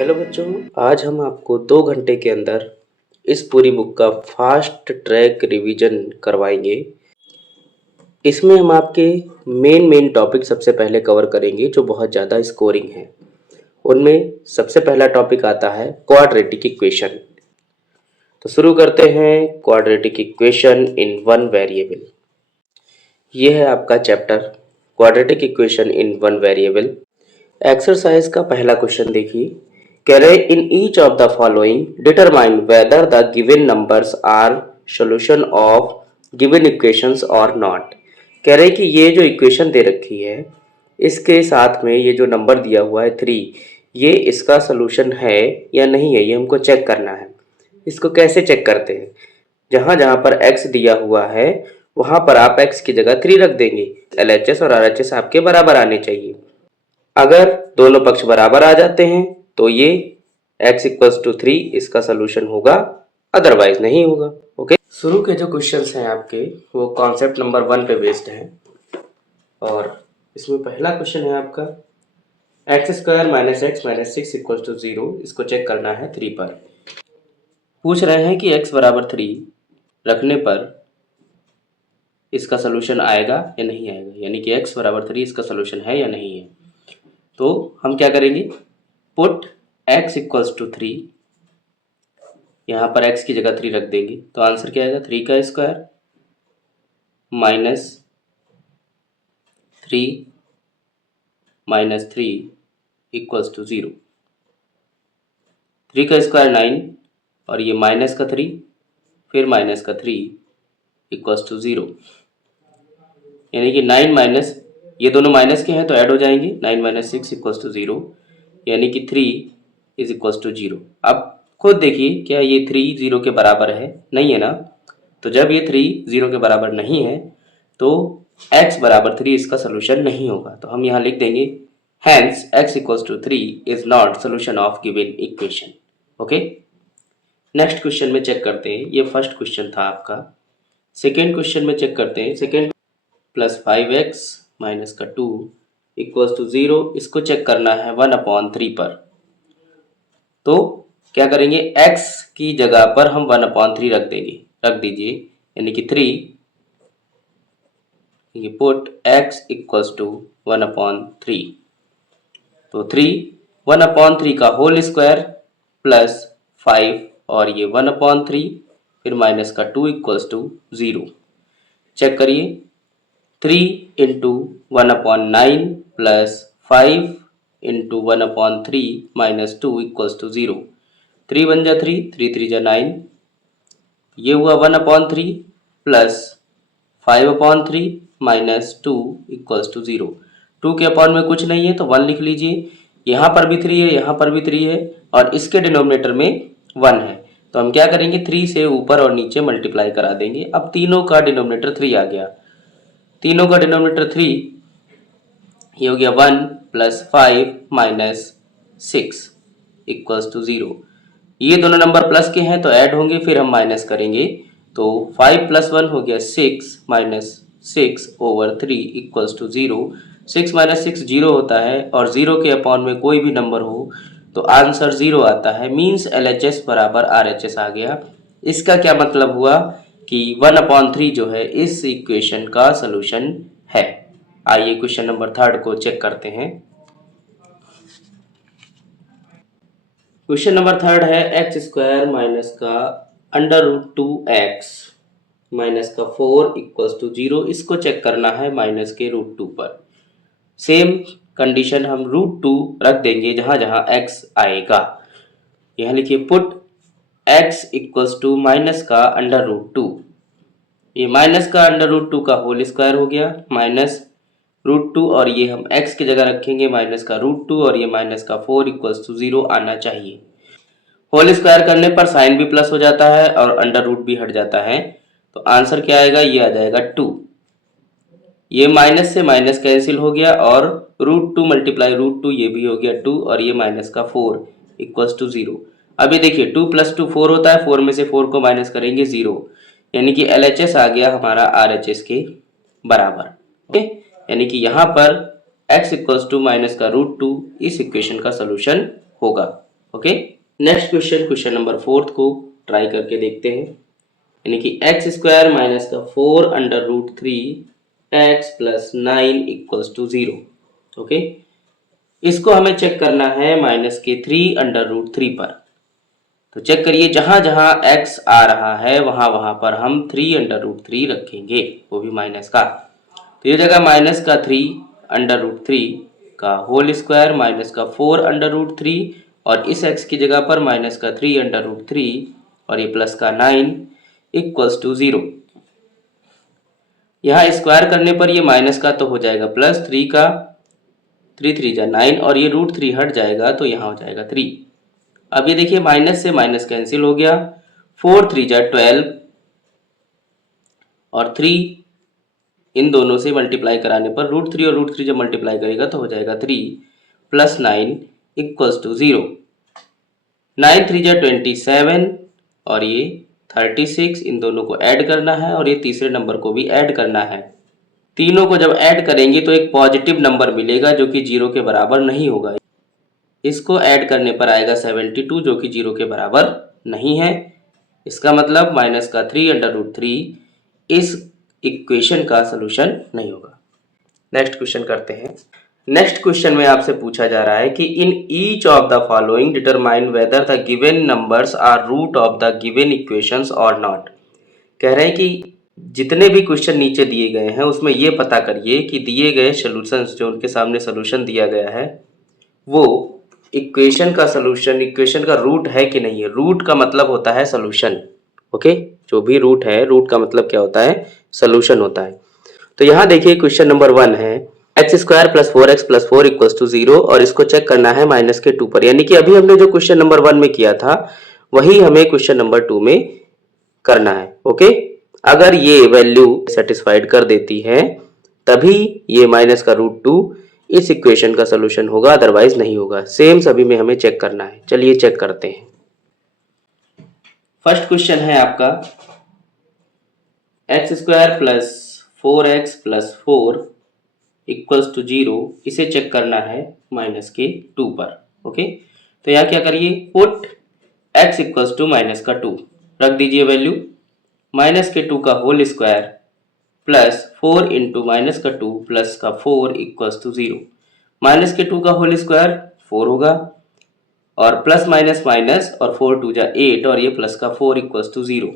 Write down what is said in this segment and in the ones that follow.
Hello बच्चों, आज हम आपको 2 घंटे के अंदर इस पूरी बुक का फास्ट ट्रैक रिवीजन करवाएंगे। इसमें हम आपके मेन टॉपिक सबसे पहले कवर करेंगे जो बहुत ज़्यादा स्कोरिंग है। उनमें सबसे पहला टॉपिक आता है क्वाड्रेटिक इक्वेशन। तो शुरू करते हैं quadratic equation in one variable. ये है आपका chapter quadratic equation in one variable. Exercise का पहला क्वेश्चन देखिए। कैरे in each of the following determine whether the given numbers are solution of given equations और नॉट। कह रहे कि ये जो इक्वेशन दे रखी है इसके साथ में ये जो नंबर दिया हुआ है 3, ये इसका सॉल्यूशन है या नहीं है, ये हमको चेक करना है। इसको कैसे चेक करते हैं? जहाँ जहाँ पर x दिया हुआ है वहाँ पर आप x की जगह 3 रख देंगे। LHS और RHS आपके बराबर आने चाहिए। अगर दोनों पक्ष बराबर आ जाते हैं तो ये x = 3 इसका सलूशन होगा, अदरवाइज नहीं होगा। ओके, शुरू के जो क्वेश्चंस हैं आपके वो कॉन्सेप्ट नंबर 1 पे बेस्ड हैं और इसमें पहला क्वेश्चन है आपका x² - x - 6 = 0। इसको चेक करना है 3 पर। पूछ रहे हैं कि x = 3 रखने पर इसका सलूशन आएगा या नहीं आएगा, यानी कि x = 3 इसका सलूशन है या नहीं है। तो हम क्या करेंगे, पुट x = 3, यहाँ पर x की जगह 3 रख देंगे तो आंसर क्या आएगा, 3 का स्क्वायर माइनस 3 माइनस 3 = 0। 3 का स्क्वायर 9 और ये माइनस का 3 फिर माइनस का 3 = 0, यानी कि 9 माइनस, ये दोनों माइनस के हैं तो ऐड हो जाएंगे। 9 - 6 = 0, यानी कि 3 = 0। अब खुद देखिए क्या ये 3 0 के बराबर है? नहीं है ना। तो जब ये 3 0 के बराबर नहीं है तो x = 3 इसका सलूशन नहीं होगा। तो हम यहाँ लिख देंगे hence x = 3 is not solution of given equation। Okay, next question में चेक करते हैं। ये फर्स्ट क्वेश्चन था आपका। सेकेंड क्वेश्चन में चेक करते हैं। Second +5x - 2 = 0। इसको चेक करना है 1/3 पर। तो क्या करेंगे, x की जगह पर हम 1/3 रख देंगे, रख दीजिए, यानी कि 3, ये पुट x = 1/3। तो 3 1/3 का होल स्क्वायर प्लस 5 और ये 1/3 फिर माइनस का 2 = 0। चेक करिए, 3 × 1/9 प्लस 5 × 1/3 माइनस 2 = 0। 3 × 1 = 3, 3 × 3 = 9, ये हुआ 1/3 प्लस 5/3 माइनस 2 = 0। 2 के अपॉन में कुछ नहीं है तो 1 लिख लीजिए। यहाँ पर भी 3 है, यहाँ पर भी 3 है और इसके डिनोमिनेटर में 1 है। तो हम क्या करेंगे, 3 से ऊपर और नीचे मल्टीप्लाई करा देंगे। अब तीनों का डिनोमिनेटर 3 आ गया। तीनों का डिनोमिनेटर 3, ये हो गया 1 + 5 माइनस 6 = 0। ये दोनों नंबर प्लस के हैं तो ऐड होंगे, फिर हम माइनस करेंगे। तो 5 + 1 हो गया 6 माइनस 6/3 = 0। 6 - 6 0 होता है और 0 के अपॉन में कोई भी नंबर हो तो आंसर 0 आता है। मीन्स LHS = RHS आ गया। इसका क्या मतलब हुआ कि 1/3 जो है इस इक्वेशन का सलूशन है। आइए क्वेश्चन नंबर 3 को चेक करते हैं। क्वेश्चन नंबर 3 है x² माइनस का √2x माइनस का 4 = 0। इसको चेक करना है माइनस के √2 पर। सेम कंडीशन हम √2 रख देंगे जहां जहां x आएगा। यहां लिखिए पुट x = माइनस का √2, ये माइनस का √2 का होल स्क्वायर हो गया माइनस √2 और ये हम x की जगह रखेंगे माइनस का √2 और ये माइनस का 4 = 0 आना चाहिए। होल स्क्वायर करने पर साइन भी प्लस हो जाता है और अंडर रूट भी हट जाता है। तो आंसर क्या आएगा, ये आ जाएगा 2। ये माइनस से माइनस कैंसिल हो गया और √2 × √2 ये भी हो गया 2 और ये माइनस का 4 = 0। अभी देखिए 2 + 2 4 होता है, 4 में से 4 को माइनस करेंगे 0, यानी कि LHS आ गया हमारा RHS के बराबर। ओके, यानी कि यहाँ पर x = माइनस का √2 इस इक्वेशन का सलूशन होगा। Okay. Next question, question number 4 को ट्राई करके देखते हैं, यानी कि एक्स स्क्वायर माइनस का 4 under root 3 x plus 9 equals to 0। Okay, इसको हमें चेक करना है माइनस के 3 अंडर रूट 3 पर। तो चेक करिए, जहां जहां x आ रहा है वहां वहां पर हम 3 अंडर रूट 3 रखेंगे, वो भी माइनस का। तो ये जगह माइनस का 3 अंडर रूट 3 का होल स्क्वायर माइनस का 4 अंडर रूट 3 और इस x की जगह पर माइनस का 3 अंडर रूट 3 और ये प्लस का 9 इक्वल्स टू 0। यहाँ स्क्वायर करने पर ये माइनस का तो हो जाएगा प्लस 3 का 3 3 जा 9 और ये रूट 3 हट जाएगा तो यहाँ हो जाएगा 3। अब ये देखिए माइनस से माइनस कैंसिल हो गया, 4 3 जा 12 और 3 इन दोनों से मल्टीप्लाई कराने पर रूट 3 और रूट 3 जब मल्टीप्लाई करेगा तो हो जाएगा 3 प्लस 9 इक्वल्स टू 0। 9 3 जा 27 और ये 36, इन दोनों को ऐड करना है और ये तीसरे नंबर को भी ऐड करना है। तीनों को जब ऐड करेंगे तो एक पॉजिटिव नंबर मिलेगा जो कि 0 के बराबर नहीं होगा। इसको ऐड करने पर आएगा 72 जो कि 0 के बराबर नहीं है। इसका मतलब माइनस का 3 अंडर रूट 3 इस इक्वेशन का सलूशन नहीं होगा। नेक्स्ट क्वेश्चन करते हैं। नेक्स्ट क्वेश्चन में आपसे पूछा जा रहा है कि in each of the following determine whether the given numbers are root of the given equations और नॉट। कह रहे हैं कि जितने भी क्वेश्चन नीचे दिए गए हैं उसमें ये पता करिए कि दिए गए सॉल्यूशंस, जो उनके सामने सॉल्यूशन दिया गया है, वो इक्वेशन का सॉल्यूशन, इक्वेशन का रूट है कि नहीं है। रूट का मतलब होता है सॉल्यूशन। ओके, जो भी रूट है, रूट का मतलब क्या होता है, सॉल्यूशन होता है। तो यहाँ देखिए क्वेश्चन नंबर 1 है x square plus 4x plus 4 equals to 0 और इसको चेक करना है माइनस के 2 पर, यानी कि अभी हमने जो क्वेश्चन नंबर 1 में किया था वही हमें क्वेश्चन नंबर 2 में करना है। ओके, अगर ये वैल्यू सेटिस्फाइड कर देती है तभी ये माइनस का रूट 2 इस इक्वेशन का सलूशन होगा, अदरवाइज नहीं होगा। सेम सभी में हमें चेक करना है। चलिए चेक करते हैं। फर्स्ट क्वेश्चन है आपका x square plus 4x plus 4 equals to 0, इसे चेक करना है माइनस के 2 पर। ओके, तो यहाँ क्या करिए, put x equals to minus का 2 रख दीजिए वैल्यू, माइनस के 2 का whole square plus 4 into minus का 2 प्लस का 4 इक्वल्स टू 0। माइनस के 2 का होल स्क्वायर 4 होगा और प्लस माइनस माइनस और 4 2 जा 8 और ये प्लस का 4 इक्वल्स टू 0।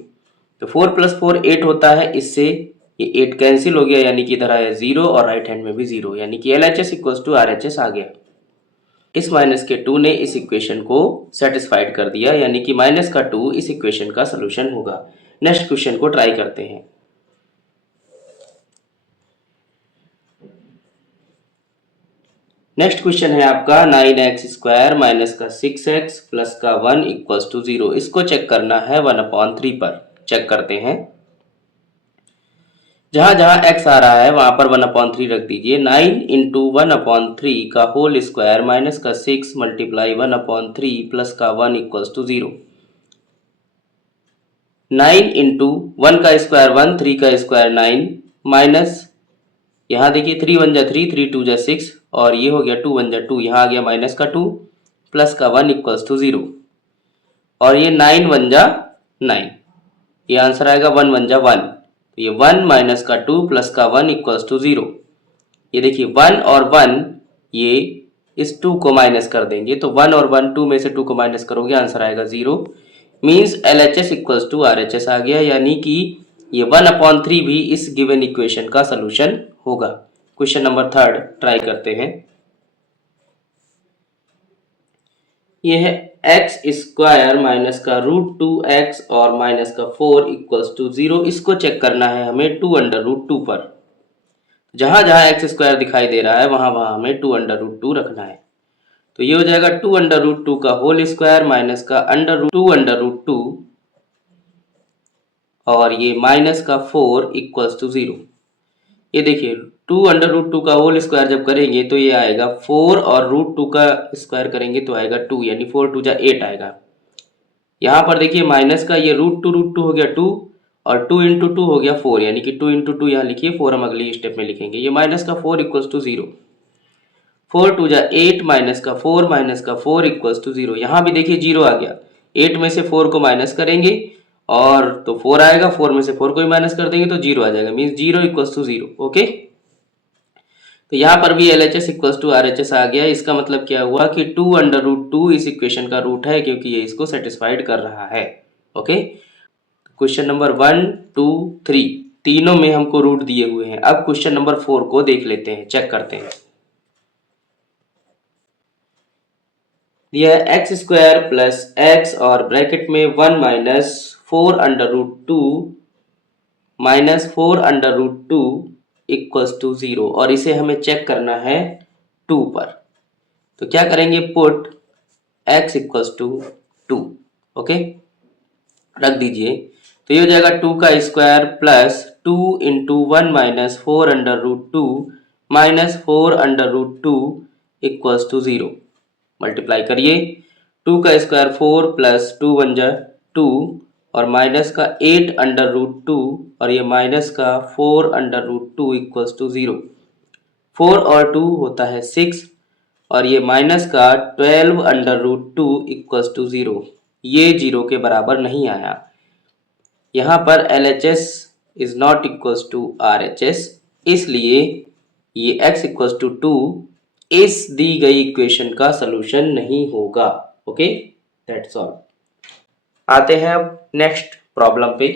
तो 4 प्लस 4 8 होता है, इससे ये 8 कैंसिल हो गया, यानी कि इधर आया 0 और राइट हैंड में भी 0, यानी कि LHS इक्वल्स टू RHS आ गया। इस माइनस के 2 ने इस इक्वेशन को सेटिस्फाइड कर दिया, यानी कि माइनस का 2 इस इक्वेशन का सलूशन होगा। नेक्स्ट क्वेश्चन को ट्राई करते हैं। नेक्स्ट क्वेश्चन है आपका 9x स्क्वायर माइनस का 6x प्लस का 1 इक्वल्स टू 0। इसको चेक करना है 1/3 पर। चेक करते हैं, जहां जहां x आ रहा है वहां पर 1/3 रख दीजिए। 9 इंटू 1/3 का होल स्क्वायर माइनस का 6 मल्टीप्लाई 1/3 प्लस का 1 इक्वल्स टू 0। 9 इंटू 1 का स्क्वायर 1, 3 का स्क्वायर 9 माइनस, यहाँ देखिए 3 1 जा 3, 3 2 जा 6 और ये हो गया 2 1 जा 2, यहाँ आ गया माइनस का 2 प्लस का 1 इक्वल्स टू 0 और ये 9 1 जा 9, ये आंसर आएगा 1 1 जा 1। तो ये 1 माइनस का 2 प्लस का 1 इक्वल्स टू 0। ये देखिए 1 और 1 ये इस 2 को माइनस कर देंगे, तो 1 और 1 2 में से 2 को माइनस करोगे आंसर आएगा 0। Means LHS equals to RHS आ गया, यानी कि ये 1/3 भी इस गिवन इक्वेशन का सलूशन होगा। क्वेश्चन नंबर 3 ट्राई करते हैं। ये है एक्स स्क्वायर माइनस का रूट 2x और माइनस का 4 इक्वल्स टू 0। इसको चेक करना है हमें 2 अंडर रूट 2 पर। जहां जहां एक्स स्क्वायर दिखाई दे रहा है वहां वहां हमें 2 अंडर रूट 2 रखना है। तो ये हो जाएगा 2 अंडर रूट 2 का होल स्क्वायर माइनस का अंडर 2 अंडर रूट 2 और ये माइनस का 4 इक्वल्स टू 0। ये देखिए 2 अंडर रूट 2 का होल स्क्वायर जब करेंगे तो ये आएगा 4 और रूट 2 का स्क्वायर करेंगे तो आएगा 2, यानी 4 2 जा 8 आएगा। यहाँ पर देखिए माइनस का ये रूट 2 हो गया 2 और 2 इंटू 2 हो गया 4, यानी कि 2 इंटू 2 यहाँ लिखिए, 4 हम अगली स्टेप में लिखेंगे। ये माइनस का 4 इक्वल्स टू 0। 4 टू जा 8 माइनस का 4 इक्वल्स टू 0। यहाँ भी देखिए 0 आ गया, 8 में से 4 को माइनस करेंगे और तो 4 आएगा, 4 में से 4 को भी माइनस कर देंगे तो 0 आ जाएगा, मीन्स 0 इक्वल्स टू 0। ओके, तो यहाँ पर भी LHS इक्वल्स टू RHS आ गया। इसका मतलब क्या हुआ कि 2√2 इस इक्वेशन का रूट है, क्योंकि ये इसको सेटिस्फाइड कर रहा है। ओके, क्वेश्चन नंबर 1, 2, 3 तीनों में हमको रूट दिए हुए हैं। अब क्वेश्चन नंबर 4 को देख लेते हैं, चेक करते हैं। यह एक्स स्क्वायर प्लस एक्स और ब्रैकेट में 1 माइनस 4√2 माइनस 4√2 इक्वल्स टू 0, और इसे हमें चेक करना है 2 पर। तो क्या करेंगे, put x equals to 2। Okay, रख दीजिए, तो ये हो जाएगा 2 का square plus 2 into 1 minus 4√2 minus 4√2 equals to 0। Multiply करिए, 2 का स्क्वायर 4 प्लस 2 1 जा 2 और माइनस का 8√2 और ये माइनस का 4√2 इक्वल्स टू 0। 4 और 2 होता है 6 और ये माइनस का 12√2 इक्वल्स टू 0। ये 0 के बराबर नहीं आया। यहाँ पर LHS is not equals to RHS, इसलिए ये x इक्वल्स टू 2 इस दी गई इक्वेशन का सलूशन नहीं होगा। Okay, that's all. आते हैं अब नेक्स्ट प्रॉब्लम पे।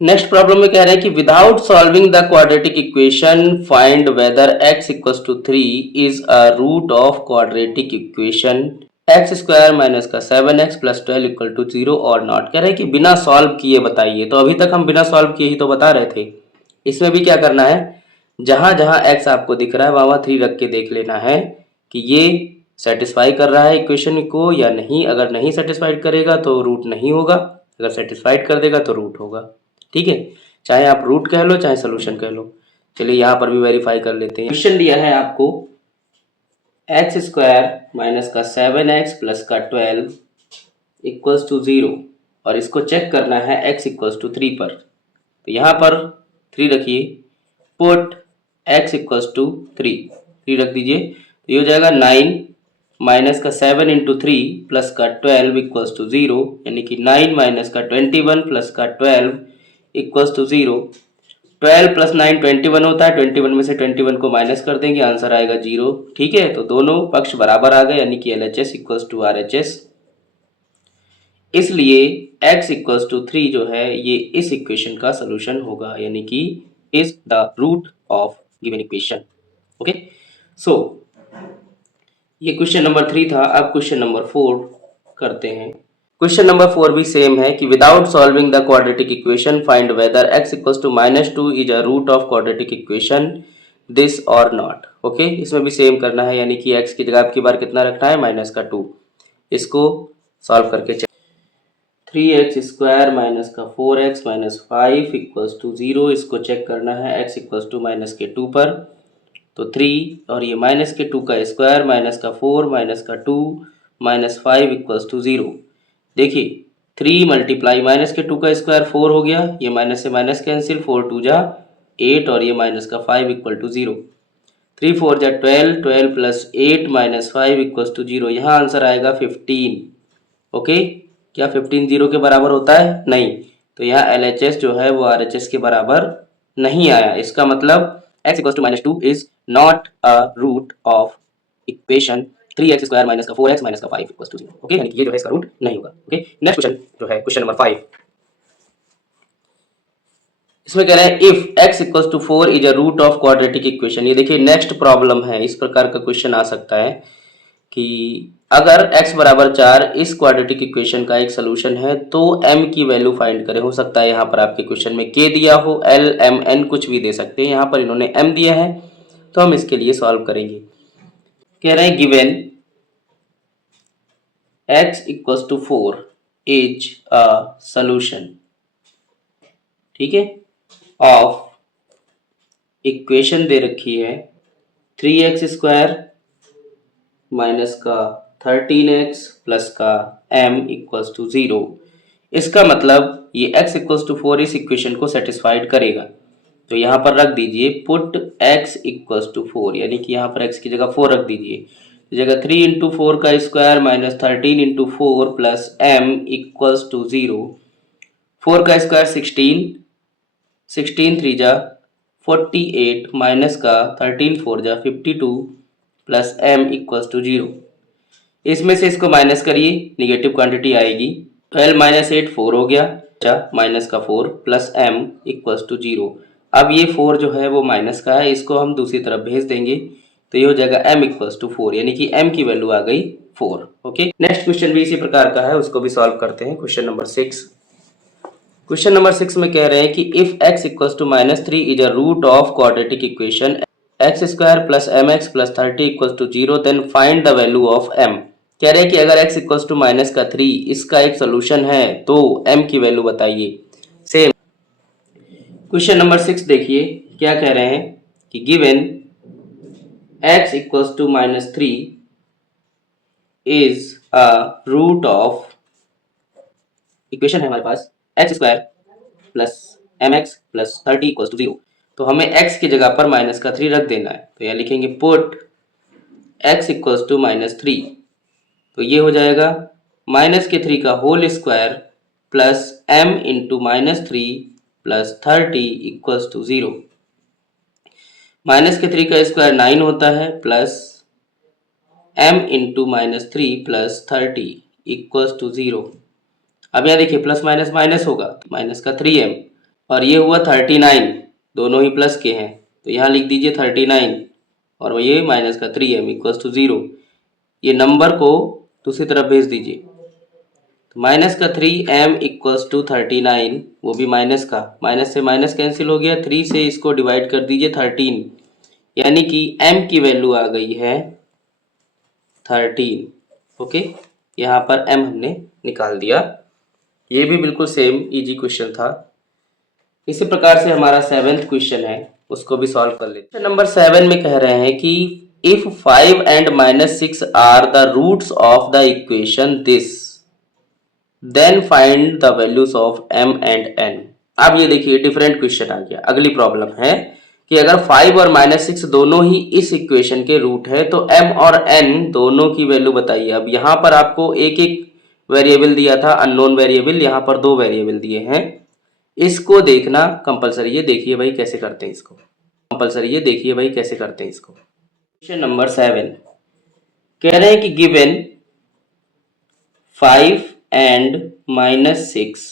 नेक्स्ट प्रॉब्लम में कह रहा है कि without solving the quadratic equation find whether x equals to 3 is a root of quadratic equation x square minus का 7x प्लस 12 इक्वल टू 0 और नॉट। कह रहे हैं कि बिना सॉल्व किए बताइए। तो अभी तक हम बिना सॉल्व किए ही तो बता रहे थे। इसमें भी क्या करना है, जहां जहां x आपको दिख रहा है वहां 3 रख के देख लेना है कि ये सेटिस्फाई कर रहा है इक्वेशन को या नहीं। अगर नहीं सेटिस्फाइड करेगा तो रूट नहीं होगा, अगर सेटिस्फाइड कर देगा तो रूट होगा। ठीक है, चाहे आप रूट कह लो चाहे सोल्यूशन कह लो। चलिए यहाँ पर भी वेरीफाई कर लेते हैं। क्वेश्चन दिया है आपको एक्स स्क्वायर माइनस का 7x प्लस का 12 इक्वल्स टू 0 और इसको चेक करना है x इक्वल्स टू 3 पर। तो यहाँ पर 3 रखिए, पुट x इक्वल्स टू 3 रख दीजिए। तो ये हो जाएगा 9 माइनस का 7 इंटू 3 प्लस का 12 इक्वल्स टू 0, यानी कि 9 माइनस का 21 प्लस का 12 इक्वल्स टू 0। 12 प्लस 9 21 होता है, 21 में से 21 को माइनस कर देंगे, आंसर आएगा 0। ठीक है, तो दोनों पक्ष बराबर आ गए, यानी कि LHS इक्वल्स टू RHS। इसलिए x इक्वल्स टू 3 जो है ये इस इक्वेशन का सोल्यूशन होगा, यानी कि is the root of given equation. Okay, so ये क्वेश्चन नंबर 3 था। अब क्वेश्चन नंबर 4 करते हैं। क्वेश्चन नंबर 4 भी सेम है कि without solving the quadratic equation find whether x equals to -2 is a root of quadratic equation this और not. Okay, इसमें भी सेम करना है, यानी कि x की जगह आपकी बार कितना रखना है, -2। इसको सॉल्व करके 3x स्क्वायर माइनस का 4x माइनस 5 इक्वल्स टू 0, इसको चेक करना है x इक्वल्स टू -2 पर। तो 3 और ये -2 का स्क्वायर माइनस का 4 माइनस का 2 माइनस 5 इक्वल्स टू 0। देखिए 3 मल्टीप्लाई -2 का स्क्वायर 4 हो गया, ये माइनस से माइनस कैंसिल, 4 2 जा 8 और ये माइनस का 5 इक्वल टू 0। 3 4 जा 12, 12 प्लस 8 माइनस 5 इक्वल्स टू 0। यहाँ आंसर आएगा 15। ओके, क्या 15 0 के बराबर होता है? नहीं। तो यहाँ LHS जो है वो RHS के बराबर नहीं आया। इसका मतलब x equals to -2 is not a root of equation 3x square minus का 4x माइनस का 5 इक्वल्स टू 0। ओके, यानी कि ये जो है इसका रूट नहीं होगा। ओके, नेक्स्ट क्वेश्चन जो है क्वेश्चन नंबर 5। इसमें कह रहे हैं if x equals to 4 is a root of quadratic equation. ये देखिए नेक्स्ट प्रॉब्लम है, इस प्रकार का क्वेश्चन आ सकता है कि अगर x बराबर 4 इस क्वाड्रेटिक इक्वेशन का एक सोल्यूशन है तो m की वैल्यू फाइंड करें। हो सकता है यहाँ पर आपके क्वेश्चन में k दिया हो, l m n कुछ भी दे सकते हैं, यहाँ पर इन्होंने m दिया है तो हम इसके लिए सॉल्व करेंगे। कह रहे हैं given x equals to 4 is a solution, ठीक है, ऑफ इक्वेशन दे रखी है 3x स्क्वायर माइनस का 13x प्लस का m इक्वल्स टू 0। इसका मतलब ये x इक्वल्स टू 4 इस इक्वेशन को सेटिस्फाइड करेगा। तो यहाँ पर रख दीजिए पुट x इक्वल्स टू 4, यानी कि यहाँ पर x की जगह 4 रख दीजिए। जगह 3 इंटू 4 का square minus 13 into 4 plus m equals to 0। 4 का स्क्वायर 16, 16 3 जा 48 माइनस का 13 4 जा 52 प्लस m इक्वल्स टू 0। इसमें से इसको माइनस करिए, निगेटिव क्वांटिटी आएगी। 12 माइनस 8 4 हो गया, माइनस का 4 प्लस m इक्वल्स टू 0। अब ये 4 जो है वो माइनस का है, इसको हम दूसरी तरफ भेज देंगे तो ये हो जाएगा m इक्वल्स टू 4, यानी कि m की वैल्यू आ गई 4। ओके, नेक्स्ट क्वेश्चन भी इसी प्रकार का है, उसको भी सॉल्व करते हैं। Question number 6। क्वेश्चन नंबर 6 में कह रहे हैं कि if x equals to -3 is a root of quadratic equation x square plus mx plus 30 equals to 0, then find the value of m। कह रहे हैं कि अगर x इक्वल्स टू -3 इसका एक सोल्यूशन है तो m की वैल्यू बताइए। सेम क्वेश्चन नंबर 6 देखिए क्या कह रहे हैं कि given x equals to -3 is a root of, equation है हमारे पास x square plus mx plus 30 equals to 0। तो हमें x की जगह पर माइनस का 3 रख देना है, तो यहाँ लिखेंगे पुट x इक्वल्स टू -3। तो ये हो जाएगा माइनस के 3 का whole square plus m into -3 plus 30 equals to 0। Minus के 3 का स्क्वायर 9 होता है plus m into -3 plus 30 equals to 0। अब यहाँ देखिए प्लस माइनस माइनस होगा तो माइनस का 3m और ये हुआ 39, दोनों ही प्लस के हैं तो यहाँ लिख दीजिए 39 और ये माइनस का 3m इक्वल्स टू 0। ये नंबर को दूसरी तरफ भेज दीजिए तो माइनस का 3m इक्वल्स टू 39, वो भी माइनस का, माइनस से माइनस कैंसिल हो गया, 3 से इसको डिवाइड कर दीजिए 13, यानी कि m की वैल्यू आ गई है 13। ओके, यहाँ पर m हमने निकाल दिया। ये भी बिल्कुल सेम इजी क्वेश्चन था। इसी प्रकार से हमारा 7th क्वेश्चन है, उसको भी सॉल्व कर लेते हैं। नंबर 7 में कह रहे हैं कि if 5 and -6 are the roots of the equation this, then find the values of m and n। अब ये देखिए डिफरेंट क्वेश्चन आ गया। अगली प्रॉब्लम है कि अगर 5 और -6 दोनों ही इस इक्वेशन के रूट है तो m और n दोनों की वैल्यू बताइए। अब यहाँ पर आपको एक एक वेरिएबल दिया था, अननोन वेरिएबल, यहाँ पर 2 वेरिएबल दिए हैं। इसको देखना कंपलसरी, ये देखिए भाई कैसे करते हैं इसको, कंपलसरी ये देखिए भाई कैसे करते हैं इसको। क्वेश्चन नंबर 7 कह रहे हैं कि given 5 and -6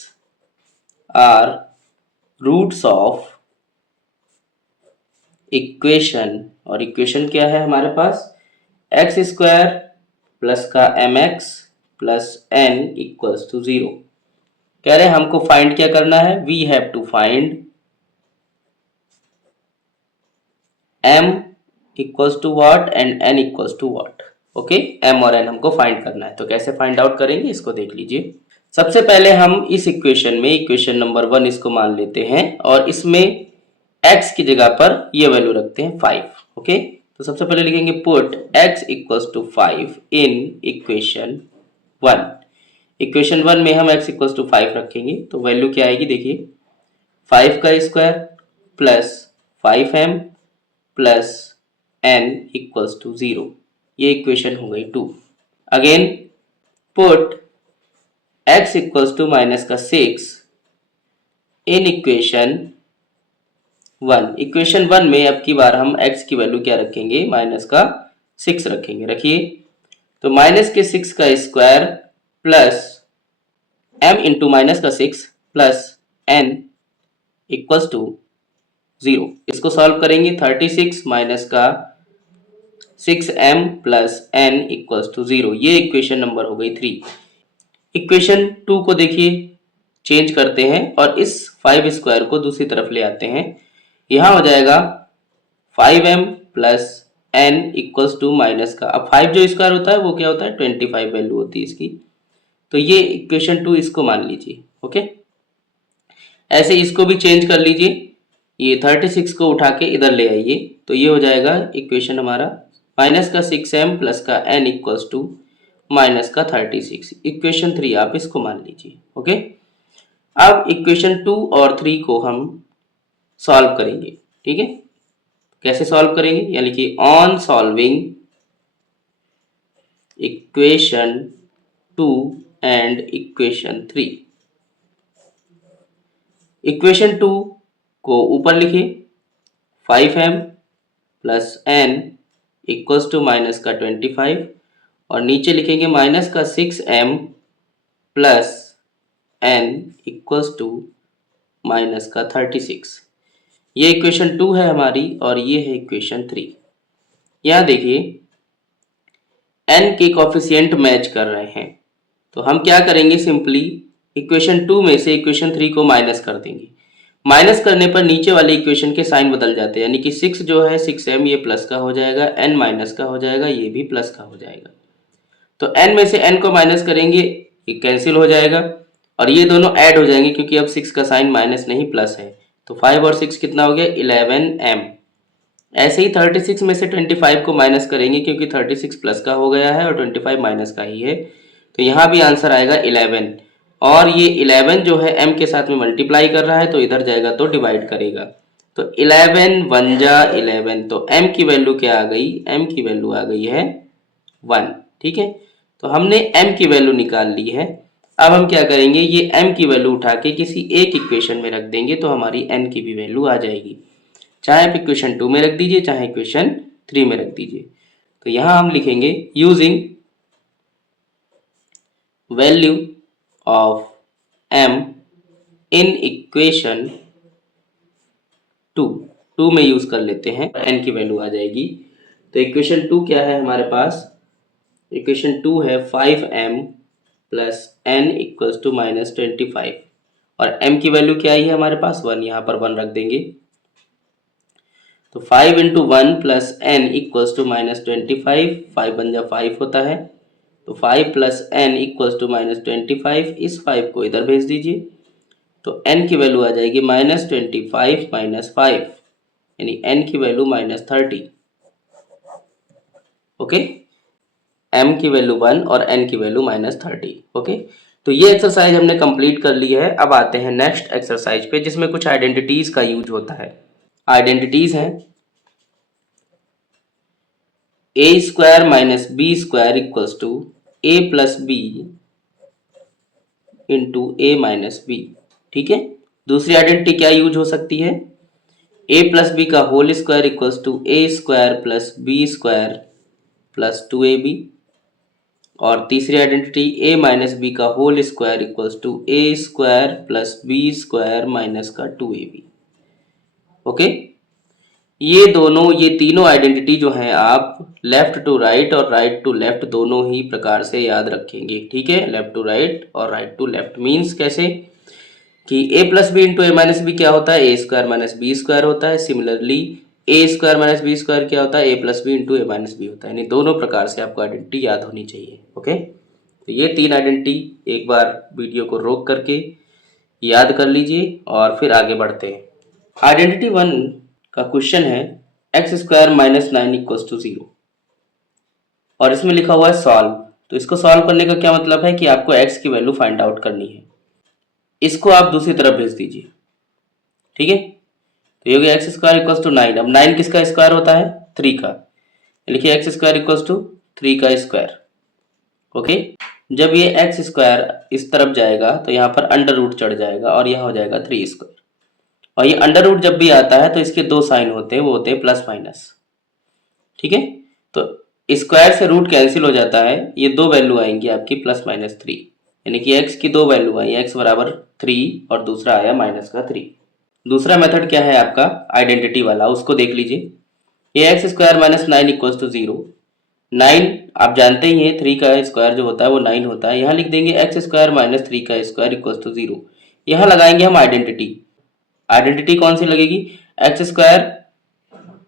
are roots of equation, और इक्वेशन क्या है हमारे पास x स्क्वायर प्लस का mx plus n equals to 0। कह रहे हैं हमको फाइंड क्या करना है, we have to find m equals to what and n equals to what. Okay, m और n हमको फाइंड करना है। तो कैसे फाइंड आउट करेंगे इसको देख लीजिए। सबसे पहले हम इस इक्वेशन में इक्वेशन नंबर 1 इसको मान लेते हैं और इसमें x की जगह पर ये वैल्यू रखते हैं 5। ओके, तो सबसे पहले लिखेंगे put x equals to 5 in equation 1। Equation 1 में हम x इक्वल्स टू 5 रखेंगे तो वैल्यू क्या आएगी देखिए, 5 का square plus 5m plus n equals to 0। ये इक्वेशन हो गई 2। Again put x equals to minus का 6 इन इक्वेशन 1। इक्वेशन 1 में अब की बार हम x की वैल्यू क्या रखेंगे, माइनस का 6 रखेंगे। रखिए तो माइनस के 6 का square plus m into minus का 6 प्लस n इक्वल्स टू 0। इसको सॉल्व करेंगे 36 माइनस का 6m plus n equals to 0। ये इक्वेशन नंबर हो गई 3। इक्वेशन 2 को देखिए चेंज करते हैं और इस 5 स्क्वायर को दूसरी तरफ ले आते हैं। यहाँ हो जाएगा 5m plus n equals to minus का, अब 5 जो स्क्वायर होता है वो क्या होता है 25 वैल्यू होती है इसकी। तो ये इक्वेशन 2 इसको मान लीजिए। ओके, ऐसे इसको भी चेंज कर लीजिए, ये 36 को उठा के इधर ले आइए तो ये हो जाएगा इक्वेशन हमारा माइनस का 6m प्लस का n इक्वल्स टू माइनस का 36। इक्वेशन 3 आप इसको मान लीजिए। ओके, अब इक्वेशन 2 और 3 को हम सॉल्व करेंगे। ठीक है, कैसे सॉल्व करेंगे, यानी कि on solving equation 2 and equation 3। Equation 2 को ऊपर लिखिए 5m plus n equals to minus का 25 और नीचे लिखेंगे माइनस का 6m plus n equals to minus का 36। ये इक्वेशन 2 है हमारी और ये है इक्वेशन 3। यहाँ देखिए n के कोफिशिएंट मैच कर रहे हैं, तो हम क्या करेंगे, सिंपली इक्वेशन 2 में से इक्वेशन 3 को माइनस कर देंगे। माइनस करने पर नीचे वाले इक्वेशन के साइन बदल जाते हैं, यानी कि 6 जो है 6m ये प्लस का हो जाएगा, n माइनस का हो जाएगा, ये भी प्लस का हो जाएगा। तो n में से n को माइनस करेंगे, ये कैंसिल हो जाएगा और ये दोनों ऐड हो जाएंगे क्योंकि अब 6 का साइन माइनस नहीं प्लस है। तो 5 और 6 कितना हो गया, 11m। ऐसे ही 36 में से 25 को माइनस करेंगे क्योंकि 36 प्लस का हो गया है और 25 माइनस का ही है, तो यहाँ भी आंसर आएगा 11। और ये 11 जो है m के साथ में मल्टीप्लाई कर रहा है तो इधर जाएगा तो डिवाइड करेगा, तो 11 1 जा 11, तो m की वैल्यू क्या आ गई, m की वैल्यू आ गई है 1। ठीक है, तो हमने m की वैल्यू निकाल ली है। अब हम क्या करेंगे, ये m की वैल्यू उठा के किसी एक इक्वेशन में रख देंगे तो हमारी n की भी वैल्यू आ जाएगी। चाहे आप इक्वेशन 2 में रख दीजिए, चाहे इक्वेशन 3 में रख दीजिए। तो यहाँ हम लिखेंगे using value of m in equation 2 में यूज कर लेते हैं, n की वैल्यू आ जाएगी। तो इक्वेशन 2 क्या है हमारे पास, इक्वेशन 2 है 5m plus n equals to minus 25 और m की वैल्यू क्या आई है हमारे पास 1, यहाँ पर 1 रख देंगे। तो 5 into 1 plus n equals to minus 25, 5 बन जा 5 होता है, तो 5 plus n equals to minus 25, इस 5 को इधर भेज दीजिए तो n की वैल्यू आ जाएगी माइनस 25 माइनस 5, यानी n की वैल्यू माइनस 30। ओके, m की वैल्यू 1 और n की वैल्यू माइनस 30। ओके, तो ये एक्सरसाइज हमने कंप्लीट कर ली है। अब आते हैं नेक्स्ट एक्सरसाइज पे जिसमें कुछ आइडेंटिटीज का यूज होता है। आइडेंटिटीज हैं a square minus B square equals to a plus B into A minus B. ठीक है, दूसरी आइडेंटिटी क्या यूज हो सकती है, a प्लस बी का whole square equals to A square plus B square plus 2ab। और तीसरी आइडेंटिटी a माइनस बी का whole square equals to A square plus B square minus का 2ab। ओके, ये तीनों आइडेंटिटी जो हैं आप लेफ्ट टू राइट और राइट टू लेफ्ट दोनों ही प्रकार से याद रखेंगे। ठीक है, लेफ्ट टू राइट और राइट टू लेफ्ट मीन्स कैसे कि a plus B into A minus B क्या होता है, ए स्क्वायर माइनस बी स्क्वायर होता है। सिमिलरली ए स्क्वायर माइनस बी स्क्वायर क्या होता है, ए plus B into A minus B होता है। यानी दोनों प्रकार से आपको आइडेंटिटी याद होनी चाहिए। ओके, तो ये तीन आइडेंटिटी एक बार वीडियो को रोक करके याद कर लीजिए और फिर आगे बढ़ते हैं। आइडेंटिटी 1 का क्वेश्चन है x square minus 9 equals to 0 और इसमें लिखा हुआ है सॉल्व। तो इसको सॉल्व करने का क्या मतलब है कि आपको x की वैल्यू फाइंड आउट करनी है। इसको आप दूसरी तरफ भेज दीजिए। ठीक है, तो ये हो गया एक्स स्क्वायर इक्वल्स टू 9। अब 9 किसका स्क्वायर होता है, 3 का, लिखिए एक्स स्क्वायर इक्वल्स टू 3 का स्क्वायर। ओके, जब ये एक्स स्क्वायर इस तरफ जाएगा तो यहाँ पर अंडर रूट चढ़ जाएगा और यहाँ हो जाएगा 3 स्क्वायर। और ये अंडर रूट जब भी आता है तो इसके दो साइन होते हैं, वो होते हैं प्लस माइनस। ठीक है, तो स्क्वायर से रूट कैंसिल हो जाता है, ये दो वैल्यू आएंगी आपकी प्लस माइनस 3, यानी कि x की दो वैल्यू आई, x बराबर 3 और दूसरा आया माइनस का 3। दूसरा मेथड क्या है आपका आइडेंटिटी वाला, उसको देख लीजिए। ये x square minus 9 equals to 0, 9 आप जानते ही हैं 3 का स्क्वायर जो होता है वो 9 होता है। यहाँ लिख देंगे एक्स स्क्वायर माइनस 3 का स्क्वायर इक्वल्स टू 0। यहाँ लगाएंगे हम आइडेंटिटी। आइडेंटिटी कौन सी लगेगी, एक्स स्क्वायर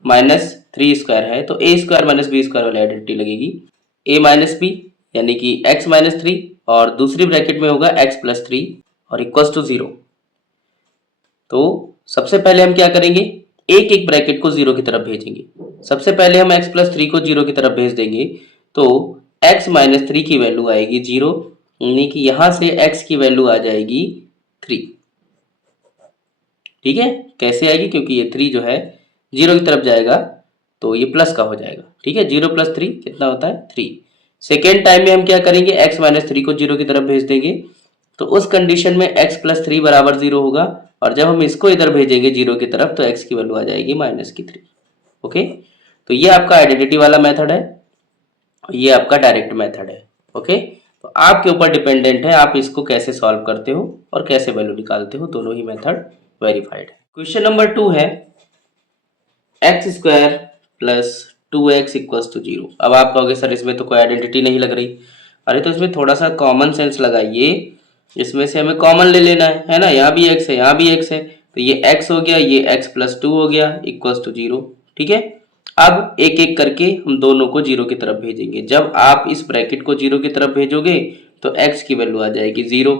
माइनस 3 स्क्वायर है तो ए स्क्वायर माइनस बी स्क्वायर वाली आइडेंटिटी लगेगी। ए माइनस बी यानी कि एक्स माइनस 3 और दूसरी ब्रैकेट में होगा एक्स प्लस 3 और इक्वल्स टू 0। तो सबसे पहले हम क्या करेंगे, एक एक ब्रैकेट को 0 की तरफ भेजेंगे। सबसे पहले हम x प्लस 3 को 0 की तरफ भेज देंगे तो x माइनस 3 की वैल्यू आएगी 0, यानी कि यहां से x की वैल्यू आ जाएगी 3। ठीक है, कैसे आएगी, क्योंकि ये 3 जो है 0 की तरफ जाएगा तो ये प्लस का हो जाएगा। ठीक है, 0 + 3 कितना होता है 3। सेकेंड टाइम में हम क्या करेंगे, x - 3 को 0 की तरफ भेज देंगे, तो उस कंडीशन में x + 3 = 0 होगा, और जब हम इसको इधर भेजेंगे 0 की तरफ तो x की वैल्यू आ जाएगी -3। ओके, तो ये आपका आइडेंटिटी वाला मेथड है, ये आपका डायरेक्ट मेथड है। ओके, तो आपके ऊपर डिपेंडेंट है आप इसको कैसे सॉल्व करते हो और कैसे वैल्यू निकालते हो, दोनों ही मेथड वेरीफाइड है। क्वेश्चन नंबर 2 है x² + 2x = 0। अब आप कहोगे सर इसमें तो कोई आइडेंटिटी नहीं लग रही। अरे तो इसमें थोड़ा सा कॉमन सेंस लगाइए, इसमें से हमें कॉमन ले लेना है ना, यहाँ भी x है यहाँ भी x है, तो ये x हो गया, ये x + 2 हो गया = 0। ठीक है, अब एक एक करके हम दोनों को 0 की तरफ भेजेंगे। जब आप इस ब्रैकेट को 0 की तरफ भेजोगे तो x की वैल्यू आ जाएगी 0।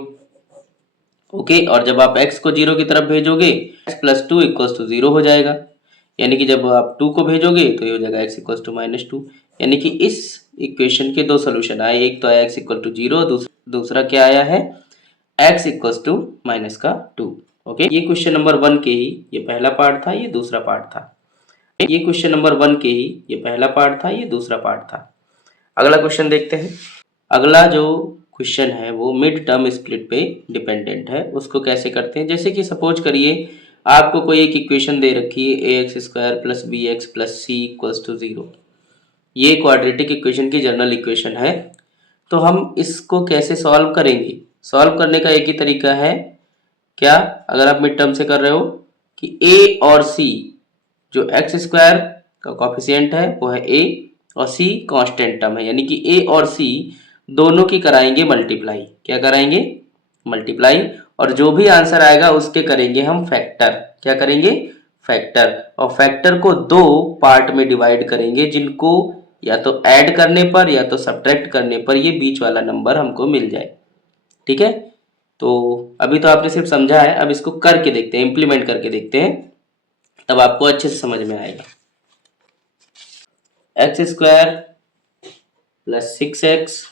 ओके, और जब आप x को 0 की तरफ भेजोगे x + 2 = 0 हो जाएगा, यानी कि जब आप 2 को भेजोगे तो ये हो जाएगा x = -2। यानी कि इस इक्वेशन के दो सोल्यूशन आए, एक तो आया x = 0, दूसरा क्या आया है x = -2। ओके, ये क्वेश्चन नंबर 1 के ही ये पहला पार्ट था, ये दूसरा पार्ट था। ये क्वेश्चन नंबर 1 के ही ये पहला पार्ट था, ये दूसरा पार्ट था। अगला क्वेश्चन देखते हैं। अगला जो क्वेश्चन है वो मिड टर्म स्प्लिट पे डिपेंडेंट है। उसको कैसे करते हैं, जैसे कि सपोज करिए आपको कोई एक इक्वेशन दे रखी है ax² + bx + c = 0। ये क्वाड्रेटिक इक्वेशन की जनरल इक्वेशन है। तो हम इसको कैसे सॉल्व करेंगे, सॉल्व करने का एक ही तरीका है, क्या, अगर आप मिड टर्म से कर रहे हो कि a और c जो x² का कॉफिशिएंट है वो है a और c कांस्टेंट टर्म है, यानी कि a और c दोनों की कराएंगे मल्टीप्लाई। क्या कराएंगे, मल्टीप्लाई, और जो भी आंसर आएगा उसके करेंगे हम फैक्टर। क्या करेंगे, फैक्टर, और फैक्टर को दो पार्ट में डिवाइड करेंगे, जिनको या तो ऐड करने पर या तो सब्ट्रैक्ट करने पर ये बीच वाला नंबर हमको मिल जाए। ठीक है, तो अभी तो आपने सिर्फ समझा है, अब इसको करके देखते हैं, इंप्लीमेंट करके देखते हैं, तब आपको अच्छे से समझ में आएगा। x² + 6x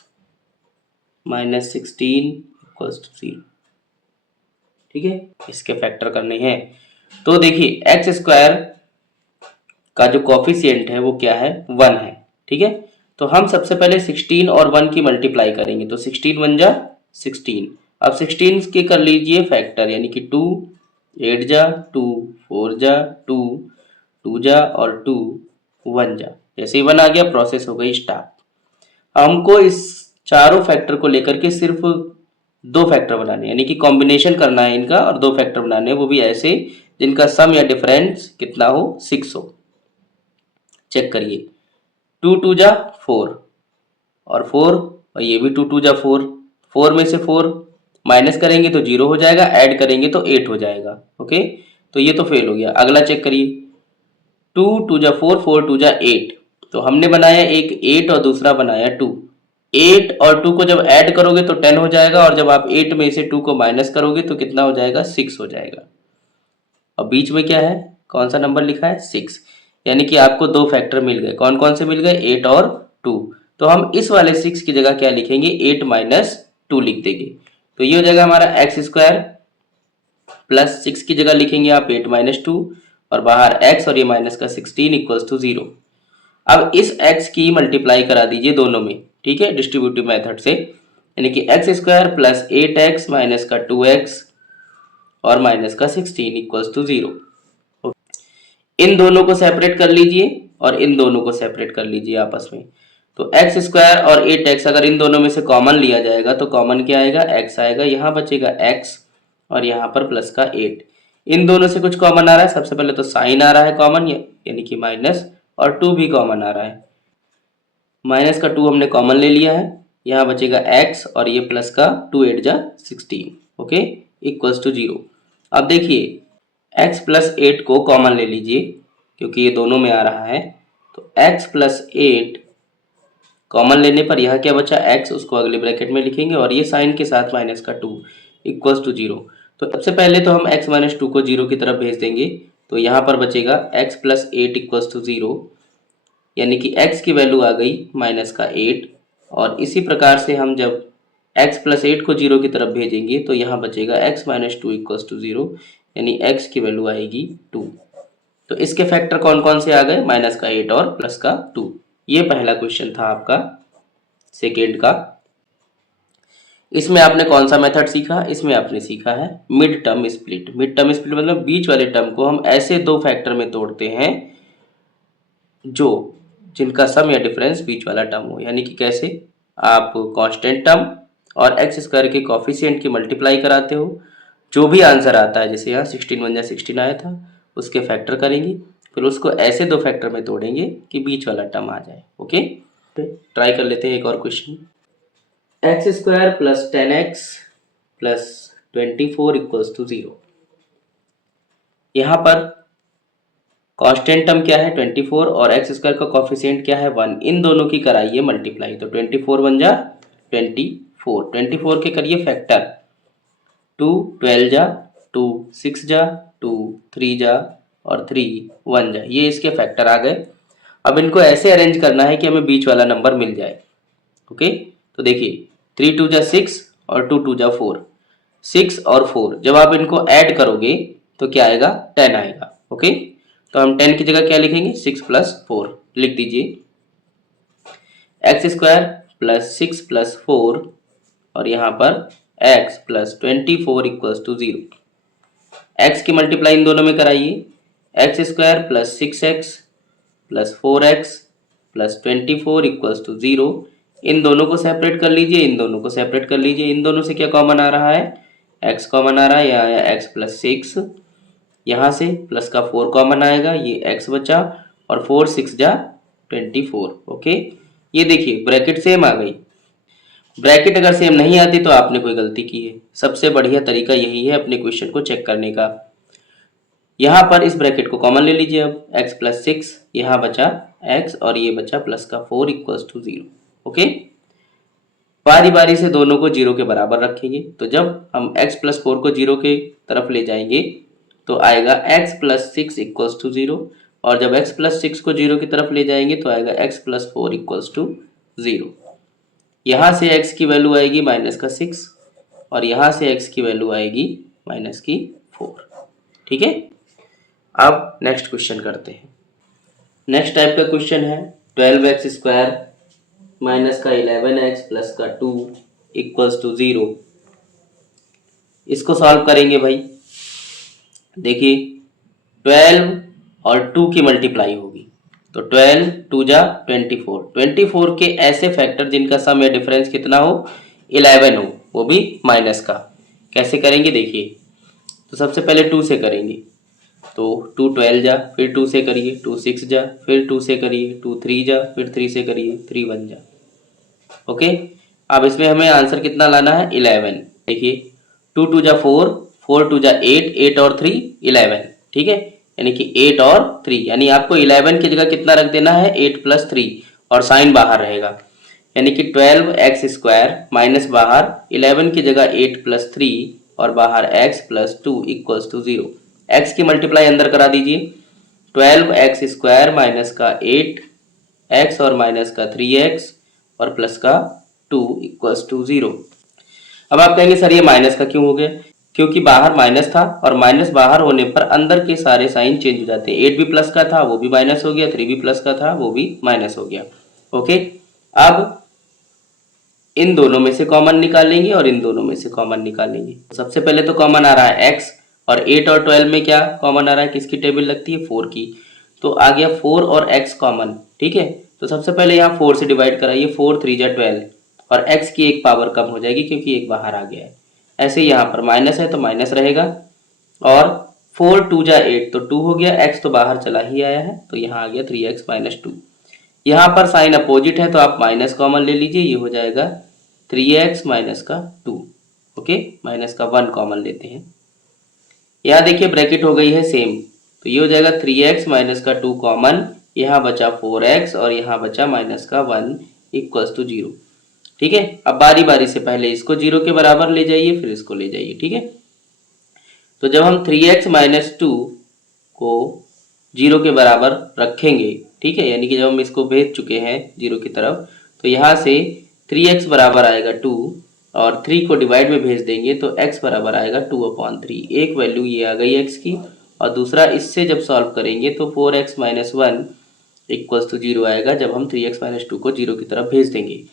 - 16 = 0। ठीक है, इसके फैक्टर करने हैं। तो देखिए x² का जो कॉफिशिएंट है वो क्या है, 1 है। ठीक है, तो हम सबसे पहले 16 और 1 की मल्टीप्लाई करेंगे, तो 16 × 1 = 16। अब 16 के कर लीजिए फैक्टर, यानी कि 2 8 जा 2 4 जा 2 2 जा और 2 1 जा। जैसे ही 1 आ गया प्रोसेस हो गई स्टार्ट। हमको इस चारों फैक्टर को लेकर के सिर्फ दो फैक्टर बनाने, यानी कि कॉम्बिनेशन करना है इनका, और दो फैक्टर बनाने हैं, वो भी ऐसे जिनका सम या डिफरेंस कितना हो, 6 हो। चेक करिए, 2 2 जा 4 और 4, और ये भी 2 2 जा 4। 4 में से 4 माइनस करेंगे तो 0 हो जाएगा, ऐड करेंगे तो 8 हो जाएगा। ओके, तो ये तो फेल हो गया। अगला चेक करिए, 2 2 जा 4 4 2 जा 8। तो हमने बनाया एक 8 और दूसरा बनाया 2। 8 और 2 को जब ऐड करोगे तो 10 हो जाएगा, और जब आप 8 में से 2 को माइनस करोगे तो कितना हो जाएगा, 6 हो जाएगा। और बीच में क्या है, कौन सा नंबर लिखा है, 6। यानी कि आपको दो फैक्टर मिल गए, कौन कौन से मिल गए, 8 और 2। तो हम इस वाले 6 की जगह क्या लिखेंगे, 8 - 2 लिख देंगे। तो ये हो जाएगा हमारा x² + 6 की जगह लिखेंगे आप 8 - 2, और बाहर x और ये माइनस का 16 = 0। अब इस x की मल्टीप्लाई करा दीजिए दोनों में, ठीक है, डिस्ट्रीब्यूटिव मेथड से, यानी कि x² + 8x - 2x और माइनस का 16 = 0। इन दोनों को सेपरेट कर लीजिए और इन दोनों को सेपरेट कर लीजिए आपस में। तो x² और 8x अगर इन दोनों में से कॉमन लिया जाएगा तो कॉमन क्या आएगा, x आएगा, यहाँ बचेगा x और यहाँ पर प्लस का 8। इन दोनों से कुछ कॉमन आ रहा है, सबसे पहले तो साइन आ रहा है कॉमन, यानी कि माइनस, और 2 भी कॉमन आ रहा है। माइनस का 2 हमने कॉमन ले लिया है, यहाँ बचेगा x और ये प्लस का 2 8 जा 16। ओके, = 0। अब देखिए x + 8 को कॉमन ले लीजिए, क्योंकि ये दोनों में आ रहा है। तो x + 8 कॉमन लेने पर यहाँ क्या बचा, x, उसको अगले ब्रैकेट में लिखेंगे, और ये साइन के साथ माइनस का 2 = 0। तो सबसे पहले तो हम x - 2 को 0 की तरफ भेज देंगे, तो यहाँ पर बचेगा x + 8 = 0, यानी कि x की वैल्यू आ गई -8। और इसी प्रकार से हम जब x + 8 को 0 की तरफ भेजेंगे तो यहाँ बचेगा x - 2 = 0, यानी x की वैल्यू आएगी 2। तो इसके फैक्टर कौन कौन से आ गए, माइनस का 8 और प्लस का 2। ये पहला क्वेश्चन था आपका सेकेंड का। इसमें आपने कौन सा मेथड सीखा, इसमें आपने सीखा है mid term split. Mid term split मतलब बीच वाले टर्म को हम ऐसे दो फैक्टर में तोड़ते हैं जो जिनका सम या डिफरेंस बीच वाला टर्म हो। यानी कि कैसे, आप कांस्टेंट टर्म और एक्स स्क्वायर के कॉफिशिएंट की मल्टीप्लाई कराते हो, जो भी आंसर आता है, जैसे यहाँ 16 1 जा 16 आया था, उसके फैक्टर करेंगे, फिर उसको ऐसे दो फैक्टर में तोड़ेंगे कि बीच वाला टर्म आ जाए। ओके, ट्राई कर लेते हैं एक और question. X square plus 10x plus 24 equals to 0। यहाँ पर कांस्टेंट टर्म क्या है 24 और एक्स स्क्वायर का कॉफिशिएंट क्या है 1। इन दोनों की कराइए मल्टीप्लाई, तो 24 1 जा 24, 24 के करिए फैक्टर, 2 12 जा 2 6 जा 2 3 जा और 3 1 जा, ये इसके फैक्टर आ गए। अब इनको ऐसे अरेंज करना है कि हमें बीच वाला नंबर मिल जाए। ओके, तो देखिए 3 2 जा 6 और 2 2 जा 4, 6 और 4 जब आप इनको ऐड करोगे तो क्या आएगा, 10 आएगा। ओके, तो हम 10 की जगह क्या लिखेंगे, 6 प्लस 4 लिख दीजिए। एक्स स्क्वायर प्लस 6 प्लस 4 और यहाँ पर x plus 24 equals to 0। X की मल्टीप्लाई इन दोनों में कराइए, x square plus 6x plus 4x plus 24 equals to 0। इन दोनों को सेपरेट कर लीजिए, इन दोनों को सेपरेट कर लीजिए। इन दोनों से क्या कॉमन आ रहा है, x कॉमन आ रहा है, यहाँ आया x प्लस 6, यहाँ से प्लस का 4 कॉमन आएगा, ये x बचा और 4 6 जा 24। ओके, ये देखिए ब्रैकेट सेम आ गई। ब्रैकेट अगर सेम नहीं आती तो आपने कोई गलती की है। सबसे बढ़िया तरीका यही है अपने क्वेश्चन को चेक करने का। यहाँ पर इस ब्रैकेट को कॉमन ले लीजिए, अब x प्लस 6, यहाँ बचा x और ये बचा प्लस का 4 इक्वल्स टू 0। ओके, बारी बारी से दोनों को 0 के बराबर रखेंगे, तो जब हम x प्लस 4 को 0 के तरफ ले जाएंगे तो आएगा x प्लस 6 इक्वल्स टू 0, और जब x प्लस 6 को 0 की तरफ ले जाएंगे तो आएगा x प्लस 4 इक्वल्स टू 0। यहाँ से x की वैल्यू आएगी माइनस का 6 और यहाँ से x की वैल्यू आएगी माइनस की 4। ठीक है, अब नेक्स्ट क्वेश्चन करते हैं। नेक्स्ट टाइप का क्वेश्चन है 12x स्क्वायर माइनस का 11x प्लस का 2 इक्वल्स टू 0। इसको सॉल्व करेंगे भाई। देखिए 12 और 2 की मल्टीप्लाई होगी, तो 12 2 जा 24, 24 के ऐसे फैक्टर जिनका सम या डिफरेंस कितना हो 11 हो, वो भी माइनस का। कैसे करेंगे देखिए, तो सबसे पहले 2 से करेंगे, तो 2 12 जा, फिर 2 से करिए 2 6 जा, फिर 2 से करिए 2 3 जा, फिर 3 से करिए 3 1 जा। ओके, अब इसमें हमें आंसर कितना लाना है 11। देखिए 2 2 जा 4, 4 2 जा 8, 8 और 3 11। ठीक है, यानी कि 8 और 3, यानी आपको 11 की जगह कितना रख देना है 8 प्लस 3 और साइन बाहर रहेगा, यानी कि 12x स्क्वायर माइनस बाहर 11 की जगह 8 प्लस 3 और बाहर x plus 2 equals to 0। x की मल्टीप्लाई अंदर करा दीजिए, 12x स्क्वायर माइनस का 8x और माइनस का 3x और प्लस का 2 इक्वल्स टू 0। अब आप कहेंगे सर ये माइनस का क्यों हो गया, क्योंकि बाहर माइनस था और माइनस बाहर होने पर अंदर के सारे साइन चेंज हो जाते हैं। 8 भी प्लस का था वो भी माइनस हो गया, 3 भी प्लस का था वो भी माइनस हो गया। ओके, अब इन दोनों में से कॉमन निकालेंगे और इन दोनों में से कॉमन निकालेंगे। सबसे पहले तो कॉमन आ रहा है x, और 8 और 12 में क्या कॉमन आ रहा है, किसकी टेबल लगती है 4 की, तो आ गया 4 और x कॉमन। ठीक है, तो सबसे पहले यहाँ 4 से डिवाइड कराइए, 4 3 जा 12 और x की एक पावर कम हो जाएगी क्योंकि एक बाहर आ गया है। ऐसे यहाँ पर माइनस है तो माइनस रहेगा, और 4 2 जा 8 तो 2 हो गया, x तो बाहर चला ही आया है तो यहाँ आ गया 3x माइनस 2। यहाँ पर साइन अपोजिट है तो आप माइनस कॉमन ले लीजिए, ये हो जाएगा 3x माइनस का 2। ओके, माइनस का 1 कॉमन लेते हैं। यहाँ देखिए ब्रैकेट हो गई है सेम, तो ये हो जाएगा 3x माइनस का 2 कॉमन, यहाँ बचा 4x और यहाँ बचा माइनस का 1 इक्वल्स टू 0। ठीक है, अब बारी बारी से पहले इसको 0 के बराबर ले जाइए, फिर इसको ले जाइए। ठीक है, तो जब हम 3x माइनस 2 को 0 के बराबर रखेंगे, ठीक है, यानी कि जब हम इसको भेज चुके हैं 0 की तरफ, तो यहाँ से 3x बराबर आएगा 2 और 3 को डिवाइड में भेज देंगे तो x बराबर आएगा 2/3। एक वैल्यू ये आ गई x की, और दूसरा इससे जब सॉल्व करेंगे तो 4x माइनस 1 इक्वल्स टू 0 आएगा जब हम 3x माइनस 2 को 0 की तरफ भेज देंगे।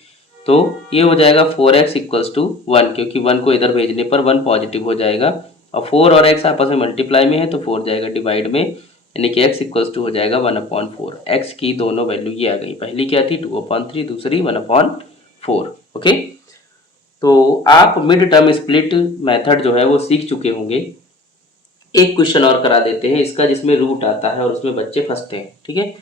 तो ये हो जाएगा 4x इक्वल्स टू 1, क्योंकि 1 को इधर भेजने पर 1 पॉजिटिव हो जाएगा, और 4 और x आपस में मल्टीप्लाई में है तो 4 जाएगा डिवाइड में, यानी कि x इक्वल्स टू हो जाएगा 1/4। x की दोनों वैल्यू ये आ गई, पहली क्या थी 2/3, दूसरी 1/4। ओके, तो आप मिड टर्म स्प्लिट मेथड जो है वो सीख चुके होंगे। एक क्वेश्चन और करा देते हैं इसका, जिसमें रूट आता है और उसमें बच्चे फंसते हैं। ठीक है,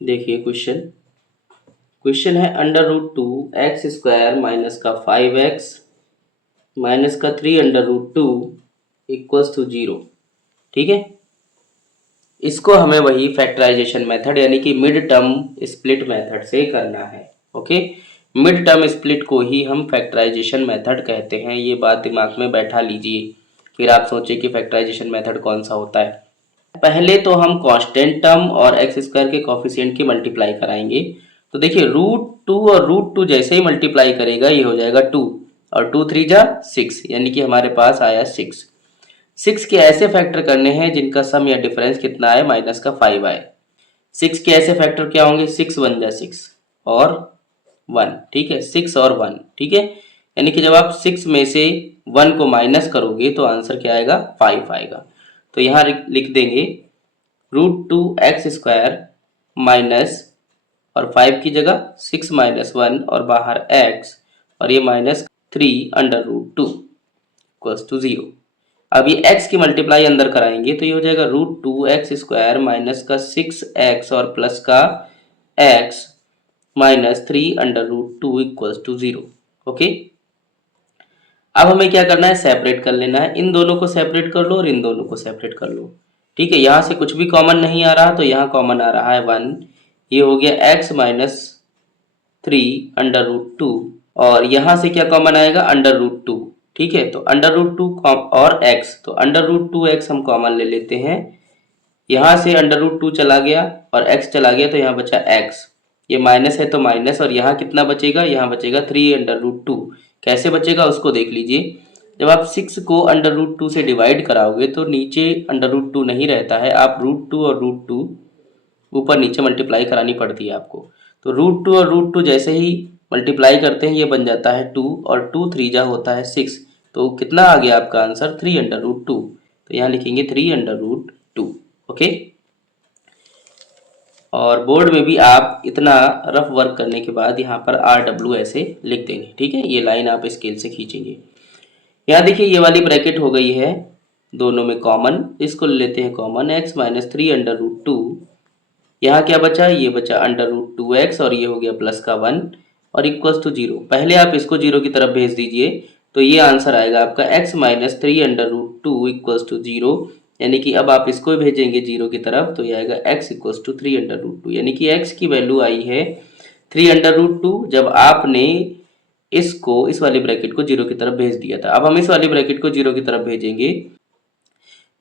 देखिए क्वेश्चन है √2x² माइनस का 5x माइनस का 3√2 इक्वल्स टू 0। ठीक है, इसको हमें वही फैक्टराइजेशन मेथड यानी कि मिड टर्म स्प्लिट मेथड से करना है। ओके, मिड टर्म स्प्लिट को ही हम फैक्टराइजेशन मेथड कहते हैं, ये बात दिमाग में बैठा लीजिए, फिर आप सोचिए कि फैक्टराइजेशन मेथड कौन सा होता है। पहले तो हम कांस्टेंट टर्म और x² के कोफिशिएंट की मल्टीप्लाई कराएंगे। तो देखिए √2 और √2 जैसे ही मल्टीप्लाई करेगा ये हो जाएगा 2, और 2 3 जा 6, यानी कि हमारे पास आया 6। 6 के ऐसे फैक्टर करने हैं जिनका सम या डिफरेंस कितना आए, माइनस का 5 आए। 6 के ऐसे फैक्टर क्या होंगे, 6 1 जा 6 और 1। ठीक है, 6 और 1। ठीक है, यानी कि जब आप 6 में से 1 को माइनस करोगे तो आंसर क्या आएगा, 5 आएगा। तो यहाँ लिख देंगे √2x² माइनस, और 5 की जगह 6 माइनस 1 और बाहर x, और ये माइनस 3√2 इक्वल्स टू 0। अब ये x की मल्टीप्लाई अंदर कराएंगे तो ये हो जाएगा √2x² माइनस का 6x और प्लस का x minus 3√2 equals to 0। Okay, अब हमें क्या करना है, सेपरेट कर लेना है। इन दोनों को सेपरेट कर लो और इन दोनों को सेपरेट कर लो। ठीक है, यहाँ से कुछ भी कॉमन नहीं आ रहा तो यहाँ कॉमन आ रहा है 1। ये हो गया x माइनस 3√2, और यहाँ से क्या कॉमन आएगा, √2। ठीक है, तो √2 और x, तो √2x हम कॉमन ले लेते हैं। यहाँ से √2 चला गया और x चला गया तो यहाँ बचा x। ये माइनस है तो माइनस, और यहाँ कितना बचेगा, यहाँ बचेगा 3√2। कैसे बचेगा उसको देख लीजिए। जब आप 6 को √2 से डिवाइड कराओगे तो नीचे √2 नहीं रहता है, आप √2 और √2 ऊपर नीचे मल्टीप्लाई करानी पड़ती है आपको। तो √2 और √2 जैसे ही मल्टीप्लाई करते हैं ये बन जाता है 2, और 2 3 जा होता है 6। तो कितना आ गया आपका आंसर, 3√2। तो यहाँ लिखेंगे 3√2। ओके, और बोर्ड में भी आप इतना रफ वर्क करने के बाद यहाँ पर RW ऐसे लिख देंगे। ठीक है, ये लाइन आप स्केल से खींचेंगे। यहाँ देखिए ये वाली ब्रैकेट हो गई है दोनों में कॉमन, इसको ले लेते हैं कॉमन, x माइनस 3√2। यहाँ क्या बचा, ये बचा √2x, और ये हो गया प्लस का 1 और इक्वल्स टू 0। पहले आप इसको 0 की तरफ भेज दीजिए तो ये आंसर आएगा आपका x माइनस 3√2 इक्वल्स टू 0, यानी कि अब आप इसको भेजेंगे 0 की तरफ तो ये आएगा x इक्वल्स टू 3√2, यानी कि x की वैल्यू आई है 3√2 जब आपने इसको, इस वाली ब्रैकेट को 0 की तरफ भेज दिया था। अब हम इस वाली ब्रैकेट को 0 की तरफ भेजेंगे,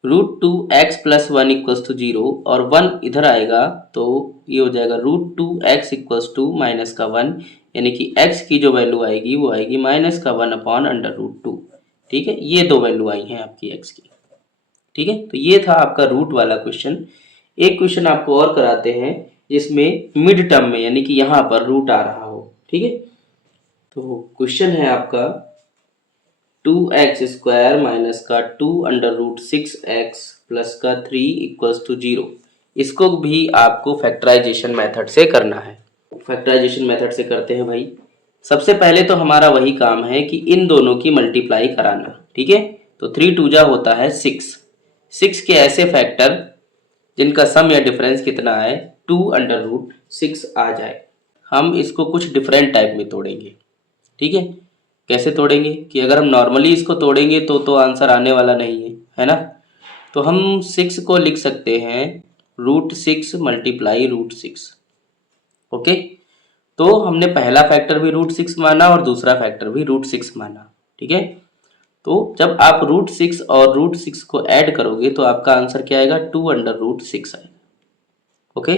√2x प्लस 1 इक्वल्स टू 0, और 1 इधर आएगा तो ये हो जाएगा √2x इक्वल्स टू माइनस का 1, यानी कि x की जो वैल्यू आएगी वो आएगी माइनस का 1/√2। ठीक है, ये दो वैल्यू आई हैं आपकी x की। ठीक है, तो ये था आपका रूट वाला क्वेश्चन। एक क्वेश्चन आपको और कराते हैं जिसमें मिड टर्म में यानी कि यहाँ पर रूट आ रहा हो। ठीक है, तो क्वेश्चन है आपका 2x² माइनस का 2√6x प्लस का 3 इक्वल्स टू 0। इसको भी आपको फैक्टराइजेशन मेथड से करना है। फैक्टराइजेशन मेथड से करते हैं भाई। सबसे पहले तो हमारा वही काम है कि इन दोनों की मल्टीप्लाई कराना। ठीक है, तो 3 2 जा होता है 6। 6 के ऐसे फैक्टर जिनका सम या डिफरेंस कितना आए, 2√6 आ जाए। हम इसको कुछ डिफरेंट टाइप में तोड़ेंगे। ठीक है, कैसे तोड़ेंगे कि अगर हम नॉर्मली इसको तोड़ेंगे तो आंसर आने वाला नहीं है, है ना। तो हम 6 को लिख सकते हैं √6 मल्टीप्लाई √6। ओके, तो हमने पहला फैक्टर भी √6 माना और दूसरा फैक्टर भी √6 माना। ठीक है, तो जब आप √6 और √6 को ऐड करोगे तो आपका आंसर क्या आएगा, 2√6 आएगा। ओके,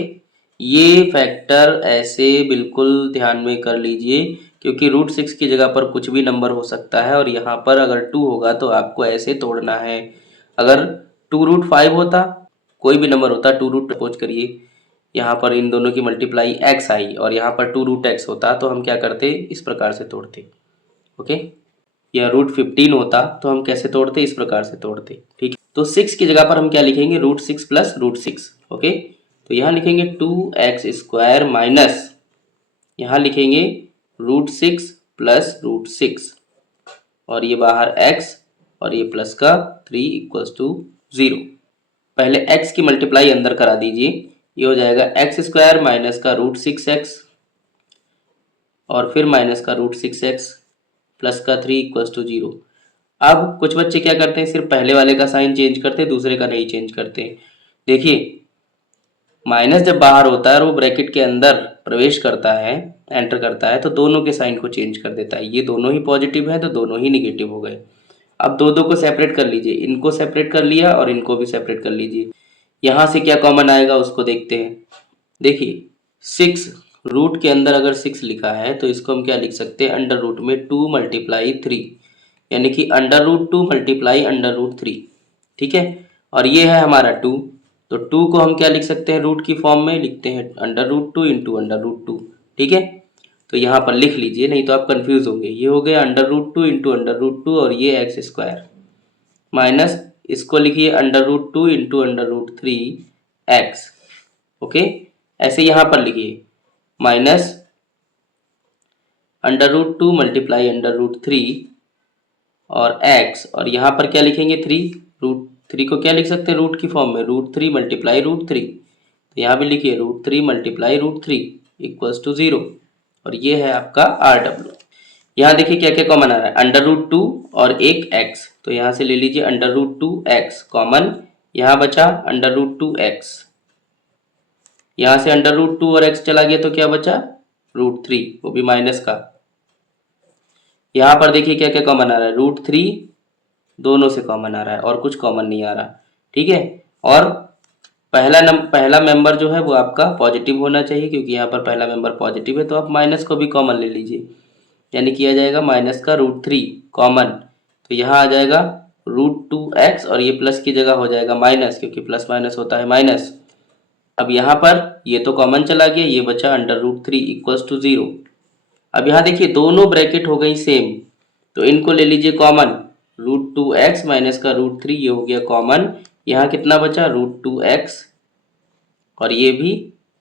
ये फैक्टर ऐसे बिल्कुल ध्यान में कर लीजिए क्योंकि रूट 6 की जगह पर कुछ भी नंबर हो सकता है और यहाँ पर अगर 2 होगा तो आपको ऐसे तोड़ना है। अगर 2 रूट 5 होता, कोई भी नंबर होता, 2 रूट सपोज करिए यहाँ पर इन दोनों की मल्टीप्लाई x आई और यहाँ पर 2 रूट x होता तो हम क्या करते, इस प्रकार से तोड़ते। ओके, या रूट 15 होता तो हम कैसे तोड़ते, इस प्रकार से तोड़ते। ठीक है, तो 6 की जगह पर हम क्या लिखेंगे, रूट 6 प्लस रूट 6। ओके, तो यहाँ लिखेंगे 2x² माइनस यहाँ लिखेंगे रूट 6 प्लस रूट 6 और ये बाहर x और ये प्लस का 3 इक्वल्स टू 0। पहले x की मल्टीप्लाई अंदर करा दीजिए, ये हो जाएगा x² माइनस का रूट 6x और फिर माइनस का रूट 6x प्लस का 3 इक्वल्स टू 0। अब कुछ बच्चे क्या करते हैं, सिर्फ पहले वाले का साइन चेंज करते हैं, दूसरे का नहीं चेंज करते। देखिए माइनस जब बाहर होता है और वो ब्रैकेट के अंदर प्रवेश करता है, एंटर करता है, तो दोनों के साइन को चेंज कर देता है। ये दोनों ही पॉजिटिव है तो दोनों ही निगेटिव हो गए। अब दो दो को सेपरेट कर लीजिए, इनको सेपरेट कर लिया और इनको भी सेपरेट कर लीजिए। यहाँ से क्या कॉमन आएगा उसको देखते हैं। देखिए 6 रूट के अंदर अगर 6 लिखा है तो इसको हम क्या लिख सकते हैं, अंडर रूट में 2 मल्टीप्लाई 3, यानी कि under root 2 multiply under root 3। ठीक है, और ये है हमारा 2, तो 2 को हम क्या लिख सकते हैं, रूट की फॉर्म में लिखते हैं under root 2 into under root 2। ठीक है, तो यहाँ पर लिख लीजिए, नहीं तो आप कंफ्यूज होंगे। ये हो गया under root 2 into under root 2 और ये x² माइनस इसको लिखिए under root 2 into under root 3x। Okay, ऐसे यहाँ पर लिखिए minus under root 2 multiply under root 3 और x और यहाँ पर क्या लिखेंगे 3, रूट 3 को क्या लिख सकते हैं रूट की फॉर्म में, रूट 3 मल्टीप्लाई रूट 3। तो यहाँ भी लिखिए root 3 multiply root 3 equals to 0 और ये है आपका RW। यहाँ देखिए क्या क्या कॉमन आ रहा है, अंडर रूट 2 और एक x, तो यहाँ से ले लीजिए अंडर रूट 2x कॉमन, यहाँ बचा अंडर रूट 2x, यहाँ से अंडर रूट 2 और x चला गया तो क्या बचा रूट 3, वो भी माइनस का। यहाँ पर देखिए क्या क्या कॉमन आ रहा है, रूट 3 दोनों से कॉमन आ रहा है और कुछ कॉमन नहीं आ रहा। ठीक है, और पहला मेंबर जो है वो आपका पॉजिटिव होना चाहिए, क्योंकि यहाँ पर पहला मेंबर पॉजिटिव है, तो आप माइनस को भी कॉमन ले लीजिए, यानी कि आ जाएगा माइनस का रूट 3 कॉमन, तो यहाँ आ जाएगा रूट 2x और ये प्लस की जगह हो जाएगा माइनस, क्योंकि प्लस माइनस होता है माइनस। अब यहाँ पर ये तो कॉमन चला गया, ये बचा अंडर रूट 3 इक्वल्स टू 0। अब यहाँ देखिए दोनों ब्रैकेट हो गई सेम, तो इनको ले लीजिए कॉमन, रूट 2x माइनस का रूट 3 ये हो गया कॉमन, यहाँ कितना बचा रूट 2x और ये भी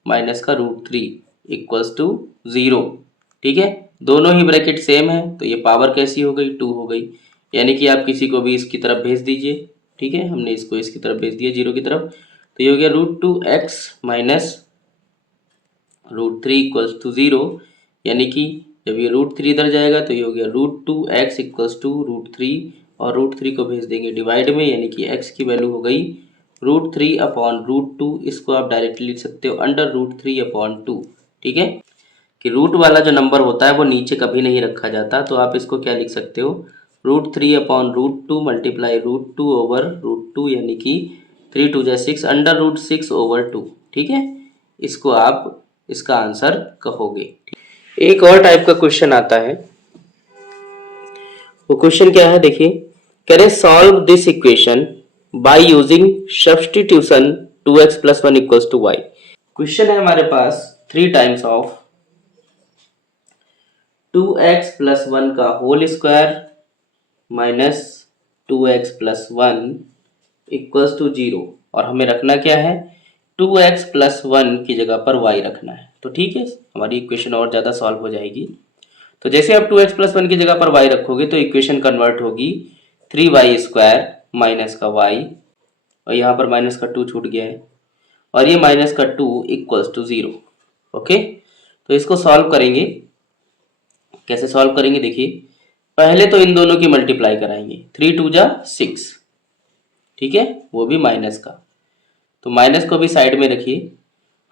माइनस का रूट 3 इक्वल्स टू 0। ठीक है, दोनों ही ब्रैकेट सेम है, तो ये पावर कैसी हो गई 2 हो गई, यानी कि आप किसी को भी इसकी तरफ भेज दीजिए। ठीक है, हमने इसको इसकी तरफ भेज दिया 0 की तरफ, तो ये हो गया root 2x minus root 3 equals to 0, यानी कि जब ये रूट 3 इधर जाएगा तो ये हो गया root 2x equals to root 3 और रूट 3 को भेज देंगे डिवाइड में, यानी कि x की वैल्यू हो गई रूट 3 अपॉन रूट 2। इसको आप डायरेक्टली लिख सकते हो अंडर रूट 3 अपॉन 2। ठीक है, कि रूट वाला जो नंबर होता है वो नीचे कभी नहीं रखा जाता, तो आप इसको क्या लिख सकते हो root 3 upon root 2 multiply root 2 over root 2, यानी कि 3 2 6 अंडर रूट 6 ओवर 2। ठीक है, इसको आप इसका आंसर कहोगे। एक और टाइप का क्वेश्चन आता है, वो क्वेश्चन क्या है देखिए, can I solve this equation by using substitution 2x plus 1 equals to y। Question है हमारे पास 3 टाइम्स ऑफ 2x प्लस 1 का whole square minus 2x plus 1 equals to 0 और हमें रखना क्या है 2x प्लस 1 की जगह पर y रखना है। तो ठीक है, हमारी इक्वेशन और ज़्यादा सॉल्व हो जाएगी। तो जैसे आप 2x प्लस 1 की जगह पर y रखोगे तो इक्वेशन कन्वर्ट होगी 3y स्क्वायर माइनस का y और यहाँ पर माइनस का 2 छूट गया है और ये माइनस का 2 इक्वल्स टू 0। ओके, तो इसको सॉल्व करेंगे, कैसे सॉल्व करेंगे देखिए, पहले तो इन दोनों की मल्टीप्लाई कराएंगे, 3 2 जा 6। ठीक है, वो भी माइनस का, तो माइनस को भी साइड में रखिए।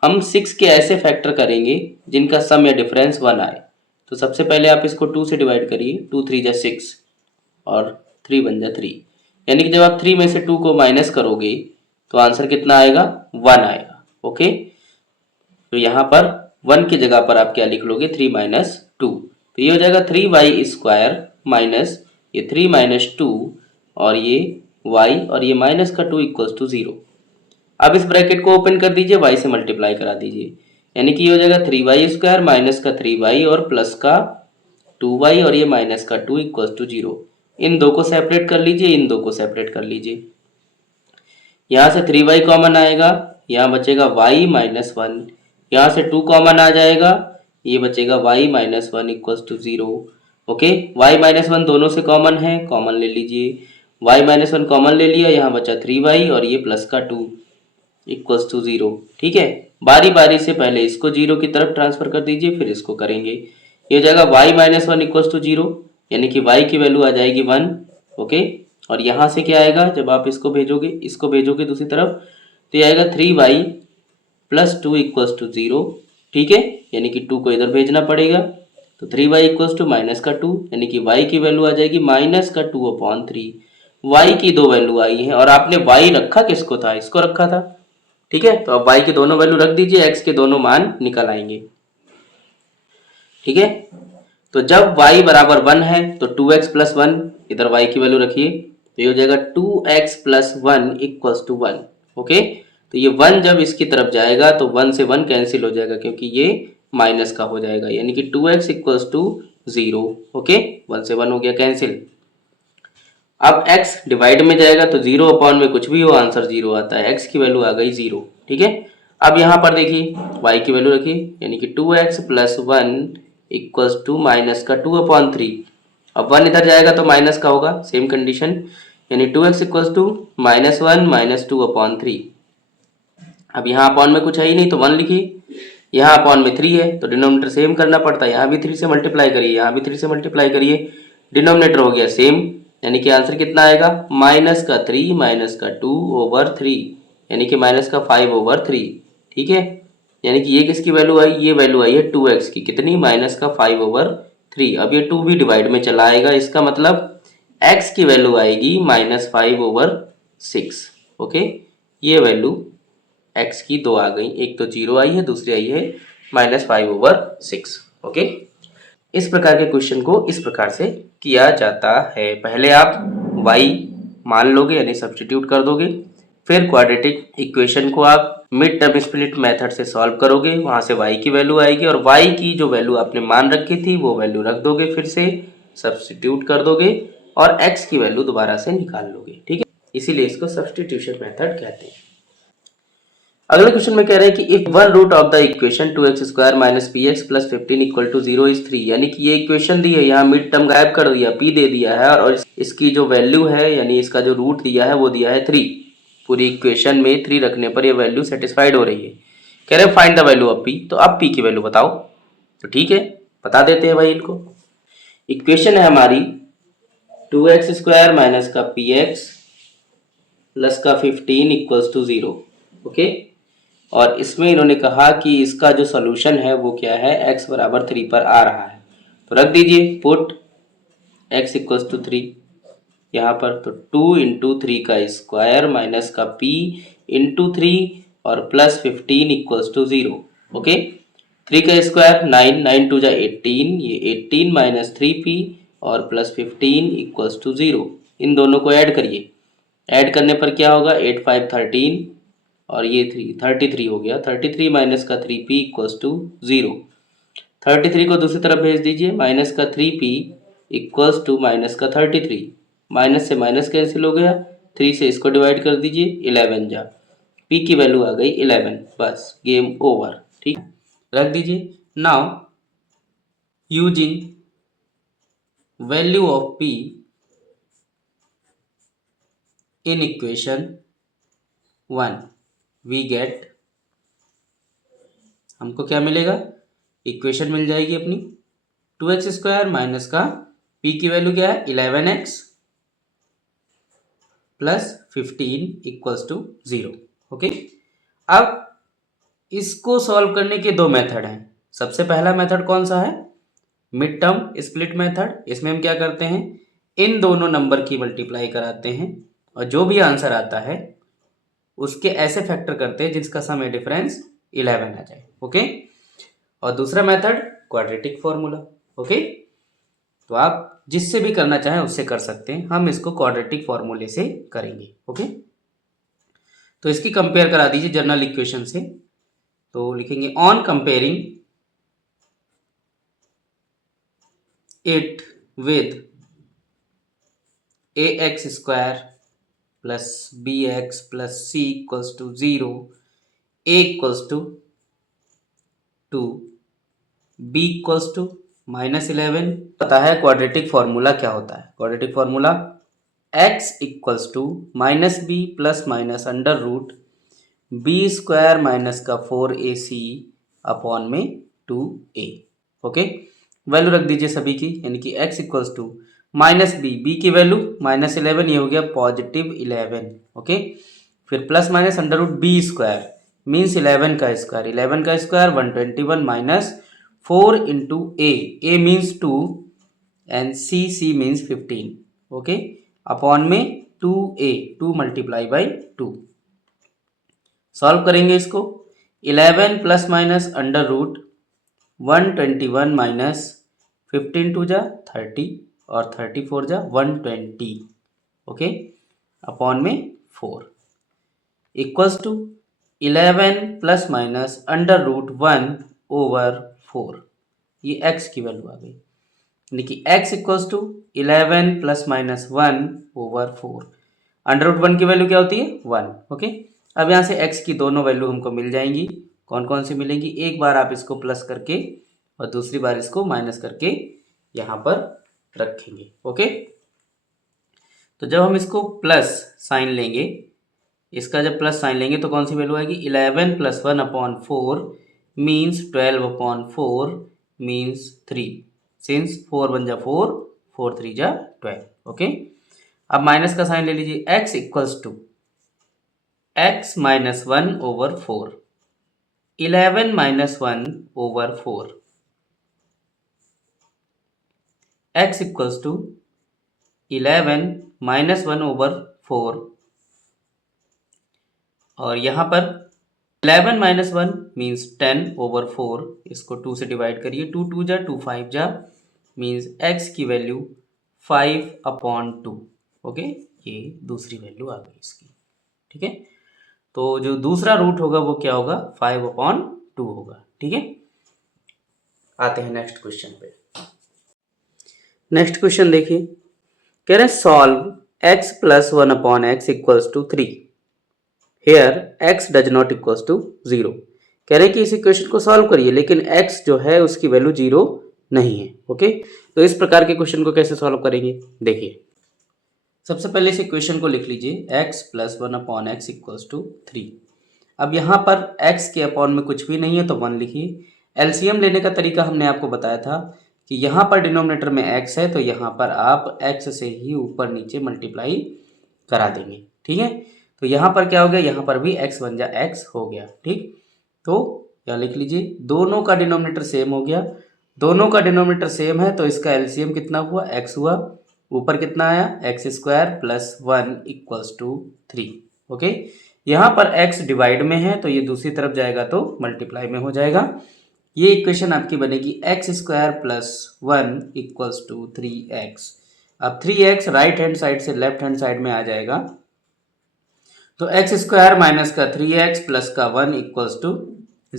हम 6 के ऐसे फैक्टर करेंगे जिनका सम या डिफरेंस 1 आए। तो सबसे पहले आप इसको 2 से डिवाइड करिए, 2 3 जा 6 और 3 1 जा 3, यानी कि जब आप 3 में से 2 को माइनस करोगे तो आंसर कितना आएगा 1 आएगा। ओके, तो यहाँ पर 1 की जगह पर आप क्या लिख लोगे 3 माइनस 2, तो ये हो जाएगा 3y² माइनस ये 3 माइनस 2 और ये y और ये माइनस का 2 इक्वल्स टू 0। अब इस ब्रैकेट को ओपन कर दीजिए, y से मल्टीप्लाई करा दीजिए, यानी कि ये हो जाएगा 3y² माइनस का 3y और प्लस का 2y और ये माइनस का 2 इक्वल्स टू 0। इन दो को सेपरेट कर लीजिए, इन दो को सेपरेट कर लीजिए। यहाँ से 3y कॉमन आएगा, यहाँ बचेगा y माइनस 1, यहाँ से 2 कॉमन आ जाएगा, ये बचेगा y minus 1 equals to 0। Okay, y minus 1 दोनों से कॉमन है, कॉमन ले लीजिए, y माइनस 1 कॉमन ले लिया, यहाँ बचा 3y और ये प्लस का 2 इक्वल्स टू 0। ठीक है, बारी बारी से पहले इसको 0 की तरफ ट्रांसफर कर दीजिए, फिर इसको करेंगे। ये हो जाएगा y माइनस 1 इक्वल्स टू 0, यानी कि y की वैल्यू आ जाएगी 1। ओके, और यहाँ से क्या आएगा, जब आप इसको भेजोगे दूसरी तरफ, तो ये आएगा 3y प्लस 2 इक्वल्स टू 0। ठीक है, यानी कि 2 को इधर भेजना पड़ेगा, तो 3y इक्वल्स टू माइनस का 2, यानी कि y की वैल्यू आ जाएगी माइनस का 2/3। y की दो वैल्यू आई है और आपने y रखा किसको था, इसको रखा था। ठीक है, तो अब y की दोनों वैल्यू रख दीजिए, x के दोनों मान निकल आएंगे। ठीक है, तो जब y बराबर 1 है तो 2x प्लस 1, इधर y की वैल्यू रखिए, तो ये हो जाएगा 2x plus 1 equals to 1। Okay, तो ये 1 जब इसकी तरफ जाएगा तो 1 से 1 कैंसिल हो जाएगा, क्योंकि ये माइनस का हो जाएगा, यानी कि 2x इक्वल्स टू 0। ओके, 1 से 1 हो गया कैंसिल। अब x डिवाइड में जाएगा तो 0 अपॉन में कुछ भी हो, आंसर 0 आता है, x की वैल्यू आ गई 0। ठीक है, अब यहाँ पर देखिए y की वैल्यू रखिए, यानी कि 2x plus 1 equals to minus का 2/3। अब 1 इधर जाएगा तो माइनस का होगा, सेम कंडीशन, यानी 2x equals to minus 1 minus 2/3। अब यहाँ अपॉन में कुछ है ही नहीं तो 1 लिखिए, यहाँ अपॉन में 3 है तो डिनोमिनेटर सेम करना पड़ता है, यहाँ भी 3 से मल्टीप्लाई करिए, यहाँ भी 3 से मल्टीप्लाई करिए, डिनोमिनेटर हो गया सेम, यानी कि आंसर कितना आएगा, माइनस का 3 माइनस का 2/3, यानी कि माइनस का 5/3। ठीक है, यानी कि ये किसकी वैल्यू आई, ये वैल्यू आई है 2x की, कितनी, माइनस का 5/3। अब ये 2 भी डिवाइड में चला आएगा, इसका मतलब x की वैल्यू आएगी माइनस 5/6। ओके, ये वैल्यू x की दो आ गई, एक तो 0 आई है, दूसरी आई है माइनस 5/6। ओके, इस प्रकार के क्वेश्चन को इस प्रकार से किया जाता है। पहले आप y मान लोगे, यानी सब्स्टिट्यूट कर दोगे, फिर क्वाड्रेटिक इक्वेशन को आप मिड टर्म स्प्लिट मेथड से सॉल्व करोगे, वहां से y की वैल्यू आएगी और y की जो वैल्यू आपने मान रखी थी वो वैल्यू रख दोगे, फिर से सब्स्टिट्यूट कर दोगे और x की वैल्यू दोबारा से निकाल लोगे। ठीक है, इसीलिए इसको सब्स्टिट्यूशन मेथड कहते हैं। अगले क्वेश्चन में कह रहे हैं कि if one root of the equation 2x² minus px plus 15 equal to 0 is 3, यानी कि ये इक्वेशन दी है, यहाँ मिड टर्म गायब कर दिया, p दे दिया है और इसकी जो वैल्यू है, यानी इसका जो रूट दिया है वो दिया है 3। पूरी इक्वेशन में 3 रखने पर ये वैल्यू सेटिस्फाइड हो रही है। कह रहे हैं find the value of p, तो अब p की वैल्यू बताओ, तो ठीक है बता देते हैं भाई इनको। इक्वेशन है हमारी 2x² माइनस का px प्लस का 15 इक्वल्स टू 0। ओके, और इसमें इन्होंने कहा कि इसका जो सोल्यूशन है वो क्या है, x बराबर 3 पर आ रहा है, तो रख दीजिए पुट x इक्वल्स टू 3 यहाँ पर, तो 2 इंटू 3 का स्क्वायर माइनस का p इंटू 3 और प्लस 15 इक्वल्स टू 0। ओके, 3 का स्क्वायर 9, 9 टू जा 18, ये 18 माइनस 3p और प्लस 15 इक्वल्स टू 0। इन दोनों को ऐड करिए, ऐड करने पर क्या होगा, 8 5 13 और ये 33 हो गया, 33 माइनस का 3p इक्वल्स टू 0। 33 को दूसरी तरफ भेज दीजिए, माइनस का 3p इक्वल्स टू माइनस का 33, माइनस से माइनस कैंसिल हो गया, 3 से इसको डिवाइड कर दीजिए, 11 जा, p की वैल्यू आ गई 11, बस गेम ओवर। ठीक, रख दीजिए। Now using value of p in equation 1 we get, हमको क्या मिलेगा, इक्वेशन मिल जाएगी अपनी 2x² माइनस का p की वैल्यू क्या है 11x plus 15 equals to 0। Okay, अब इसको सॉल्व करने के दो मेथड हैं। सबसे पहला मेथड कौन सा है, मिड टर्म स्प्लिट मेथड। इसमें हम क्या करते हैं, इन दोनों नंबर की मल्टीप्लाई कराते हैं और जो भी आंसर आता है उसके ऐसे फैक्टर करते हैं जिसका सम है डिफरेंस 11 आ जाए। ओके, और दूसरा मेथड क्वाड्रेटिक फॉर्मूला। ओके, तो आप जिससे भी करना चाहें उससे कर सकते हैं, हम इसको क्वाड्रेटिक फॉर्मूले से करेंगे। ओके, तो इसकी कंपेयर करा दीजिए जनरल इक्वेशन से। तो लिखेंगे on comparing it with ax square plus bx plus c equals to 0, a equals to 2, b equals to -11। पता है क्वाड्रेटिक फॉर्मूला क्या होता है? Quadratic formula x equals to minus b plus minus under root b square minus का 4ac upon में 2a। Okay, value रख दीजिए सभी की, यानी कि x equals to minus b की वैल्यू -11, ये हो गया +11। ओके, फिर plus minus under root b square means 11 का स्क्वायर, 11 का square 121 minus 4 into a means 2 and c means 15। Okay, upon में 2a, 2 मल्टीप्लाई बाई 2। सॉल्व करेंगे इसको, 11 plus minus under root 121 minus 15 two जा 30 और 34 जा 120। ओके, अपॉन में 4 equals to 11 plus minus under root 1 over 4, ये x की वैल्यू आ गई, यानी कि x equals to 11 plus minus 1 over 4। Under root 1 की वैल्यू क्या होती है? 1। ओके, अब यहाँ से x की दोनों वैल्यू हमको मिल जाएंगी। कौन कौन सी मिलेंगी? एक बार आप इसको प्लस करके और दूसरी बार इसको माइनस करके यहाँ पर रखेंगे। ओके, तो जब हम इसको प्लस साइन लेंगे, इसका जब प्लस साइन लेंगे तो कौन सी वैल्यू आएगी? 11 plus 1 upon 4 means 12 upon 4 means 3, since 4 1 जा 4, 4 3 जा 12। ओके, अब माइनस का साइन ले लीजिए, x equals to x minus 1 over 4, 11 minus 1 over 4, x equals to 11 minus 1 over 4, और यहाँ पर 11 माइनस 1 मीन्स 10 ओवर 4, इसको 2 से डिवाइड करिए, 2 2 जा 2 5 जा मीन्स x की वैल्यू 5 अपॉन 2। ओके, ये दूसरी वैल्यू आ गई इसकी। ठीक है, तो जो दूसरा रूट होगा वो क्या होगा? 5 अपॉन 2 होगा। ठीक है, आते हैं नेक्स्ट क्वेश्चन पे। नेक्स्ट क्वेश्चन देखिए, कह रहे solve x plus 1 upon x equals to 3, here x does not equals to 0। कह रहे कि इस इक्वेशन को सॉल्व करिए लेकिन x जो है उसकी वैल्यू 0 नहीं है। ओके, तो इस प्रकार के क्वेश्चन को कैसे सॉल्व करेंगे? देखिए, सबसे पहले इस इक्वेशन को लिख लीजिए, x plus 1 upon x equals to 3। अब यहाँ पर x के अपॉन में कुछ भी नहीं है तो 1 लिखिए। एलसीएम लेने का तरीका हमने आपको बताया था कि यहाँ पर डिनोमिनेटर में x है तो यहाँ पर आप x से ही ऊपर नीचे मल्टीप्लाई करा देंगे। ठीक है, तो यहाँ पर क्या हो गया? यहाँ पर भी x बन जा x हो गया। ठीक, तो यहाँ लिख लीजिए, दोनों का डिनोमिनेटर सेम हो गया, दोनों का डिनोमिनेटर सेम है तो इसका एलसीएम कितना हुआ? x हुआ, ऊपर कितना आया? X square plus 1 equals to 3। Okay, यहाँ पर x डिवाइड में है तो ये दूसरी तरफ जाएगा तो मल्टीप्लाई में हो जाएगा। ये इक्वेशन आपकी बनेगी x square plus 1 equals to 3x। अब 3x राइट हैंड साइड से लेफ्ट हैंड साइड में आ जाएगा तो एक्स स्क्वायर माइनस का 3x प्लस का 1 इक्वल्स टू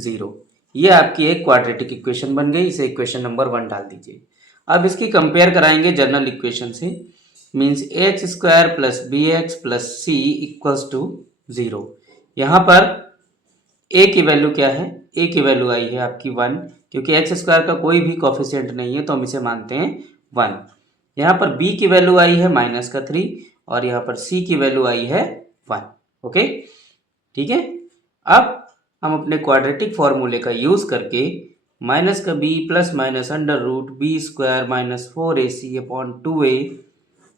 0। ये आपकी एक क्वाड्रेटिक इक्वेशन बन गई, इसे इक्वेशन नंबर 1 डाल दीजिए। अब इसकी कंपेयर कराएंगे जनरल इक्वेशन से, means x square plus b x plus c equals to 0। यहाँ पर a की वैल्यू क्या है? a की वैल्यू आई है आपकी 1, क्योंकि एक्स स्क्वायर का कोई भी कोफिशिएंट नहीं है तो हम इसे मानते हैं 1। यहाँ पर b की वैल्यू आई है माइनस का 3 और यहाँ पर c की वैल्यू आई है 1। ओके, ठीक है, अब हम अपने क्वाड्रेटिक फॉर्मूले का यूज करके माइनस का b plus minus under root b square minus 4ac upon 2a,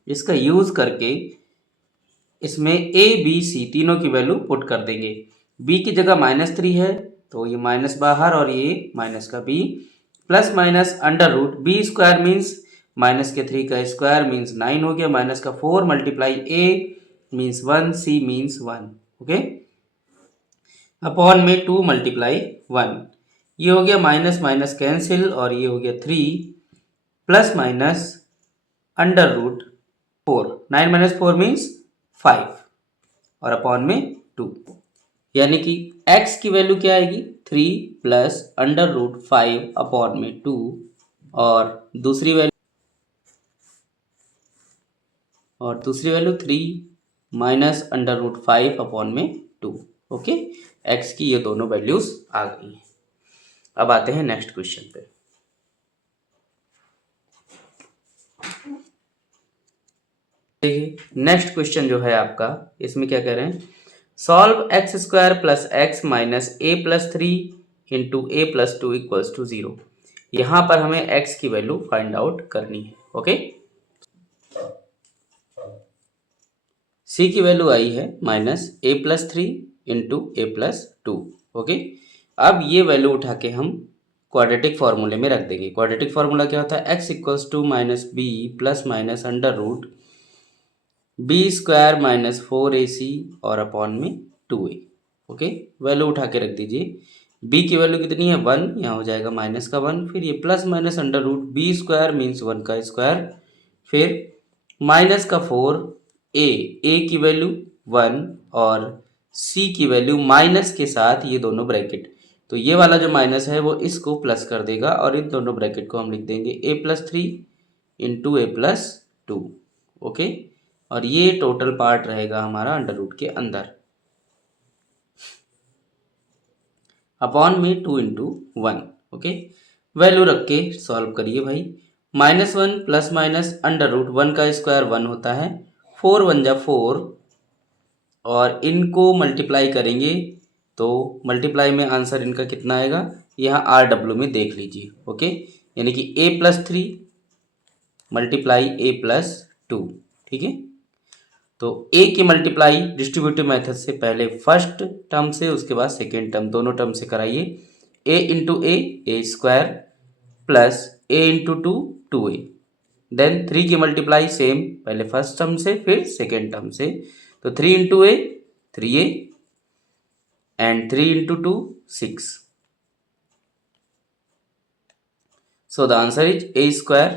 इसका यूज करके इसमें a b c तीनों की वैल्यू पुट कर देंगे। b की जगह -3 है तो ये माइनस बाहर और ये माइनस का b, plus minus under root b square means minus के 3 का स्क्वायर मीन्स 9 हो गया, माइनस का 4 multiply a means 1, c means 1। Okay, upon में 2 मल्टीप्लाई 1, ये हो गया माइनस माइनस कैंसिल और ये हो गया 3 plus minus under root 4, 9 minus 4 means 5 और अपॉन में 2, यानी कि x की वैल्यू क्या आएगी 3 प्लस अंडर रूट 5 अपॉन में 2 और दूसरी value 3 minus under root 5 upon में 2। ओके, x की ये दोनों वैल्यूज आ गई हैं। अब आते हैं नेक्स्ट क्वेश्चन पे। देखिए नेक्स्ट क्वेश्चन जो है आपका, इसमें क्या कह रहे हैं, solve x square plus x minus a plus 3 into a plus 2 equals to 0। यहाँ पर हमें x की वैल्यू फाइंड आउट करनी है। ओके, c की वैल्यू आई है minus a plus 3 into a plus 2। Okay, अब ये वैल्यू उठा के हम क्वाड्रेटिक फार्मूले में रख देंगे। क्वाड्रेटिक फार्मूला क्या होता है, x equals to minus b plus minus under root b square minus 4ac और अपॉन में 2a। ओके, वैल्यू उठा के रख दीजिए। b की वैल्यू कितनी है 1, यहाँ हो जाएगा माइनस का 1, फिर ये plus minus under root b square means 1 का स्क्वायर, फिर माइनस का 4, a की वैल्यू 1 और c की वैल्यू माइनस के साथ ये दोनों ब्रैकेट, तो ये वाला जो माइनस है वो इसको प्लस कर देगा और इन दोनों ब्रैकेट को हम लिख देंगे a plus 3 into a plus 2। Okay, और ये टोटल पार्ट रहेगा हमारा अंडर रूट के अंदर अपॉन में 2 इंटू 1। ओके, वैल्यू रख के सॉल्व करिए भाई। Minus 1 plus minus under root 1 का स्क्वायर 1 होता है, 4 1 जा 4 और इनको मल्टीप्लाई करेंगे तो मल्टीप्लाई में आंसर इनका कितना आएगा, यहाँ RW में देख लीजिए। ओके, यानी कि a plus 3 multiply a plus 2। ठीक है, तो a की मल्टीप्लाई डिस्ट्रीब्यूटिव मेथड से पहले फर्स्ट टर्म से, उसके बाद सेकेंड टर्म, दोनों टर्म से कराइए। a into a square plus a into 2 2a, then 3 की मल्टीप्लाई सेम पहले फर्स्ट टर्म से फिर सेकेंड टर्म से, तो 3 into a 3a and 3 into 2 6। So the answer is a square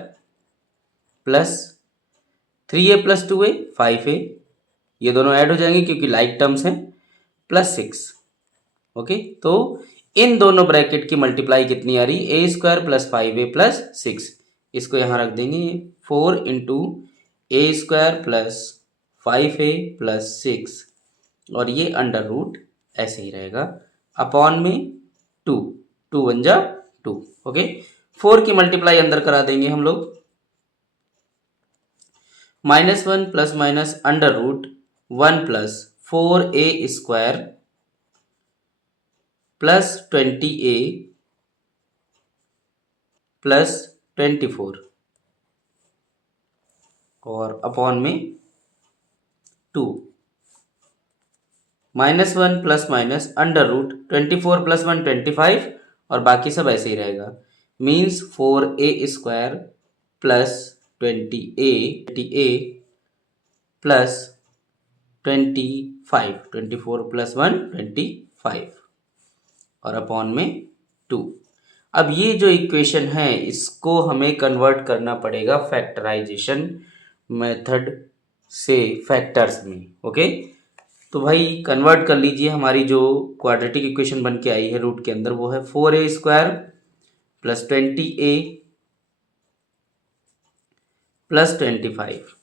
plus 3a plus 2a 5a, ये दोनों add हो जाएंगे क्योंकि लाइक टर्म्स हैं, प्लस 6। ओके, तो इन दोनों ब्रैकेट की मल्टीप्लाई कितनी आ रही, ए स्क्वायर प्लस 5a प्लस 6, इसको यहाँ रख देंगे 4 into a square plus 5a plus 6 और ये अंडर रूट ऐसे ही रहेगा अपॉन में 2, 2 1 जा 2। ओके, 4 की मल्टीप्लाई अंदर करा देंगे हम लोग, minus 1 plus minus under root 1 plus 4a square plus 20a plus 24 और अपॉन में 2, minus 1 plus minus under root 24 plus 1 25 और बाकी सब ऐसे ही रहेगा, means 4a square plus 20a plus 25, 24 plus 1 25 और अपॉन में 2। अब ये जो इक्वेशन है इसको हमें कन्वर्ट करना पड़ेगा फैक्टराइजेशन मेथड से फैक्टर्स में। ओके, तो भाई कन्वर्ट कर लीजिए। हमारी जो क्वाड्रेटिक इक्वेशन बन के आई है रूट के अंदर वो है 4a square plus 20a plus 25।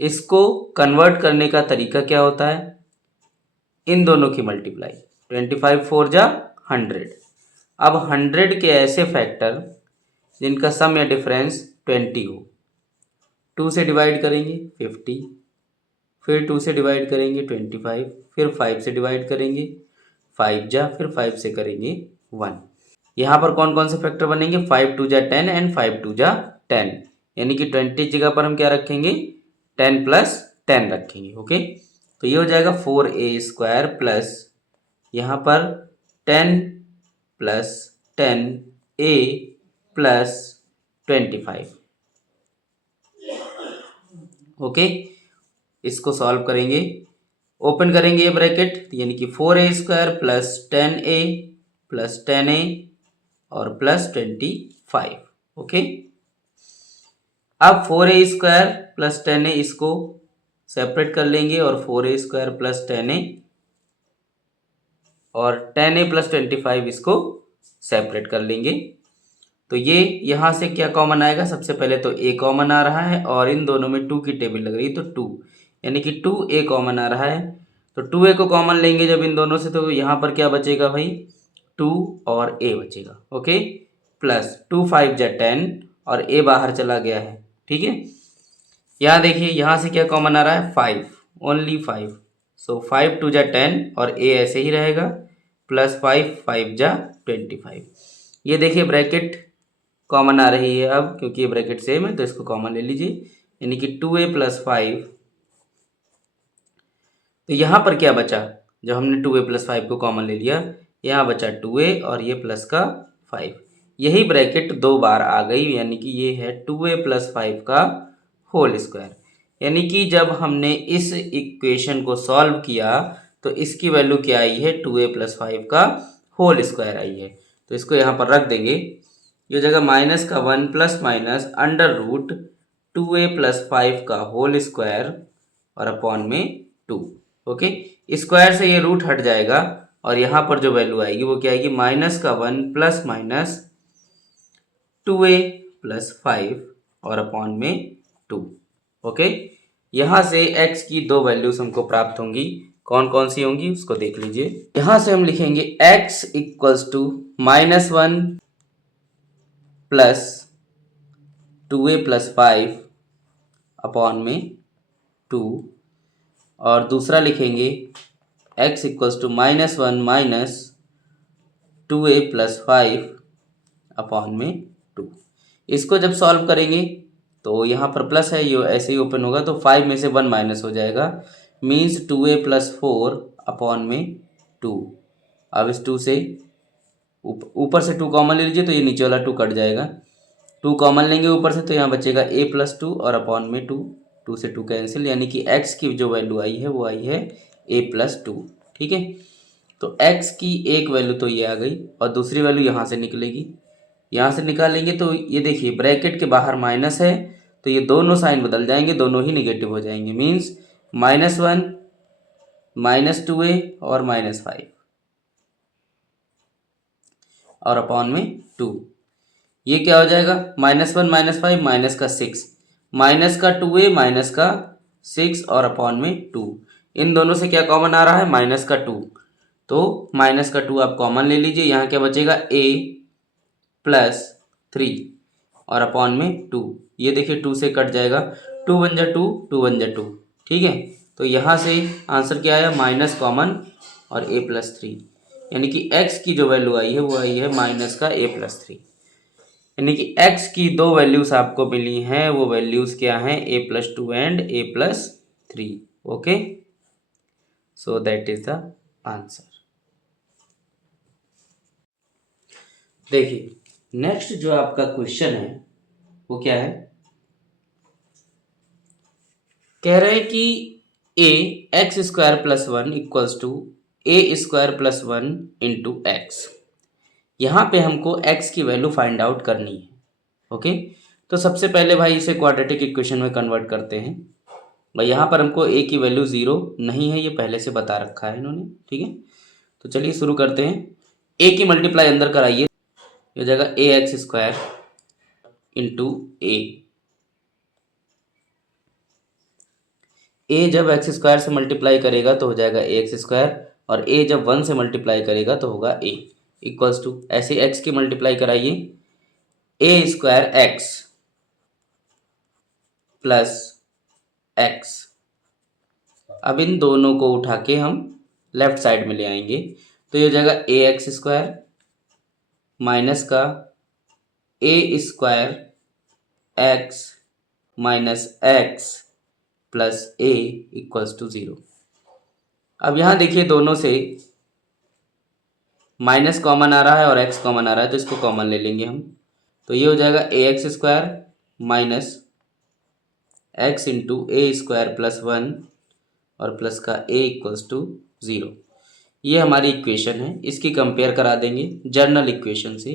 इसको कन्वर्ट करने का तरीका क्या होता है, इन दोनों की मल्टीप्लाई, 25 4 जा 100। अब 100 के ऐसे फैक्टर जिनका सम या डिफरेंस 20 हो, 2 से डिवाइड करेंगे 50, फिर 2 से डिवाइड करेंगे 25, फिर 5 से डिवाइड करेंगे 5 जा, फिर 5 से करेंगे 1। यहाँ पर कौन कौन से फैक्टर बनेंगे, 5 2 जा 10 एंड 5 2 जा 10, यानी कि 20 जगह पर हम क्या रखेंगे 10 प्लस 10 रखेंगे। ओके, तो ये हो जाएगा 4a स्क्वायर प्लस यहाँ पर 10 प्लस 10a प्लस 25। ओके, इसको सॉल्व करेंगे, ओपन करेंगे ये ब्रैकेट, यानी कि 4a square plus 10a plus 10a और प्लस 25। ओके, अब 4a² प्लस 10a इसको सेपरेट कर लेंगे और 4a² प्लस 10a और 10a प्लस 25 इसको सेपरेट कर लेंगे। तो ये यहाँ से क्या कॉमन आएगा, सबसे पहले तो a कॉमन आ रहा है और इन दोनों में 2 की टेबल लग रही है तो 2, यानी कि 2a कॉमन आ रहा है। तो 2a को कॉमन लेंगे जब इन दोनों से, तो यहाँ पर क्या बचेगा भाई, 2 और a बचेगा। ओके, प्लस 2 5 जा 10 और a बाहर चला गया है। ठीक है, यहाँ देखिए यहाँ से क्या कॉमन आ रहा है, 5, ओनली 5। सो 5 2 जा 10 और a ऐसे ही रहेगा, प्लस 5 5 जा 25। ये देखिए ब्रैकेट कॉमन आ रही है अब, क्योंकि ये ब्रैकेट सेम है तो इसको कॉमन ले लीजिए, यानी कि 2a प्लस 5। तो यहाँ पर क्या बचा, जब हमने 2a प्लस 5 को कॉमन ले लिया, यहाँ बचा 2a और ये प्लस का 5। यही ब्रैकेट 2 बार आ गई, यानी कि ये है 2a प्लस 5 का होल स्क्वायर। यानी कि जब हमने इस इक्वेशन को सॉल्व किया तो इसकी वैल्यू क्या आई है, 2a प्लस 5 का होल स्क्वायर आई है। तो इसको यहाँ पर रख देंगे, ये जगह माइनस का 1 plus minus under root 2a plus 5 का होल स्क्वायर और अपॉन में 2। ओके, स्क्वायर से ये रूट हट जाएगा और यहाँ पर जो वैल्यू आएगी वो क्या आएगी, माइनस का 1 प्लस माइनस 2a प्लस 5 और अपॉन में 2। ओके, यहाँ से x की दो वैल्यूज हमको प्राप्त होंगी, कौन कौन सी होंगी उसको देख लीजिए। यहाँ से हम लिखेंगे x equals to -1 plus 2a plus 5 upon में 2, और दूसरा लिखेंगे x equals to -1 minus 2a plus 5 upon में 2। इसको जब सॉल्व करेंगे तो यहाँ पर प्लस है, ये ऐसे ही ओपन होगा तो 5 में से 1 माइनस हो जाएगा, मीन्स 2a प्लस 4 अपॉन में 2। अब इस 2 से ऊपर से 2 कॉमन ले लीजिए तो ये नीचे वाला 2 कट जाएगा, 2 कॉमन लेंगे ऊपर से तो यहाँ बचेगा a प्लस 2 और अपॉन में 2, 2 से 2 कैंसिल, यानी कि x की जो वैल्यू आई है वो आई है a प्लस 2। ठीक है, तो x की एक वैल्यू तो ये आ गई और दूसरी वैल्यू यहाँ से निकलेगी, यहाँ से निकालेंगे तो ये देखिए ब्रैकेट के बाहर माइनस है तो ये दोनों साइन बदल जाएंगे, दोनों ही निगेटिव हो जाएंगे, मीन्स -1 -2a और -5 और अपॉन में 2। ये क्या हो जाएगा, -1 -5 माइनस का 6, माइनस का 2a माइनस का 6 और अपॉन में 2। इन दोनों से क्या कॉमन आ रहा है, माइनस का 2, तो माइनस का 2 आप कॉमन ले लीजिए, यहाँ क्या बचेगा a प्लस 3 और अपॉन में 2। ये देखिए 2 से कट जाएगा, 2 1 जा 2, 2 1 जा 2। ठीक है, तो यहाँ से आंसर क्या आया, माइनस कॉमन और a प्लस 3, यानी कि x की जो वैल्यू आई है वो आई है माइनस का a प्लस 3। यानी कि x की दो वैल्यूज आपको मिली हैं, वो वैल्यूज क्या हैं, a plus 2 and a plus 3। Okay, so that is the answer. देखिए नेक्स्ट जो आपका क्वेश्चन है वो क्या है, कह रहे हैं कि a(x² + 1 = a² + 1 × x। यहाँ पे हमको x की वैल्यू फाइंड आउट करनी है। ओके, तो सबसे पहले भाई इसे क्वाड्रेटिक इक्वेशन में कन्वर्ट करते हैं। भाई यहाँ पर हमको a की वैल्यू 0 नहीं है, ये पहले से बता रखा है इन्होंने। ठीक है, तो चलिए शुरू करते हैं। a की मल्टीप्लाई अंदर कराइए, हो जाएगा ax² × a जब x² से मल्टीप्लाई करेगा तो हो जाएगा ax², और a जब 1 से मल्टीप्लाई करेगा तो होगा a इक्वल्स टू, ऐसे x की मल्टीप्लाई कराइए, a² x प्लस x। अब इन दोनों को उठा के हम लेफ्ट साइड में ले आएंगे तो ये हो जाएगा ax² माइनस का a² x minus x plus a equals to 0। अब यहाँ देखिए दोनों से माइनस कॉमन आ रहा है और x कॉमन आ रहा है तो इसको कॉमन ले लेंगे हम, तो ये हो जाएगा ax² माइनस x × a² + 1 और प्लस का a इक्वल्स टू 0। ये हमारी इक्वेशन है, इसकी कंपेयर करा देंगे जर्नल इक्वेशन से,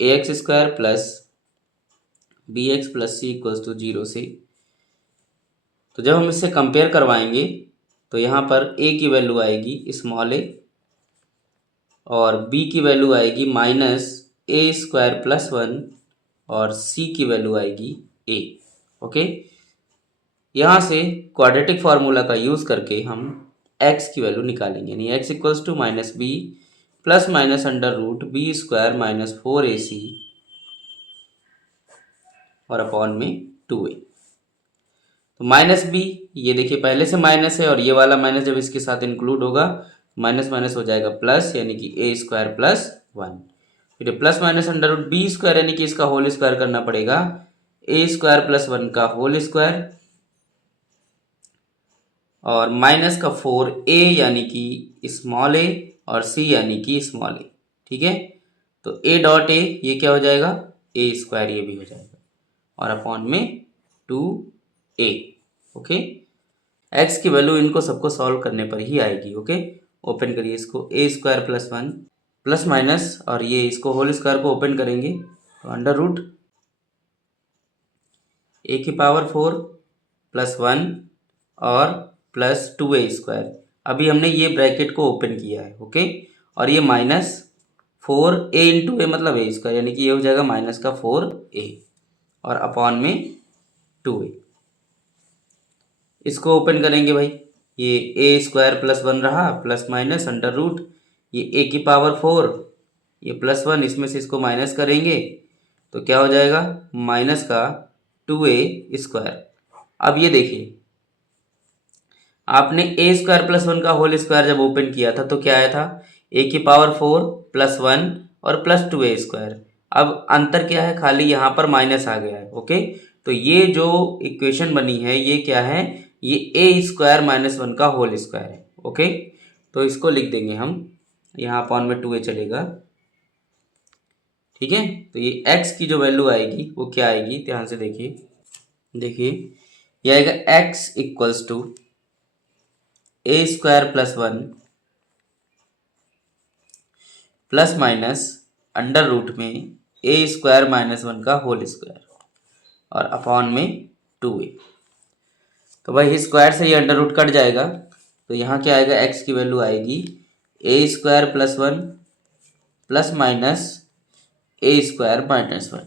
ax² plus b x plus c equals to 0 से। तो जब हम इससे कंपेयर करवाएंगे तो यहाँ पर a की वैल्यू आएगी स्मॉल a और b की वैल्यू आएगी माइनस a स्क्वायर प्लस 1 और c की वैल्यू आएगी a। ओके, यहाँ से क्वाड्रेटिक फार्मूला का यूज़ करके हम x की वैल्यू निकालेंगे, यानी x equals to minus b plus minus under root b square minus 4ac और अपॉन में 2a। तो माइनस बी, ये देखिए पहले से माइनस है और ये वाला माइनस जब इसके साथ इंक्लूड होगा माइनस माइनस हो जाएगा प्लस, यानी कि ए स्क्वायर प्लस 1। फिर plus minus under root b square, यानी कि इसका होल स्क्वायर करना पड़ेगा ए स्क्वायर प्लस 1 का होल स्क्वायर और माइनस का 4a यानी कि स्मॉल ए और c यानी कि स्मॉल ए। ठीक है, तो a डॉट ए ये क्या हो जाएगा ए स्क्वायर, ये भी हो जाएगा और अपॉन में 2a। ओके, x की वैल्यू इनको सबको सॉल्व करने पर ही आएगी। ओके, ओपन करिए इसको, ए स्क्वायर प्लस 1 प्लस माइनस और ये इसको होल स्क्वायर को ओपन करेंगे तो अंडर रूट ए की पावर 4 प्लस 1 और प्लस 2a स्क्वायर। अभी हमने ये ब्रैकेट को ओपन किया है। ओके, और ये माइनस 4a इंटू ए मतलब ए स्क्वायर, यानी कि ये हो जाएगा माइनस का 4a और अपॉन में 2a। इसको ओपन करेंगे भाई, ये ए स्क्वायर प्लस 1 रहा प्लस माइनस अंडर रूट ये ए की पावर 4 ये प्लस 1, इसमें से इसको माइनस करेंगे तो क्या हो जाएगा माइनस का 2a स्क्वायर। अब ये देखिए आपने ए स्क्वायर प्लस 1 का होल स्क्वायर जब ओपन किया था तो क्या आया था ए की पावर 4 प्लस 1 और प्लस 2a स्क्वायर। अब अंतर क्या है, खाली यहाँ पर माइनस आ गया है। ओके, तो ये जो इक्वेशन बनी है ये क्या है, ये ए स्क्वायर माइनस 1 का होल स्क्वायर है। ओके, तो इसको लिख देंगे हम, यहाँ अपॉन में 2a चलेगा। ठीक है, तो ये x की जो वैल्यू आएगी वो क्या आएगी, ध्यान से देखिए, ये आएगा x equals to A square plus 1 plus minus under root में ए स्क्वायर माइनस 1 का होल स्क्वायर और अपॉन में 2a। तो भाई स्क्वायर से ये अंडर रूट कट जाएगा तो यहाँ क्या आएगा, x की वैल्यू आएगी ए स्क्वायर प्लस 1 प्लस माइनस ए स्क्वायर माइनस 1,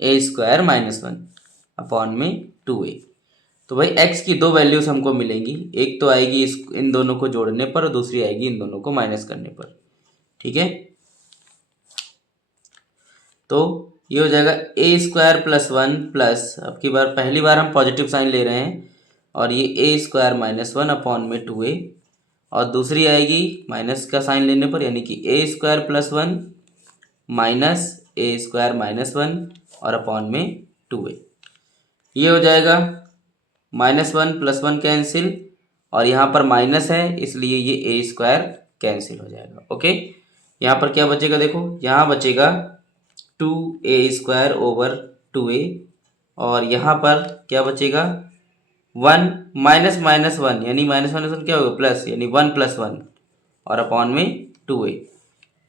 ए स्क्वायर माइनस 1 अपॉन में 2a। तो भाई x की दो वैल्यूज हमको मिलेंगी, एक तो आएगी इन दोनों को जोड़ने पर और दूसरी आएगी इन दोनों को माइनस करने पर। ठीक है, तो ये हो जाएगा ए स्क्वायर प्लस 1 प्लस, अब की बार पहली बार हम पॉजिटिव साइन ले रहे हैं और ये ए स्क्वायर माइनस 1 अपॉन में 2a और दूसरी आएगी माइनस का साइन लेने पर, यानी कि ए स्क्वायर प्लस 1 माइनस ए स्क्वायर माइनस 1 और अपॉन में 2a। ये हो जाएगा माइनस 1 प्लस 1 कैंसिल और यहाँ पर माइनस है इसलिए ये ए स्क्वायर कैंसिल हो जाएगा। ओके, यहाँ पर क्या बचेगा, देखो यहाँ बचेगा 2a स्क्वायर ओवर 2a और यहाँ पर क्या बचेगा 1 माइनस माइनस 1, यानी माइनस माइनस 1 क्या होगा प्लस, यानी 1 प्लस 1 और अपॉन में 2a।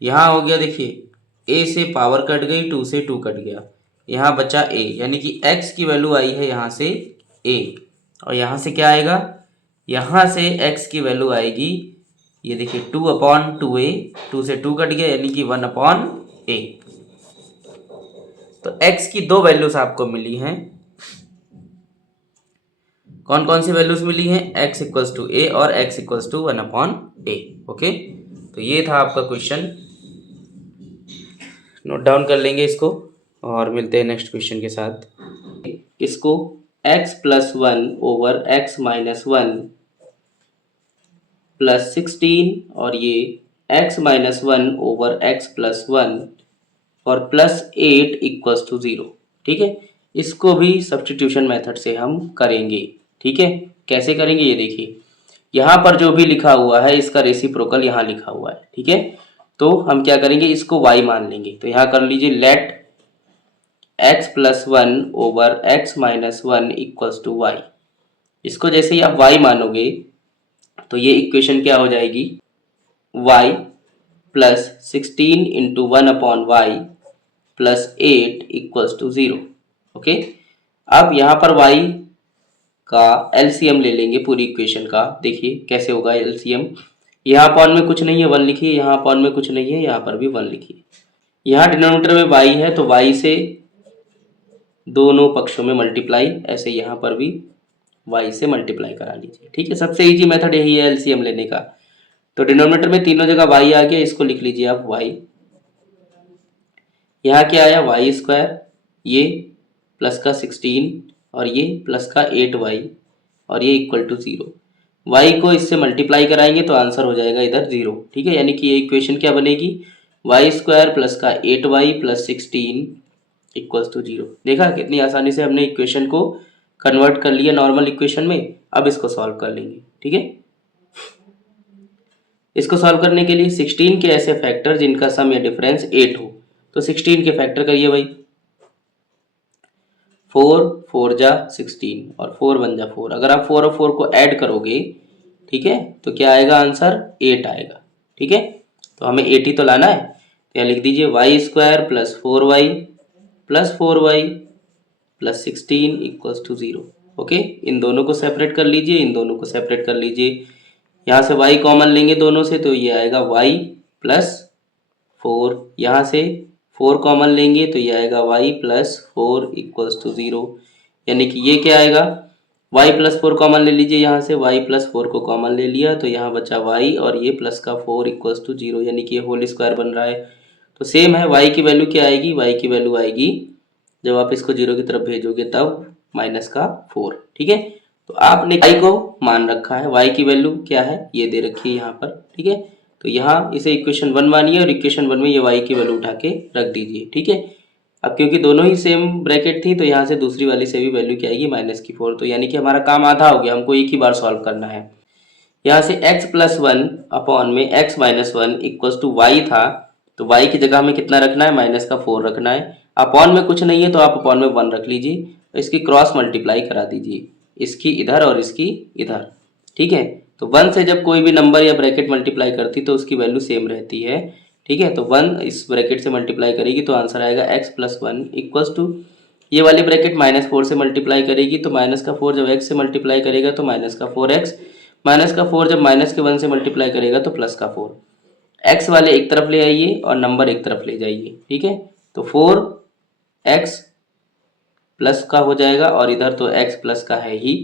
यहाँ हो गया, देखिए a से पावर कट गई, 2 से 2 कट गया, यहाँ बचा a, यानी कि x की वैल्यू आई है यहाँ से a और यहाँ से क्या आएगा, यहाँ से x की वैल्यू आएगी, ये देखिए 2 अपॉन 2a, 2 से 2 कट गया यानी कि 1 अपॉन a। तो x की दो वैल्यूज आपको मिली हैं, कौन कौन सी वैल्यूज मिली हैं, x इक्वल्स टू a और x equals to 1 upon a। Okay, तो ये था आपका क्वेश्चन, नोट डाउन कर लेंगे इसको और मिलते हैं नेक्स्ट क्वेश्चन के साथ। इसको x plus 1 over x minus 1 plus 16 और ये x minus 1 over x plus 1 और प्लस 8 इक्वल्स टू 0। ठीक है, इसको भी सब्स्टिट्यूशन मेथड से हम करेंगे। ठीक है, कैसे करेंगे ये देखिए, यहाँ पर जो भी लिखा हुआ है इसका रेसिप्रोकल यहाँ लिखा हुआ है। ठीक है, तो हम क्या करेंगे, इसको y मान लेंगे, तो यहाँ कर लीजिए let x plus 1 over x minus 1 equals to y। इसको जैसे ही आप y मानोगे तो ये इक्वेशन क्या हो जाएगी, y plus 16 into 1 upon y plus 8 equals to 0। Okay, अब यहाँ पर y का एलसीएम ले लेंगे पूरी इक्वेशन का। देखिए कैसे होगा एलसीएम। यहाँ अपॉन में कुछ नहीं है 1 लिखिए, यहाँ अपॉन में कुछ नहीं है, यहाँ पर भी 1 लिखिए। यहाँ डिनोमिनेटर में y है तो y से दोनों पक्षों में मल्टीप्लाई, ऐसे यहाँ पर भी y से मल्टीप्लाई करा लीजिए। ठीक है, सबसे इजी मेथड यही है एलसीएम लेने का। तो डिनोमिनेटर में तीनों जगह y आ गया, इसको लिख लीजिए आप y। यहाँ क्या आया वाई स्क्वायर, ये प्लस का 16 और ये प्लस का 8y और ये इक्वल टू 0। y को इससे मल्टीप्लाई कराएंगे तो आंसर हो जाएगा इधर 0। ठीक है, यानी कि ये इक्वेशन क्या बनेगी, वाई स्क्वायर प्लस का 8y प्लस 16 इक्वल्स टू 0। देखा कितनी आसानी से हमने इक्वेशन को कन्वर्ट कर लिया नॉर्मल इक्वेशन में। अब इसको सॉल्व कर लेंगे। ठीक है, इसको सॉल्व करने के लिए 16 के ऐसे फैक्टर जिनका सम या डिफरेंस 8 हो, तो 16 के फैक्टर करिए भाई। 4 4 जा 16 और 4 1 जा 4। अगर आप 4 और 4 को ऐड करोगे, ठीक है, तो क्या आएगा आंसर 8 आएगा। ठीक है, तो हमें 8 ही तो लाना है, तो यहाँ लिख दीजिए Y square plus 4y plus 4y plus 16 equals to 0। Okay, इन दोनों को सेपरेट कर लीजिए, इन दोनों को सेपरेट कर लीजिए। यहाँ से y कॉमन लेंगे दोनों से, तो ये आएगा y प्लस 4। यहाँ से 4 कॉमन लेंगे तो ये आएगा y प्लस 4 इक्वल्स टू 0। यानी कि ये क्या आएगा, y प्लस 4 कॉमन ले लीजिए, यहाँ से y प्लस 4 को कॉमन ले लिया तो यहाँ बचा y और ये प्लस का 4 इक्वल्स टू 0, यानी कि ये होल स्क्वायर बन रहा है। तो सेम है, y की वैल्यू क्या आएगी, y की वैल्यू आएगी जब आप इसको 0 की तरफ भेजोगे तब माइनस का 4। ठीक है, तो आपने y को मान रखा है, y की वैल्यू क्या है ये दे रखी है यहाँ पर। ठीक है, तो यहाँ इसे इक्वेशन 1 मानिए और इक्वेशन 1 में ये y की वैल्यू उठा के रख दीजिए। ठीक है, अब क्योंकि दोनों ही सेम ब्रैकेट थी तो यहाँ से दूसरी वाली से भी वैल्यू क्या आएगी माइनस की 4। तो यानी कि हमारा काम आधा हो गया, हमको एक ही बार सॉल्व करना है। यहाँ से x प्लस 1 अपॉन में x minus 1 equals to y था, तो y की जगह हमें कितना रखना है, माइनस का 4 रखना है। अपॉन में कुछ नहीं है तो आप अपॉन में 1 रख लीजिए, इसकी क्रॉस मल्टीप्लाई करा दीजिए, इसकी इधर और इसकी इधर। ठीक है, तो 1 से जब कोई भी नंबर या ब्रैकेट मल्टीप्लाई करती तो उसकी वैल्यू सेम रहती है। ठीक है, तो 1 इस ब्रैकेट से मल्टीप्लाई करेगी तो आंसर आएगा x प्लस 1 इक्वल्स टू, ये वाली ब्रैकेट माइनस 4 से मल्टीप्लाई करेगी तो माइनस का 4 जब x से मल्टीप्लाई करेगा तो माइनस का 4x, माइनस का 4 जब माइनस के 1 से मल्टीप्लाई करेगा तो प्लस का 4। x वाले एक तरफ ले आइए और नंबर एक तरफ ले जाइए। ठीक है, तो 4x प्लस का हो जाएगा और इधर तो x प्लस का है ही,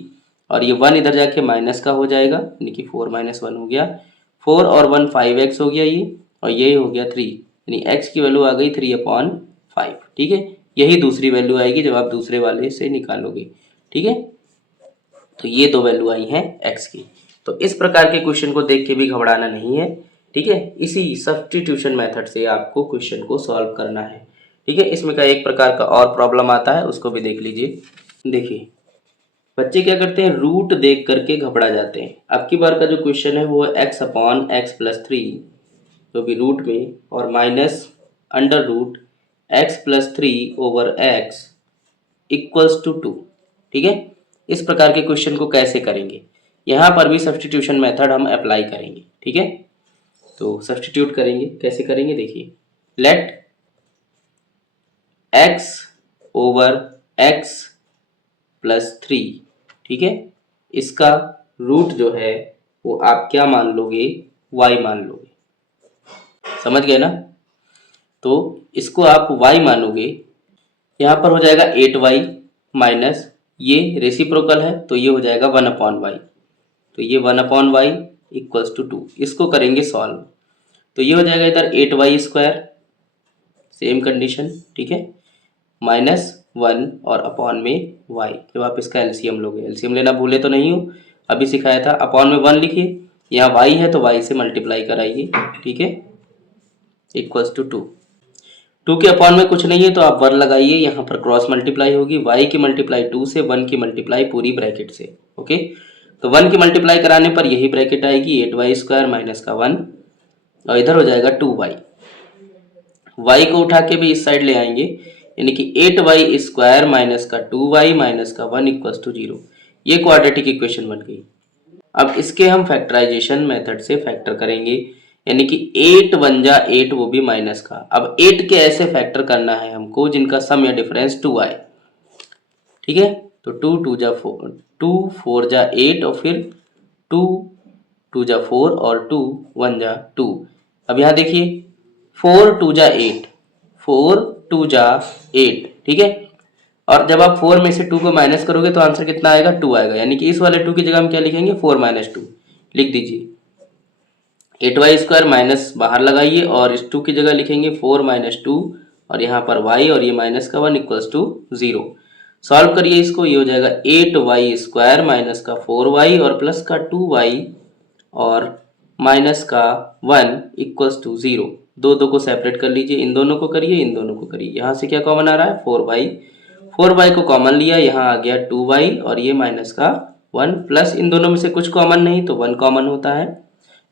और ये 1 इधर जाके माइनस का हो जाएगा, यानी कि 4 माइनस 1 हो गया। 4 और 1 5x हो गया ये, और ये हो गया 3, यानी x की वैल्यू आ गई 3/5। ठीक है, यही दूसरी वैल्यू आएगी जब आप दूसरे वाले से निकालोगे। ठीक है, तो ये दो वैल्यू आई हैं x की। तो इस प्रकार के क्वेश्चन को देख के भी घबराना नहीं है। ठीक है, इसी सब्स्टिट्यूशन मेथड से आपको क्वेश्चन को सॉल्व करना है। ठीक है, इसमें का एक प्रकार का और प्रॉब्लम आता है, उसको भी देख लीजिए। देखिए बच्चे क्या करते हैं, रूट देख करके घबरा जाते हैं। अब की बार का जो क्वेश्चन है वो x अपॉन एक्स प्लस 3 जो भी रूट में, और minus under root x plus 3 over x equals to 2। ठीक है, इस प्रकार के क्वेश्चन को कैसे करेंगे, यहाँ पर भी सब्स्टिट्यूशन मेथड हम अप्लाई करेंगे। ठीक है, तो सब्स्टिट्यूट करेंगे, कैसे करेंगे देखिए, let x over x plus 3, ठीक है, इसका रूट जो है वो आप क्या मान लोगे, y मान लोगे। समझ गए ना, तो इसको आप y मानोगे, यहाँ पर हो जाएगा 8y माइनस ये रेसिप्रोकल है तो ये हो जाएगा 1/y, तो ये 1/y इक्वल्स टू 2। इसको करेंगे सॉल्व, तो ये हो जाएगा इधर 8y स्क्वायर, सेम कंडीशन। ठीक है, माइनस 1 और अपॉन में y, जब आप इसका एलसीएम लोगे, एलसीएम लेना भूले तो नहीं हो, अभी सिखाया था। अपॉन में 1 लिखिए, यहाँ y है तो y से मल्टीप्लाई कराइए। ठीक है, इक्वल्स टू 2। 2 के अपॉन में कुछ नहीं है तो आप 1 लगाइए, यहाँ पर क्रॉस मल्टीप्लाई होगी, y की मल्टीप्लाई 2 से, 1 की मल्टीप्लाई पूरी ब्रैकेट से। ओके, तो 1 की मल्टीप्लाई कराने पर यही ब्रैकेट आएगी 8y स्क्वायर माइनस का 1, और इधर हो जाएगा 2y। y को उठा के भी इस साइड ले आएंगे, यानी कि 8y स्क्वायर माइनस का 2y माइनस का 1 इक्वल्स टू 0। ये क्वाड्रेटिक इक्वेशन बन गई। अब इसके हम फैक्टराइजेशन मेथड से फैक्टर करेंगे, यानी कि 8 1 जा 8, वो भी माइनस का। अब 8 के ऐसे फैक्टर करना है हमको जिनका सम या डिफरेंस 2 आए, ठीक है। तो 2 2 जा 4, 2 4 जा 8 और फिर 2 2 जा 4 और 2 1 जा 2। अब यहाँ देखिए 4 2 जा 8, 4 2 जा 8, ठीक है। और जब आप 4 में से 2 को माइनस करोगे तो आंसर कितना आएगा, 2 आएगा। यानी कि इस वाले 2 की जगह हम क्या लिखेंगे, 4 माइनस 2 लिख दीजिए। 8y स्क्वायर माइनस बाहर लगाइए और इस 2 की जगह लिखेंगे 4 माइनस 2 और यहाँ पर y और ये माइनस का 1 इक्वल्स टू 0। सॉल्व करिए इसको, ये हो जाएगा 8y स्क्वायर माइनस का 4y और प्लस का 2y और माइनस का 1 इक्वल्स टू 0। दो दो को सेपरेट कर लीजिए, इन दोनों को करिए, इन दोनों को करिए। यहाँ से क्या कॉमन आ रहा है, 4y, 4y को कॉमन लिया, यहाँ आ गया 2y और ये माइनस का 1 प्लस इन दोनों में से कुछ कॉमन नहीं तो 1 कॉमन होता है,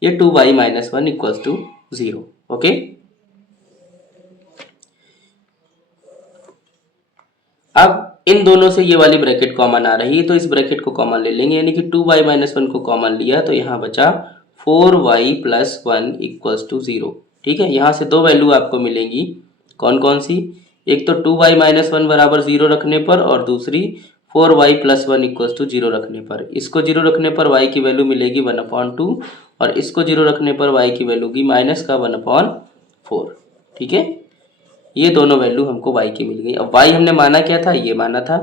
ये 2y minus 1 equals to 0। Okay, अब इन दोनों से ये वाली ब्रैकेट कॉमन आ रही है तो इस ब्रैकेट को कॉमन ले लेंगे, यानी कि 2y माइनस 1 को कॉमन लिया तो यहाँ बचा 4y प्लस 1 इक्वल्स टू 0। ठीक है, यहाँ से दो वैल्यू आपको मिलेंगी, कौन कौन सी, एक तो 2y माइनस 1 बराबर 0 रखने पर और दूसरी 4y प्लस 1 इक्वल्स टू 0 रखने पर। इसको 0 रखने पर y की वैल्यू मिलेगी 1/2 और इसको 0 रखने पर y की वैल्यू की माइनस का 1/4। ठीक है, ये दोनों वैल्यू हमको y की मिल गई। अब y हमने माना क्या था, ये माना था।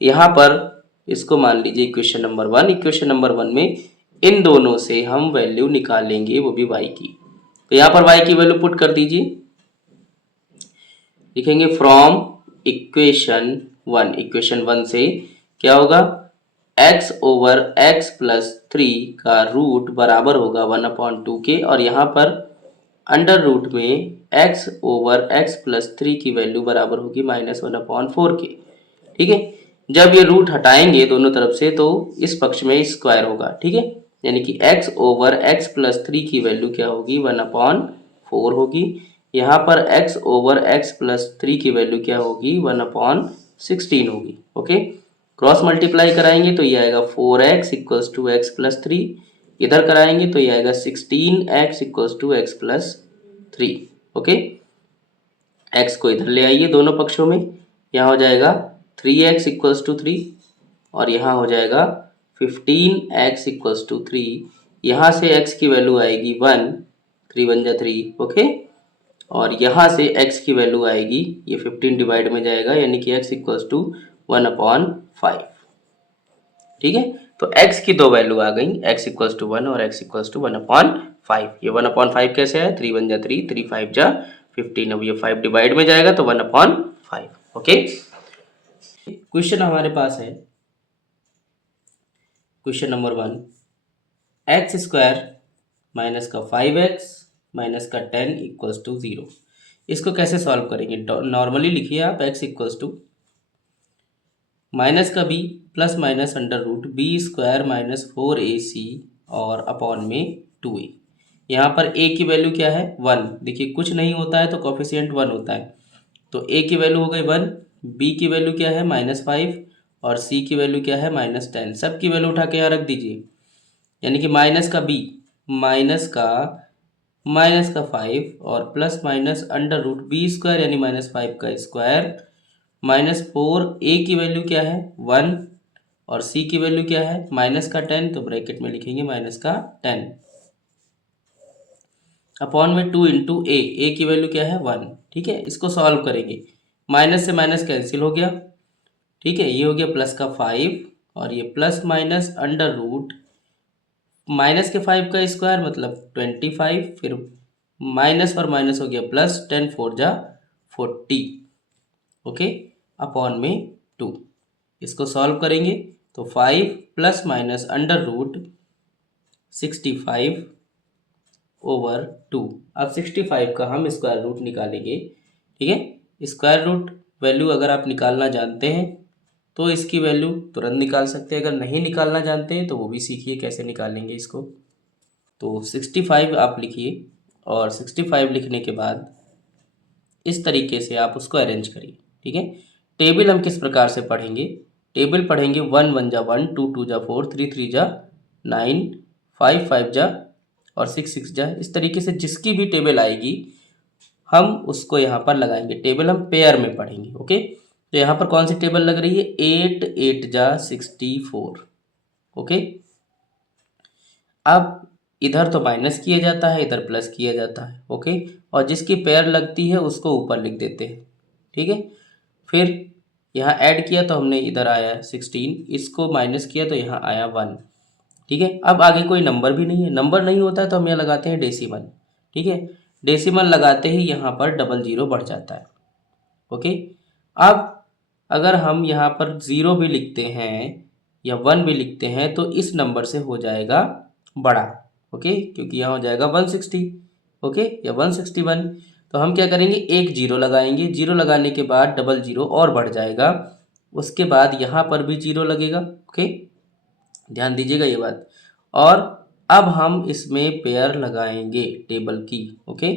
यहाँ पर इसको मान लीजिए इक्वेशन नंबर 1। इक्वेशन नंबर 1 में इन दोनों से हम वैल्यू निकालेंगे, वो भी y की। तो यहाँ पर y की वैल्यू पुट कर दीजिए, लिखेंगे फ्रॉम इक्वेशन 1। इक्वेशन 1 से क्या होगा, x ओवर x प्लस 3 का रूट बराबर होगा 1/2 के और यहाँ पर अंडर रूट में x ओवर x प्लस 3 की वैल्यू बराबर होगी -1/4 के। ठीक है, जब ये रूट हटाएंगे दोनों तरफ से तो इस पक्ष में स्क्वायर होगा। ठीक है, यानी कि x ओवर x प्लस 3 की वैल्यू क्या होगी, 1/4 होगी। यहाँ पर x ओवर x प्लस 3 की वैल्यू क्या होगी, 1/16 होगी। ओके, क्रॉस मल्टीप्लाई कराएंगे तो ये आएगा 4x equals to x plus 3, इधर कराएंगे तो ये आएगा 16x equals to x plus 3। Okay, x को इधर ले आइए दोनों पक्षों में, यहाँ हो जाएगा 3x इक्वल्स टू 3 और यहाँ हो जाएगा 15x इक्वल्स टू 3। यहाँ से x की वैल्यू आएगी 1, 3 1 जा 3। ओके, और यहाँ से x की वैल्यू आएगी, ये 15 डिवाइड में जाएगा यानी कि x इक्वल्स टू 1/5। ठीक है, तो x की दो वैल्यू आ गई, x इक्वल्स टू 1 और x इक्वल्स टू 1/5। ये 1/5 कैसे है, 3 1 जा 3, 3 5 जा 15। अब ये 5 डिवाइड में जाएगा तो 1/5। ओके, क्वेश्चन हमारे पास है question number 1, x square minus का 5x माइनस का 10 इक्वल्स टू 0। इसको कैसे सॉल्व करेंगे, नॉर्मली लिखिए आप x इक्वल्स टू माइनस का b plus minus under root b square minus 4ac और अपॉन में 2a। यहाँ पर a की वैल्यू क्या है, 1। देखिए कुछ नहीं होता है तो कोफिशिएंट 1 होता है, तो a की वैल्यू हो गई 1, b की वैल्यू क्या है -5 और c की वैल्यू क्या है -10। सब की वैल्यू उठा के यहाँ रख दीजिए, यानी कि माइनस का b माइनस का 5 और plus minus under root b square यानी -5 का स्क्वायर -4। a की वैल्यू क्या है 1 और c की वैल्यू क्या है -10, तो ब्रैकेट में लिखेंगे -10 अपॉन में 2 इंटू a की वैल्यू क्या है 1। ठीक है, इसको सॉल्व करेंगे, माइनस से माइनस कैंसिल हो गया। ठीक है, ये हो गया प्लस का 5 और ये plus minus under root minus के 5 का स्क्वायर मतलब 25, फिर माइनस और माइनस हो गया प्लस, 10 4 जा 40। ओके, अपॉन में 2। इसको सॉल्व करेंगे तो 5 plus minus under root 65 over 2। अब 65 का हम स्क्वायर रूट निकालेंगे। ठीक है, स्क्वायर रूट वैल्यू अगर आप निकालना जानते हैं तो इसकी वैल्यू तुरंत निकाल सकते हैं, अगर नहीं निकालना जानते हैं तो वो भी सीखिए कैसे निकालेंगे इसको। तो 65 आप लिखिए और 65 लिखने के बाद इस तरीके से आप उसको अरेंज करिए। ठीक है, टेबल हम किस प्रकार से पढ़ेंगे, टेबल पढ़ेंगे 1 1 जा 1, 2 2 जा 4, 3 3 जा 9, 5 5 जा और 6 6 जा, इस तरीके से जिसकी भी टेबल आएगी हम उसको यहाँ पर लगाएंगे। टेबल हम पेयर में पढ़ेंगे। ओके, तो यहाँ पर कौन सी टेबल लग रही है? 8 8 जा 64। ओके, अब इधर तो माइनस किया जाता है, इधर प्लस किया जाता है। ओके, और जिसकी पेयर लगती है उसको ऊपर लिख देते हैं। ठीक है, फिर यहाँ ऐड किया तो हमने इधर आया 16, इसको माइनस किया तो यहाँ आया 1। ठीक है, अब आगे कोई नंबर भी नहीं है, नंबर नहीं होता है तो हम यहाँ लगाते हैं डेसिमल। ठीक है, डेसिमल लगाते ही यहाँ पर डबल जीरो बढ़ जाता है। ओके, अब अगर हम यहाँ पर ज़ीरो भी लिखते हैं या 1 भी लिखते हैं तो इस नंबर से हो जाएगा बड़ा। ओके, क्योंकि यहाँ हो जाएगा 160। ओके, या 161। तो हम क्या करेंगे, एक जीरो लगाएंगे, जीरो लगाने के बाद डबल जीरो और बढ़ जाएगा, उसके बाद यहाँ पर भी जीरो लगेगा। ओके, ध्यान दीजिएगा ये बात। और अब हम इसमें पेयर लगाएंगे टेबल की। ओके,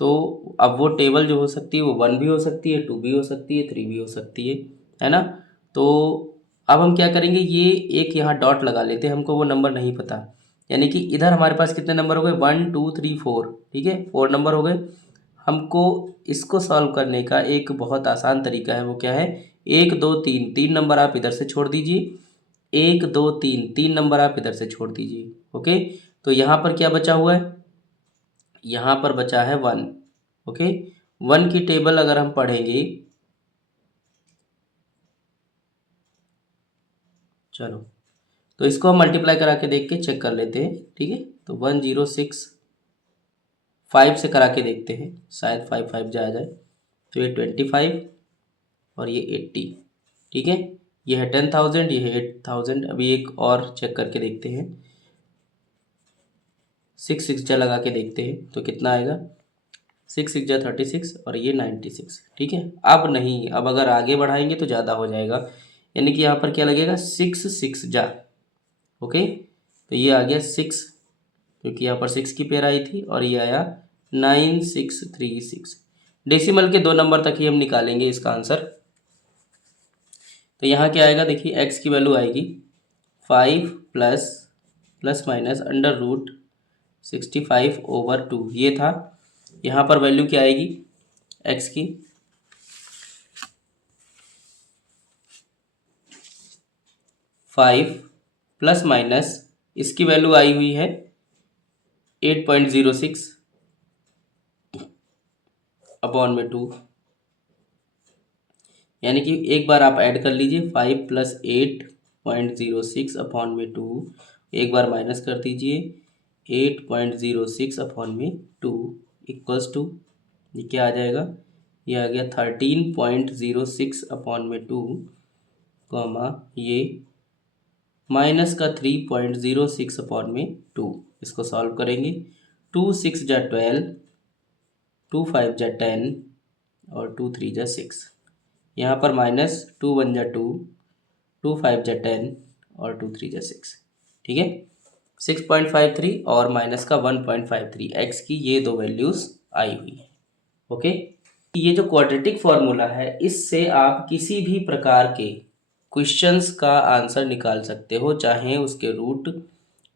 तो अब वो टेबल जो हो सकती है वो 1 भी हो सकती है, 2 भी हो सकती है, 3 भी हो सकती है ना। तो अब हम क्या करेंगे, ये एक यहाँ डॉट लगा लेते हैं, हमको वो नंबर नहीं पता, यानी कि इधर हमारे पास कितने नंबर हो गए, 1 2 3 4। ठीक है, 4 नंबर हो गए। हमको इसको सॉल्व करने का एक बहुत आसान तरीका है, वो क्या है, 1 2 3, 3 नंबर आप इधर से छोड़ दीजिए, 1 2 3, 3 नंबर आप इधर से छोड़ दीजिए। ओके, तो यहाँ पर क्या बचा हुआ है, यहाँ पर बचा है 1। ओके, 1 की टेबल अगर हम पढ़ेंगे, चलो तो इसको हम मल्टीप्लाई करा के देख के चेक कर लेते हैं। ठीक है, तो 1065 से करा के देखते हैं, शायद 5 5 जा जाए, तो ये 25 और ये 80। ठीक है, ये है 10,000, ये है 8,000। अभी एक और चेक करके देखते हैं, 6 6 जा लगा के देखते हैं तो कितना आएगा, 6 6 जा 36 और ये 96। ठीक है, अब नहीं, अब अगर आगे बढ़ाएंगे तो ज़्यादा हो जाएगा, यानी कि यहाँ पर क्या लगेगा, 6 6 जा। ओके, तो ये आ गया 6, क्योंकि यहाँ पर 6 की पेयर आई थी, और ये आया 9636। डेसिमल के 2 नंबर तक ही हम निकालेंगे इसका आंसर। तो यहाँ क्या आएगा, देखिए x की वैल्यू आएगी 5 plus plus minus under root 65/2, ये था। यहाँ पर वैल्यू क्या आएगी x की, 5 प्लस माइनस इसकी वैल्यू आई हुई है 8.06 अपॉन में 2, यानी कि एक बार आप ऐड कर लीजिए, 5 प्लस 8.06 अपॉन में 2, एक बार माइनस कर दीजिए 8.06 अपॉन में 2 इक्वल्स टू, ये क्या आ जाएगा, ये आ गया 13.06 अपॉन में 2, कॉमा ये माइनस का 3.06 अपॉन में 2। इसको सॉल्व करेंगे, 2 6 जा 12, 2 5 जा 10 और 2 3 जा 6। यहाँ पर माइनस 2 1 जा 2, 2 5 जा 10 और 2 3 जा 6। ठीक है, 6.53 और माइनस का 1.53, एक्स की ये दो वैल्यूज़ आई हुई है। ओके, ये जो क्वाड्रेटिक फॉर्मूला है, इससे आप किसी भी प्रकार के क्वेश्चंस का आंसर निकाल सकते हो, चाहे उसके रूट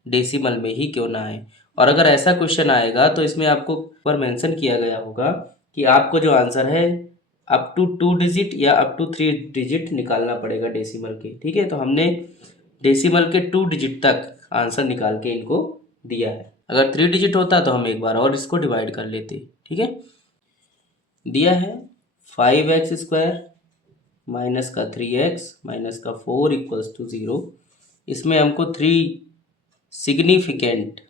डेसिमल में ही क्यों ना आए। और अगर ऐसा क्वेश्चन आएगा तो इसमें आपको पर मेंशन किया गया होगा कि आपको जो आंसर है अप टू 2 डिजिट या अप टू 3 डिजिट निकालना पड़ेगा डेसिमल के। ठीक है, तो हमने डेसिमल के 2 डिजिट तक आंसर निकाल के इनको दिया है। अगर 3 डिजिट होता तो हम एक बार और इसको डिवाइड कर लेते। ठीक है, दिया है 5x² माइनस का 3x माइनस का 4 इक्वल्स टू 0। इसमें हमको 3 सिग्निफिकेंट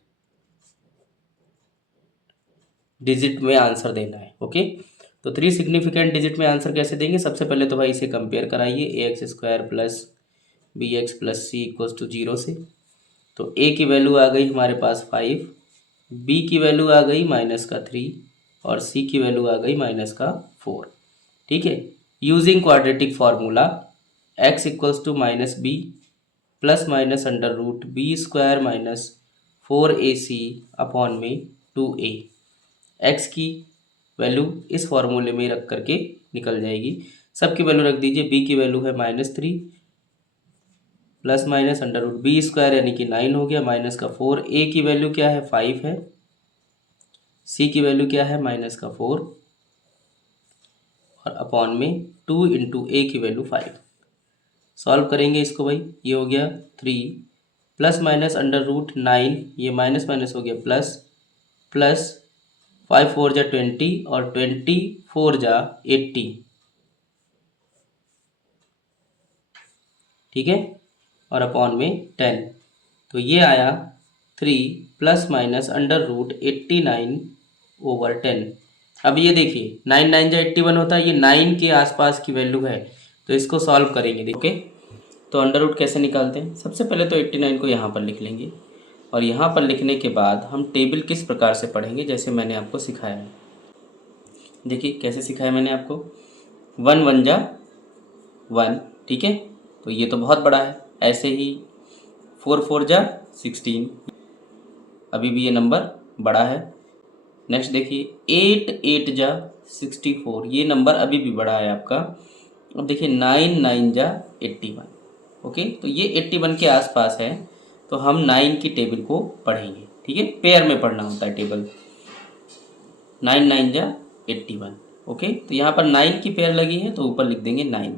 डिजिट में आंसर देना है। ओके, तो 3 सिग्निफिकेंट डिजिट में आंसर कैसे देंगे, सबसे पहले तो भाई इसे कंपेयर कराइए, ax² plus bx plus c equals to 0 से। तो a की वैल्यू आ गई हमारे पास 5, b की वैल्यू आ गई माइनस का 3 और c की वैल्यू आ गई माइनस का 4। ठीक है, using quadratic formula x equals to minus b plus minus under root b² minus 4ac upon में 2a। x की वैल्यू इस फार्मूले में रख करके निकल जाएगी, सबकी वैल्यू रख दीजिए। b की वैल्यू है -3 plus minus under root b square यानी कि 9 हो गया, माइनस का 4, ए की वैल्यू क्या है 5 है, सी की वैल्यू क्या है माइनस का 4 और अपॉन में 2 इंटू ए की वैल्यू 5। सॉल्व करेंगे इसको भाई, ये हो गया 3 प्लस माइनस अंडर रूट 9, ये माइनस माइनस हो गया प्लस, प्लस 5 4 जा 20 और 20 4 जा 80, ठीक है, और अपॉन में 10। तो ये आया 3 plus minus under root 89 over 10। अब ये देखिए 9 9 जा 81 होता है, ये 9 के आसपास की वैल्यू है, तो इसको सॉल्व करेंगे। ओके, तो अंडर रूट कैसे निकालते हैं? सबसे पहले तो 89 को यहाँ पर लिख लेंगे और यहाँ पर लिखने के बाद हम टेबल किस प्रकार से पढ़ेंगे जैसे मैंने आपको सिखाया है। देखिए कैसे सिखाया मैंने आपको, 1 1 जा 1, ठीक है, तो ये तो बहुत बड़ा है। ऐसे ही 4 4 जा 16, अभी भी ये नंबर बड़ा है। नेक्स्ट देखिए 8 8 जा 64, ये नंबर अभी भी बड़ा है आपका। अब देखिए 9 9 जा 81, ओके, तो ये 81 के आसपास है, तो हम 9 की टेबल को पढ़ेंगे, ठीक है, पेयर में पढ़ना होता है टेबल। 9 9 जा 81, ओके, तो यहाँ पर 9 की पेयर लगी है तो ऊपर लिख देंगे 9।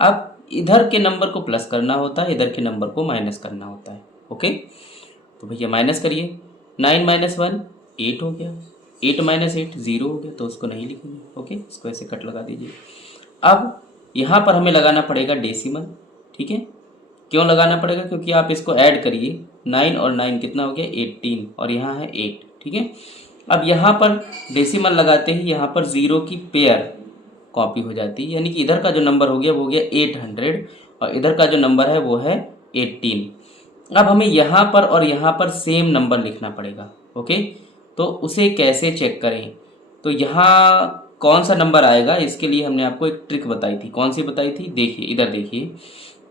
अब इधर के नंबर को प्लस करना होता है, इधर के नंबर को माइनस करना होता है, ओके, तो भैया माइनस करिए। 9 माइनस 1 8 हो गया, 8 माइनस 8 0 हो गया, तो उसको नहीं लिखेंगे, ओके, इसको ऐसे कट लगा दीजिए। अब यहाँ पर हमें लगाना पड़ेगा डेसिमल, ठीक है, क्यों लगाना पड़ेगा? क्योंकि आप इसको ऐड करिए, 9 और 9 कितना हो गया 18 और यहाँ है 8, ठीक है। अब यहाँ पर डेसिमल लगाते ही यहाँ पर 0 की पेयर कॉपी हो जाती है, यानी कि इधर का जो नंबर हो गया 800 और इधर का जो नंबर है वो है 18। अब हमें यहाँ पर और यहाँ पर सेम नंबर लिखना पड़ेगा, ओके, तो उसे कैसे चेक करें? तो यहाँ कौन सा नंबर आएगा इसके लिए हमने आपको एक ट्रिक बताई थी। कौन सी बताई थी? देखिए इधर देखिए,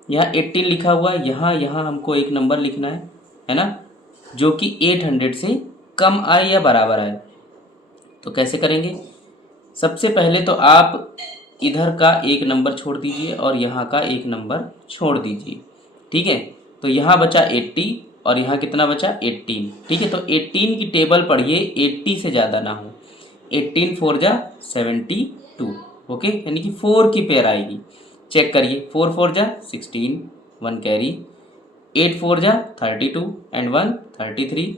यहाँ 18 लिखा हुआ है, यहाँ हमको एक नंबर लिखना है ना, जो कि 800 से कम आए या बराबर आए। तो कैसे करेंगे? सबसे पहले तो आप इधर का एक नंबर छोड़ दीजिए और यहाँ का एक नंबर छोड़ दीजिए, ठीक है, तो यहाँ बचा 80 और यहाँ कितना बचा 18, ठीक है, तो 18 की टेबल पढ़िए, 80 से ज़्यादा ना हो। 18 4 जा 72, ओके, यानी कि 4 की पेयर आएगी। चेक करिए, 4 4 जा 16, 1 कैरी, 8 4 जा 32 एंड 1 33,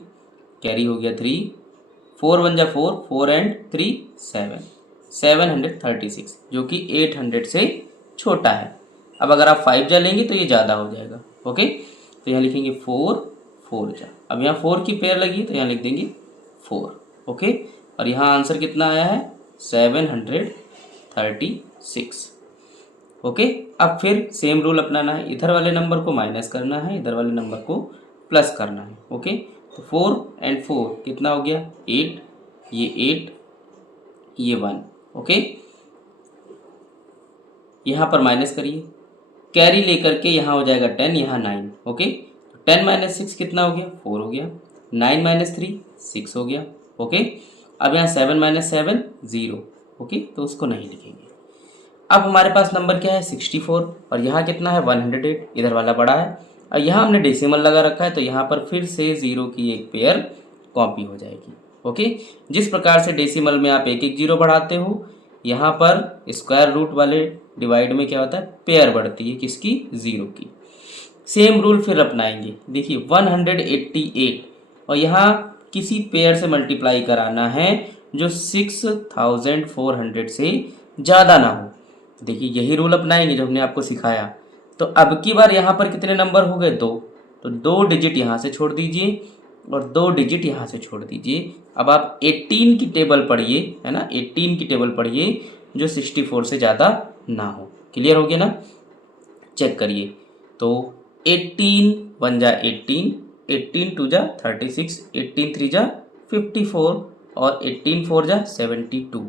कैरी हो गया 3, 4 1 जा 4, 4 एंड 3 7, 736, जो कि 800 से छोटा है। अब अगर आप 5 जा लेंगे तो ये ज़्यादा हो जाएगा, ओके, तो यहाँ लिखेंगे 4 4 जा। अब यहाँ 4 की पेयर लगी तो यहाँ लिख देंगे 4, ओके, और यहाँ आंसर कितना आया है 736, ओके। अब फिर सेम रूल अपनाना है, इधर वाले नंबर को माइनस करना है, इधर वाले नंबर को प्लस करना है, ओके, तो 4 एंड 4 कितना हो गया 8, ये 8 ये 1, ओके, यहाँ पर माइनस करिए, कैरी लेकर के यहाँ हो जाएगा 10, यहाँ 9, ओके, 10 माइनस 6 कितना हो गया 4 हो गया, 9 माइनस 3 6 हो गया, ओके। अब यहाँ 7 माइनस 7 0, ओके, तो उसको नहीं लिखेंगे। अब हमारे पास नंबर क्या है 64 और यहाँ कितना है 108, इधर वाला बड़ा है और यहाँ हमने डेसिमल लगा रखा है, तो यहाँ पर फिर से 0 की एक पेयर कॉपी हो जाएगी, ओके। जिस प्रकार से डेसिमल में आप एक एक जीरो बढ़ाते हो, यहाँ पर स्क्वायर रूट वाले डिवाइड में क्या होता है पेयर बढ़ती है, किसकी 0 की। सेम रूल फिर अपनाएंगे, देखिए 188 और यहाँ किसी पेयर से मल्टीप्लाई कराना है जो 6400 से ज़्यादा ना हो। देखिए यही रूल अपनाएंगे जो हमने आपको सिखाया। तो अब की बार यहाँ पर कितने नंबर हो गए 2, तो 2 डिजिट यहाँ से छोड़ दीजिए और 2 डिजिट यहाँ से छोड़ दीजिए। अब आप 18 की टेबल पढ़िए, है ना, 18 की टेबल पढ़िए जो 64 से ज़्यादा ना हो। क्लियर हो गया ना? चेक करिए, तो 18 1 जा 18, 18 2 जा 36, 18 3 जा 54 और 18 4 जा 72,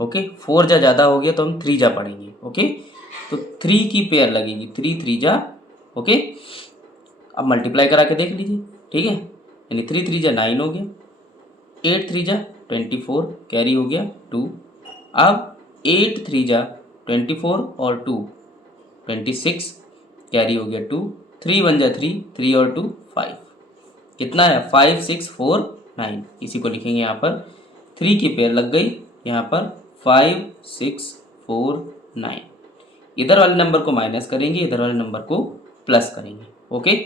ओके। 4 जा ज़्यादा हो गया तो हम 3 जा पढ़ेंगे, ओके, तो 3 की पेयर लगेगी, 3 3 जा, ओके। अब मल्टीप्लाई करा के देख लीजिए, ठीक है, यानी 3 3 जा 9 हो गया, 8 3 जा 24, कैरी हो गया 2। अब 8 3 जा 24 और 2 26, कैरी हो गया 2 3 1 जा 3, 3 और 2 5, कितना है 5 6 4 9, इसी को लिखेंगे यहाँ पर 3 की पेयर लग गई यहाँ पर 5 6 4 9, इधर वाले नंबर को माइनस करेंगे, इधर वाले नंबर को प्लस करेंगे। ओके,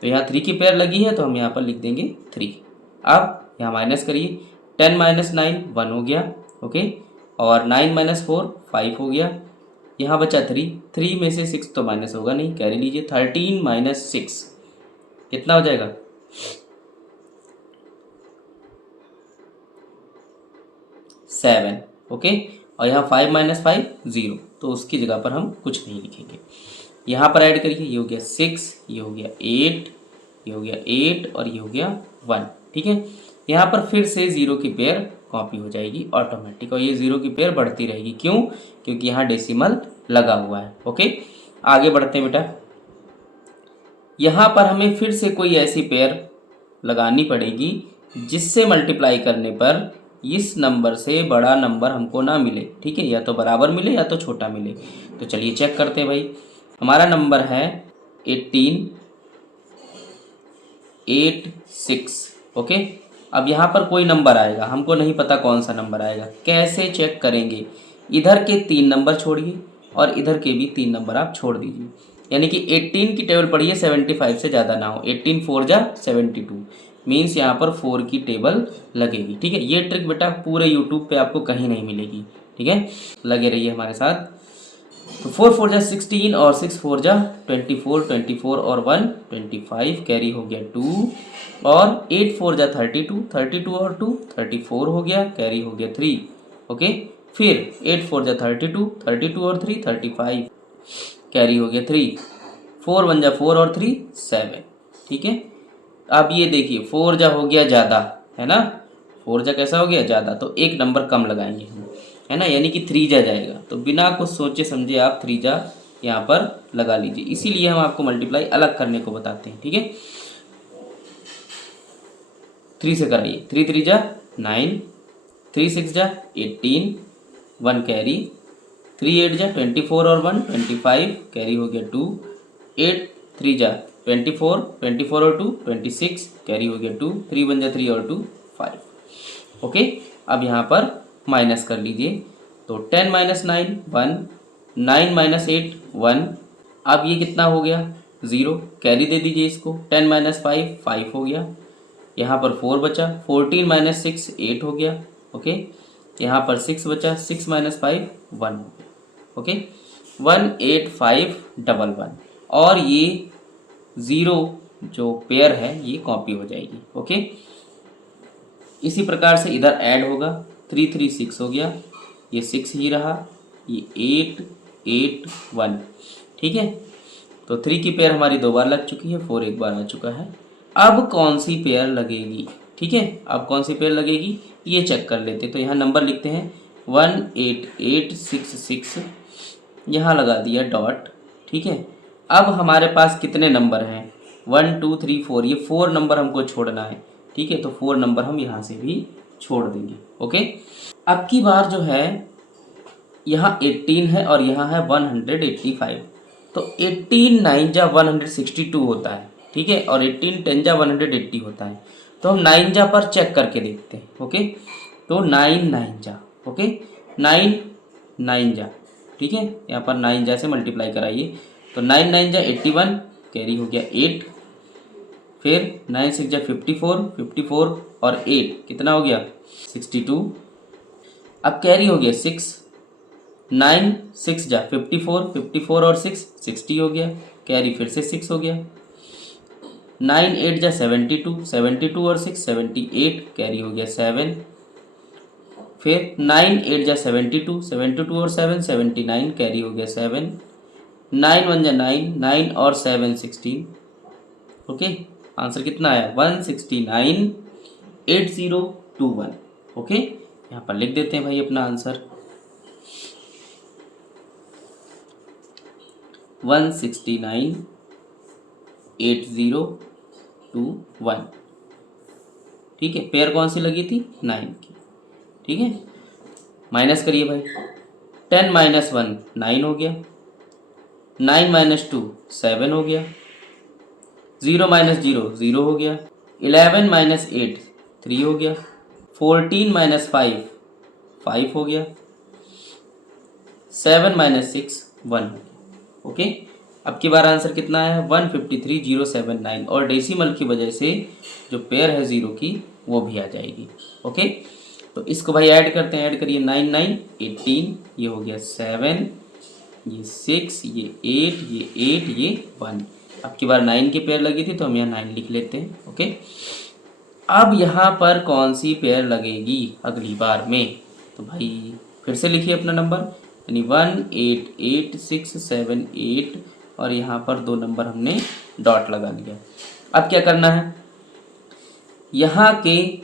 तो यहाँ 3 की पेयर लगी है तो हम यहाँ पर लिख देंगे 3। अब यहाँ माइनस करिए, 10 माइनस 9 1 हो गया। ओके, और 9 माइनस 4 5 हो गया, यहाँ बचा 3, 3 में से 6 तो माइनस होगा नहीं, कैरी लीजिए। 13 माइनस 6 कितना हो जाएगा 7। ओके, और यहाँ 5 माइनस 5 0, तो उसकी जगह पर हम कुछ नहीं लिखेंगे। यहाँ पर ऐड करिए, ये हो गया 6, ये हो गया 8, ये हो गया 8 और ये हो गया 1। ठीक है, यहाँ पर फिर से 0 की पेयर कॉपी हो जाएगी ऑटोमेटिक, और ये 0 की पेयर बढ़ती रहेगी। क्यों? क्योंकि यहाँ डेसिमल लगा हुआ है। ओके, आगे बढ़ते हैं बेटा। यहाँ पर हमें फिर से कोई ऐसी पेयर लगानी पड़ेगी जिससे मल्टीप्लाई करने पर इस नंबर से बड़ा नंबर हमको ना मिले। ठीक है, या तो बराबर मिले या तो छोटा मिले। तो चलिए चेक करते हैं भाई। हमारा नंबर है 18 8 6। ओके, अब यहाँ पर कोई नंबर आएगा, हमको नहीं पता कौन सा नंबर आएगा, कैसे चेक करेंगे? इधर के 3 नंबर छोड़िए और इधर के भी 3 नंबर आप छोड़ दीजिए, यानी कि 18 की टेबल पढ़िए 75 से ज़्यादा ना हो। 18 4 जा 72, मीन्स यहाँ पर 4 की टेबल लगेगी। ठीक है, ये ट्रिक बेटा पूरे यूट्यूब पे आपको कहीं नहीं मिलेगी। ठीक है, लगे रहिए हमारे साथ। तो 4 4 जा 16 और 6 4 जा 24, 24 और 1 25, कैरी हो गया 2, और 8 4 जा 32, 32 और 2 34 हो गया, कैरी हो गया 3। ओके, फिर 8 4 जा 32, 32 और 3 35, कैरी हो गया 3। 4 1 जा 4 और 3 7। ठीक है, अब ये देखिए 4 जा हो गया ज़्यादा, है ना, 4 जा कैसा हो गया ज़्यादा, तो एक नंबर कम लगाएंगे हम, है ना, यानी कि 3 जा जाएगा। तो बिना कुछ सोचे समझे आप 3 जा यहाँ पर लगा लीजिए, इसीलिए हम आपको मल्टीप्लाई अलग करने को बताते हैं। ठीक है, 3 से कराइए, 3 3 जा 9, 3 6 जा 18, 1 कैरी, 3 8 जा 24 और 1 25, कैरी हो गया 2, 8 3 जा 24, 24 और 2 26, कैरी हो गया 2, 3 1 जा 3 और 2 5। ओके, अब यहाँ पर माइनस कर लीजिए, तो 10 माइनस 9 1, 9 माइनस 8 1, अब ये कितना हो गया 0, कैरी दे दीजिए इसको। 10 माइनस 5 5 हो गया, यहाँ पर 4 बचा, 14 माइनस 6 8 हो गया। ओके, यहाँ पर 6 बचा, 6 माइनस 5 1 हो गया। ओके, 1 8 5 1 1, और ये 0 जो पेयर है ये कॉपी हो जाएगी। ओके, इसी प्रकार से इधर ऐड होगा, 3 3 6 हो गया, ये 6 ही रहा, ये 8 8 1। ठीक है, तो 3 की पेयर हमारी 2 बार लग चुकी है, 4 एक बार आ चुका है। अब कौन सी पेयर लगेगी? ठीक है, अब कौन सी पेयर लगेगी ये चेक कर लेते। तो यहाँ नंबर लिखते हैं 1 8 8 6 6, यहाँ लगा दिया डॉट। ठीक है, अब हमारे पास कितने नंबर हैं 1 2 3 4, ये 4 नंबर हमको छोड़ना है। ठीक है, तो 4 नंबर हम यहाँ से भी छोड़ देंगे। ओके, अब की बार जो है यहाँ 18 है और यहाँ है 185, तो 18 9 जा 162 होता है। ठीक है, और 18 10 जा 180 होता है। तो हम 9 जा पर चेक करके देखते हैं। ओके, तो 9 9 जा, ओके 9 9 जा, ठीक है, यहाँ पर 9 जा से मल्टीप्लाई कराइए, तो 9 9 जा 81, कैरी हो गया 8, फिर 9 6 जा 54, 54 और 8 कितना हो गया 62, अब कैरी हो गया 6, 9 6 जा 54, 54 और 6 60 हो गया, कैरी फिर से 6 हो गया, 9 8 जा 72, 72 और 6 78, कैरी हो गया 7, फिर 9 8 जा 72, 72 और 7 79, कैरी हो गया 7, 9 1 जा 9, 9 और 7 16। ओके, आंसर कितना आया 169 8021। ओके, यहाँ पर लिख देते हैं भाई अपना आंसर 169 8021। ठीक है, पेयर कौन सी लगी थी 9 की। ठीक है, माइनस करिए भाई, 10 माइनस 1 9 हो गया, 9 माइनस 2 7 हो गया, 0 माइनस 0 0 हो गया, 11 माइनस 8 3 हो गया, 14 माइनस 5 5 हो गया, 7 माइनस 6 1 हो गया। ओके, अब की बार आंसर कितना है 153079 और डेसिमल की वजह से जो पेयर है ज़ीरो की वो भी आ जाएगी। ओके, तो इसको भाई ऐड करते हैं, ऐड करिए 9 9 18, ये हो गया 7, ये 6, ये 8, ये 8, ये 1। अब की बार 9 की पेयर लगी थी तो हम यहाँ 9 लिख लेते हैं। ओके, अब यहाँ पर कौन सी पेयर लगेगी अगली बार में, तो भाई फिर से लिखिए अपना नंबर, यानी 1 8 8 6 7 8 और यहाँ पर 2 नंबर हमने डॉट लगा लिया। अब क्या करना है, यहाँ के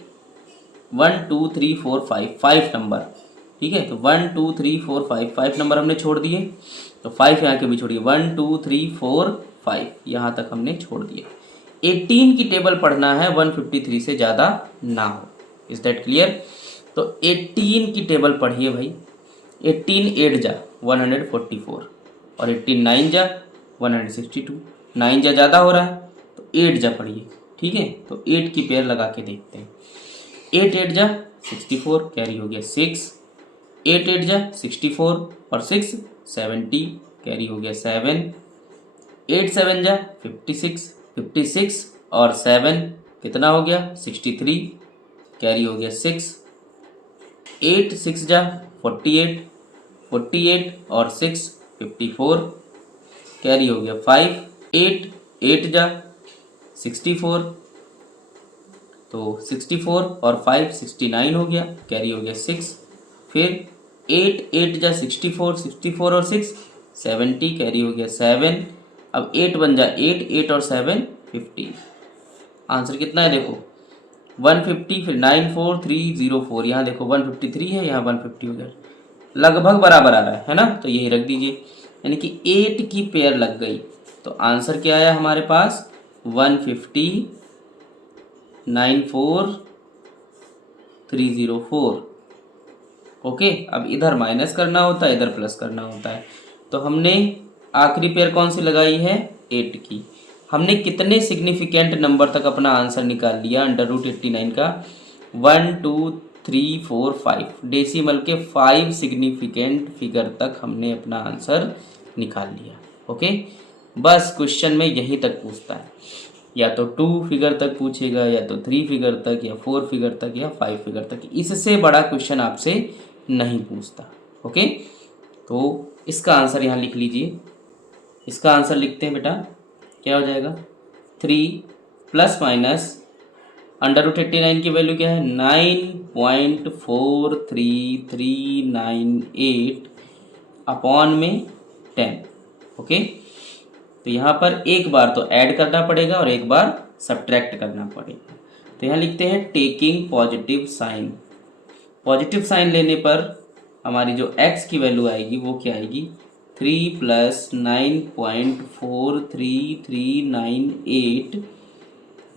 1 2 3 4 5 5 नंबर, ठीक है, तो 1 2 3 4 5 5 नंबर हमने छोड़ दिए, तो 5 यहाँ के भी छोड़िए, 1 2 3 4 5 यहाँ तक हमने छोड़ दिया। 18 की टेबल पढ़ना है 153 से ज़्यादा ना हो, इज दैट क्लियर। तो 18 की टेबल पढ़िए भाई, 18 8 जा 144 और 18 9 जा 162, 9 जा ज़्यादा हो रहा है तो 8 जा पढ़िए, ठीक है, तो 8 की पेयर लगा के देखते हैं। 8 8 जा 64 कैरी हो गया 6, 8 8 जा 64 और 6 70 कैरी हो गया 7, 8 7 जा 56 56 और 7 कितना हो गया 63 कैरी हो गया 6, 8 6 जा 48 48 और 6 54 कैरी हो गया 5, 8 8 जा 64 तो 64 और 5 69 हो गया, कैरी हो गया 6, फिर 8 8 जा 64 64 और 6 70 कैरी हो गया 7, अब 8 बन जा 8 8 और 7 15। आंसर कितना है देखो 150, फिर 94304, यहाँ देखो 153 है, यहाँ 150 हो गया, लगभग बराबर आ रहा है ना, तो यही रख दीजिए, यानी कि 8 की पेयर लग गई। तो आंसर क्या आया हमारे पास 150 94304। ओके, अब इधर माइनस करना होता है, इधर प्लस करना होता है, तो हमने आखिरी पेयर कौन सी लगाई है 8 की। हमने कितने सिग्निफिकेंट नंबर तक अपना आंसर निकाल लिया √89 का 1 2 3 4 5, डेसिमल के 5 सिग्निफिकेंट फिगर तक हमने अपना आंसर निकाल लिया। ओके, बस क्वेश्चन में यहीं तक पूछता है, या तो 2 फिगर तक पूछेगा, या तो 3 फिगर तक, या 4 फिगर तक, या 5 फिगर तक, इससे बड़ा क्वेश्चन आपसे नहीं पूछता। ओके, तो इसका आंसर यहाँ लिख लीजिए, इसका आंसर लिखते हैं बेटा, क्या हो जाएगा 3 प्लस माइनस √89 की वैल्यू क्या है 9.43398 अपॉन में 10। ओके, तो यहाँ पर एक बार तो ऐड करना पड़ेगा और एक बार सब्ट्रैक्ट करना पड़ेगा, तो यहाँ लिखते हैं taking positive sign. Positive sign लेने पर हमारी जो x की वैल्यू आएगी वो क्या आएगी 3 प्लस 9.43398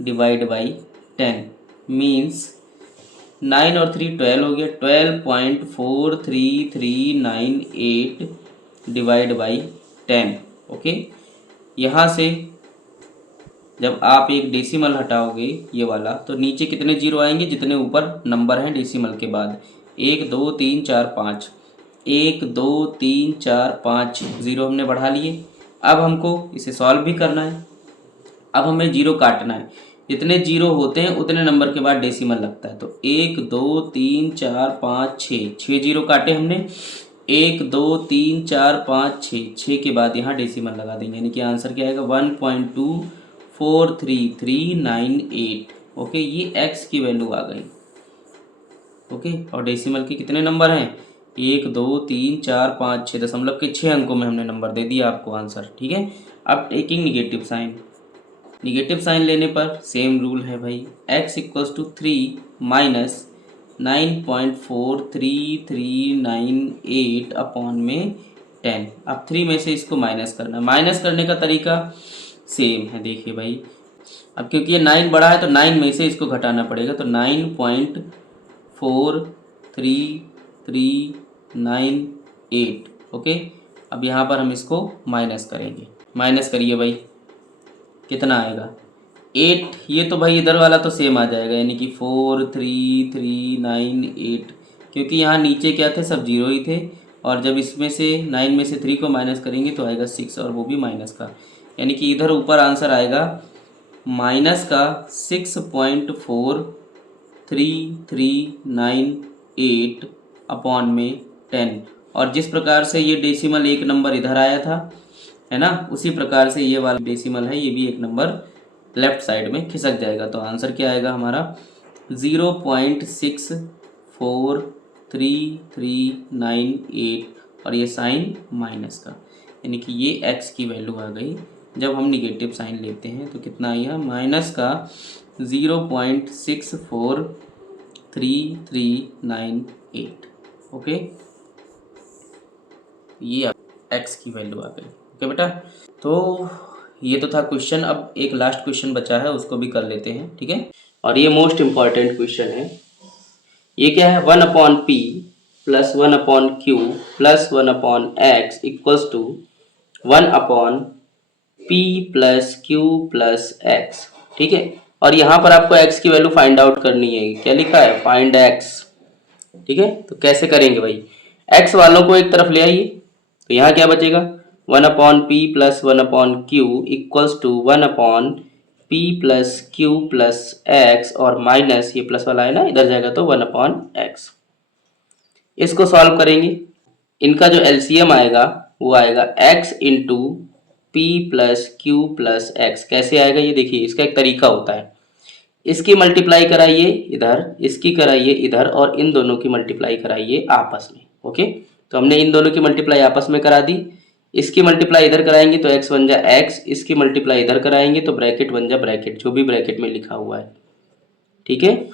डिवाइड बाई 10 मीन्स 9 और 3 12 हो गया, 12.43398 डिवाइड बाई 10। ओके, यहाँ से जब आप एक डेसिमल हटाओगे ये वाला, तो नीचे कितने जीरो आएंगे जितने ऊपर नंबर हैं डेसिमल के बाद, 1 2 3 4 5, 1 2 3 4 5 जीरो हमने बढ़ा लिए। अब हमको इसे सॉल्व भी करना है, अब हमें जीरो काटना है, जितने जीरो होते हैं उतने नंबर के बाद डेसिमल लगता है, तो 1 2 3 4 5 6 जीरो काटे हमने, 1 2 3 4 5 6 के बाद यहाँ डेसिमल लगा देंगे, यानी कि आंसर क्या आएगा 1.2433398। ओके, ये x की वैल्यू आ गई। ओके, और डेसिमल के कितने नंबर हैं 1 2 3 4 5 6, दशमलव के 6 अंकों में हमने नंबर दे दिया आपको आंसर। ठीक है, अब taking negative sign, negative sign लेने पर सेम रूल है भाई, x equals to 3 minus 9.43398 upon में 10। अब 3 में से इसको माइनस करना, माइनस करने का तरीका सेम है, देखिए भाई, अब क्योंकि ये 9 बड़ा है तो 9 में से इसको घटाना पड़ेगा, तो 9.43398। ओके, अब यहाँ पर हम इसको माइनस करेंगे, माइनस करिए भाई, कितना आएगा 8, ये तो भाई इधर वाला तो सेम आ जाएगा, यानी कि 4 3 3 9 8, क्योंकि यहाँ नीचे क्या थे, सब जीरो ही थे। और जब इसमें से 9 में से 3 को माइनस करेंगे तो आएगा 6, और वो भी माइनस का, यानी कि इधर ऊपर आंसर आएगा माइनस का 6.4339 अपॉन में 10। और जिस प्रकार से ये डेसिमल एक नंबर इधर आया था, है ना, उसी प्रकार से ये वाला डेसिमल है, ये भी एक नंबर लेफ्ट साइड में खिसक जाएगा। तो आंसर क्या आएगा हमारा 0.643398, और ये साइन माइनस का, यानी कि ये x की वैल्यू आ गई। जब हम निगेटिव साइन लेते हैं तो कितना आएगा, माइनस का 0.643398। ओके, ये x की वैल्यू आ गई। ओके बेटा, तो ये तो था क्वेश्चन। अब एक लास्ट क्वेश्चन बचा है, उसको भी कर लेते हैं, ठीक है। और ये मोस्ट इम्पॉर्टेंट क्वेश्चन है। ये क्या है, 1/p plus 1/q plus 1/x equals to 1/p plus q plus x, ठीक है। और यहाँ पर आपको x की वैल्यू फाइंड आउट करनी है। क्या लिखा है, फाइंड x, ठीक है। तो कैसे करेंगे भाई, x वालों को एक तरफ ले आइए, तो यहाँ क्या बचेगा, 1/p plus 1/q equals to 1/p plus q plus x, और माइनस ये प्लस वाला है ना, इधर जाएगा तो 1/x। इसको सॉल्व करेंगे, इनका जो एलसीएम आएगा वो आएगा x into p plus q plus x. कैसे आएगा ये देखिए, इसका एक तरीका होता है, इसकी मल्टीप्लाई कराइए इधर, इसकी कराइए इधर, और इन दोनों की मल्टीप्लाई कराइए आपस में। ओके, तो हमने इन दोनों की मल्टीप्लाई आपस में करा दी, इसकी मल्टीप्लाई इधर कराएंगे तो x बन जा x, इसकी मल्टीप्लाई इधर कराएंगे तो ब्रैकेट बन जा ब्रैकेट, जो भी ब्रैकेट में लिखा हुआ है, ठीक है।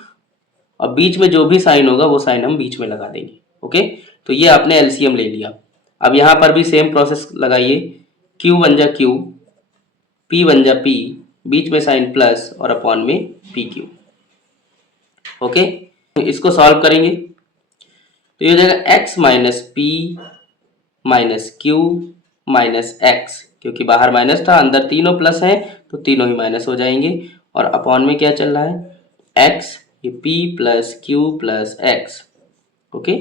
और बीच में जो भी साइन होगा वो साइन हम बीच में लगा देंगे। ओके, तो ये आपने एलसीएम ले लिया। अब यहाँ पर भी सेम प्रोसेस लगाइए, q बन जा q, p बन जा p, बीच में साइन प्लस और अपॉन में पी क्यू। ओके, इसको सॉल्व करेंगे तो ये हो जाएगा x minus P minus Q minus x, क्योंकि बाहर माइनस था, अंदर तीनों प्लस हैं तो तीनों ही माइनस हो जाएंगे। और अपॉन में क्या चल रहा है, x, ये p plus q plus x. Okay,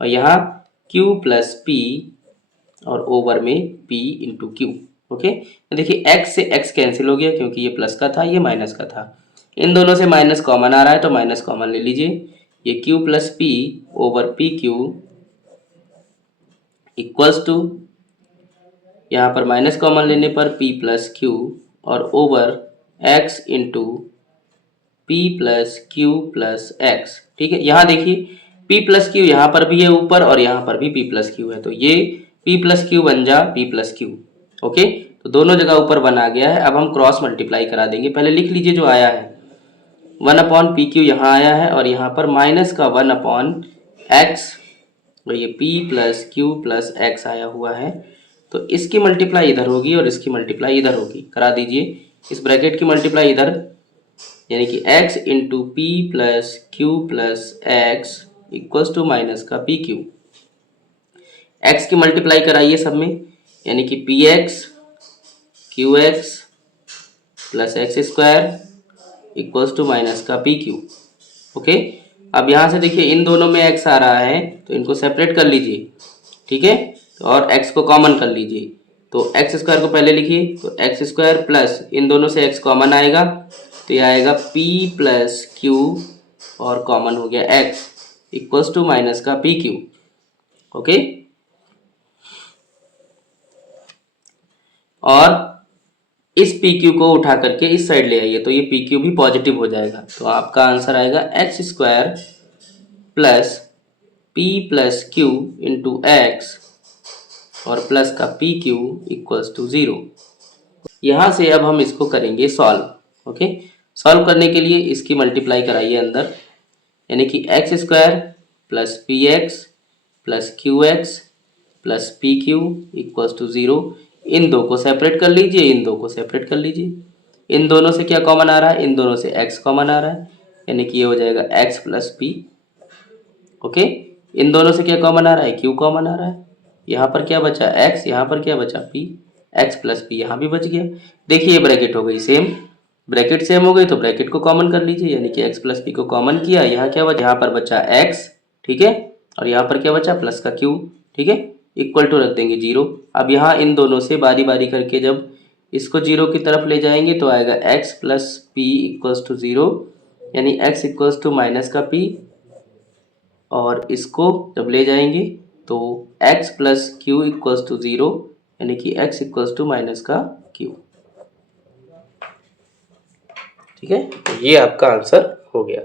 और यहाँ q प्लस p और ओवर में p इंटू क्यू। ओके, तो देखिए x से x कैंसिल हो गया, क्योंकि ये प्लस का था ये माइनस का था। इन दोनों से माइनस कॉमन आ रहा है तो माइनस कॉमन ले लीजिए, ये q plus p over p q equals to, यहाँ पर माइनस कॉमन लेने पर p प्लस क्यू और over x into p plus q plus x, ठीक है। यहाँ देखिए p प्लस क्यू यहाँ पर भी है ऊपर, और यहाँ पर भी p प्लस क्यू है, तो ये p प्लस क्यू बन जा p प्लस क्यू। ओके, तो दोनों जगह ऊपर 1 आ गया है। अब हम क्रॉस मल्टीप्लाई करा देंगे, पहले लिख लीजिए जो आया है, 1/pq यहाँ आया है, और यहाँ पर माइनस का 1/x, और ये p plus q plus x आया हुआ है। तो इसकी मल्टीप्लाई इधर होगी और इसकी मल्टीप्लाई इधर होगी, करा दीजिए। इस ब्रैकेट की मल्टीप्लाई इधर, यानी कि x into p plus q plus x equals to minus का पी क्यू। x की मल्टीप्लाई कराइए सब में, यानी कि p x q x plus x square equals to minus का पी क्यू। ओके, अब यहाँ से देखिए इन दोनों में x आ रहा है तो इनको सेपरेट कर लीजिए, ठीक है, और x को कॉमन कर लीजिए। तो एक्स स्क्वायर को पहले लिखिए, तो एक्स स्क्वायर प्लस इन दोनों से x कॉमन आएगा तो ये आएगा p प्लस क्यू और कॉमन हो गया x इक्वल्स टू माइनस का पी क्यू। ओके, और इस पी क्यू को उठा करके इस साइड ले आइए तो ये पी क्यू भी पॉजिटिव हो जाएगा। तो आपका आंसर आएगा x square plus P plus Q into x और प्लस का पी क्यू इक्वल्स टू 0। यहाँ से अब हम इसको करेंगे सॉल्व। ओके, सॉल्व करने के लिए इसकी मल्टीप्लाई कराइए अंदर, यानी कि x square plus p x plus q x plus p q equals to 0। इन दो को सेपरेट कर लीजिए, इन दो को सेपरेट कर लीजिए। इन दोनों से क्या कॉमन आ रहा है, इन दोनों से x कॉमन आ रहा है, यानी कि ये हो जाएगा x प्लस पी। ओके, इन दोनों से क्या कॉमन आ रहा है, q कॉमन आ रहा है। यहाँ पर क्या बचा x, यहाँ पर क्या बचा p, x प्लस पी यहाँ भी बच गया। देखिए ये ब्रैकेट हो गई सेम, ब्रैकेट सेम हो गई तो ब्रैकेट को कॉमन कर लीजिए, यानी कि x प्लस पी को कॉमन किया, यहाँ क्या बचा, यहाँ पर बचा x, ठीक है, और यहाँ पर क्या बचा, प्लस का q, ठीक है, इक्वल टू रख देंगे 0। अब यहाँ इन दोनों से बारी बारी करके जब इसको 0 की तरफ ले जाएंगे तो आएगा x plus p equals to 0, यानी x इक्वल्स टू माइनस का p, और इसको जब ले जाएंगे तो x plus q equals to 0, यानी कि x इक्वल्स टू माइनस का q। ठीक है, तो ये आपका आंसर हो गया।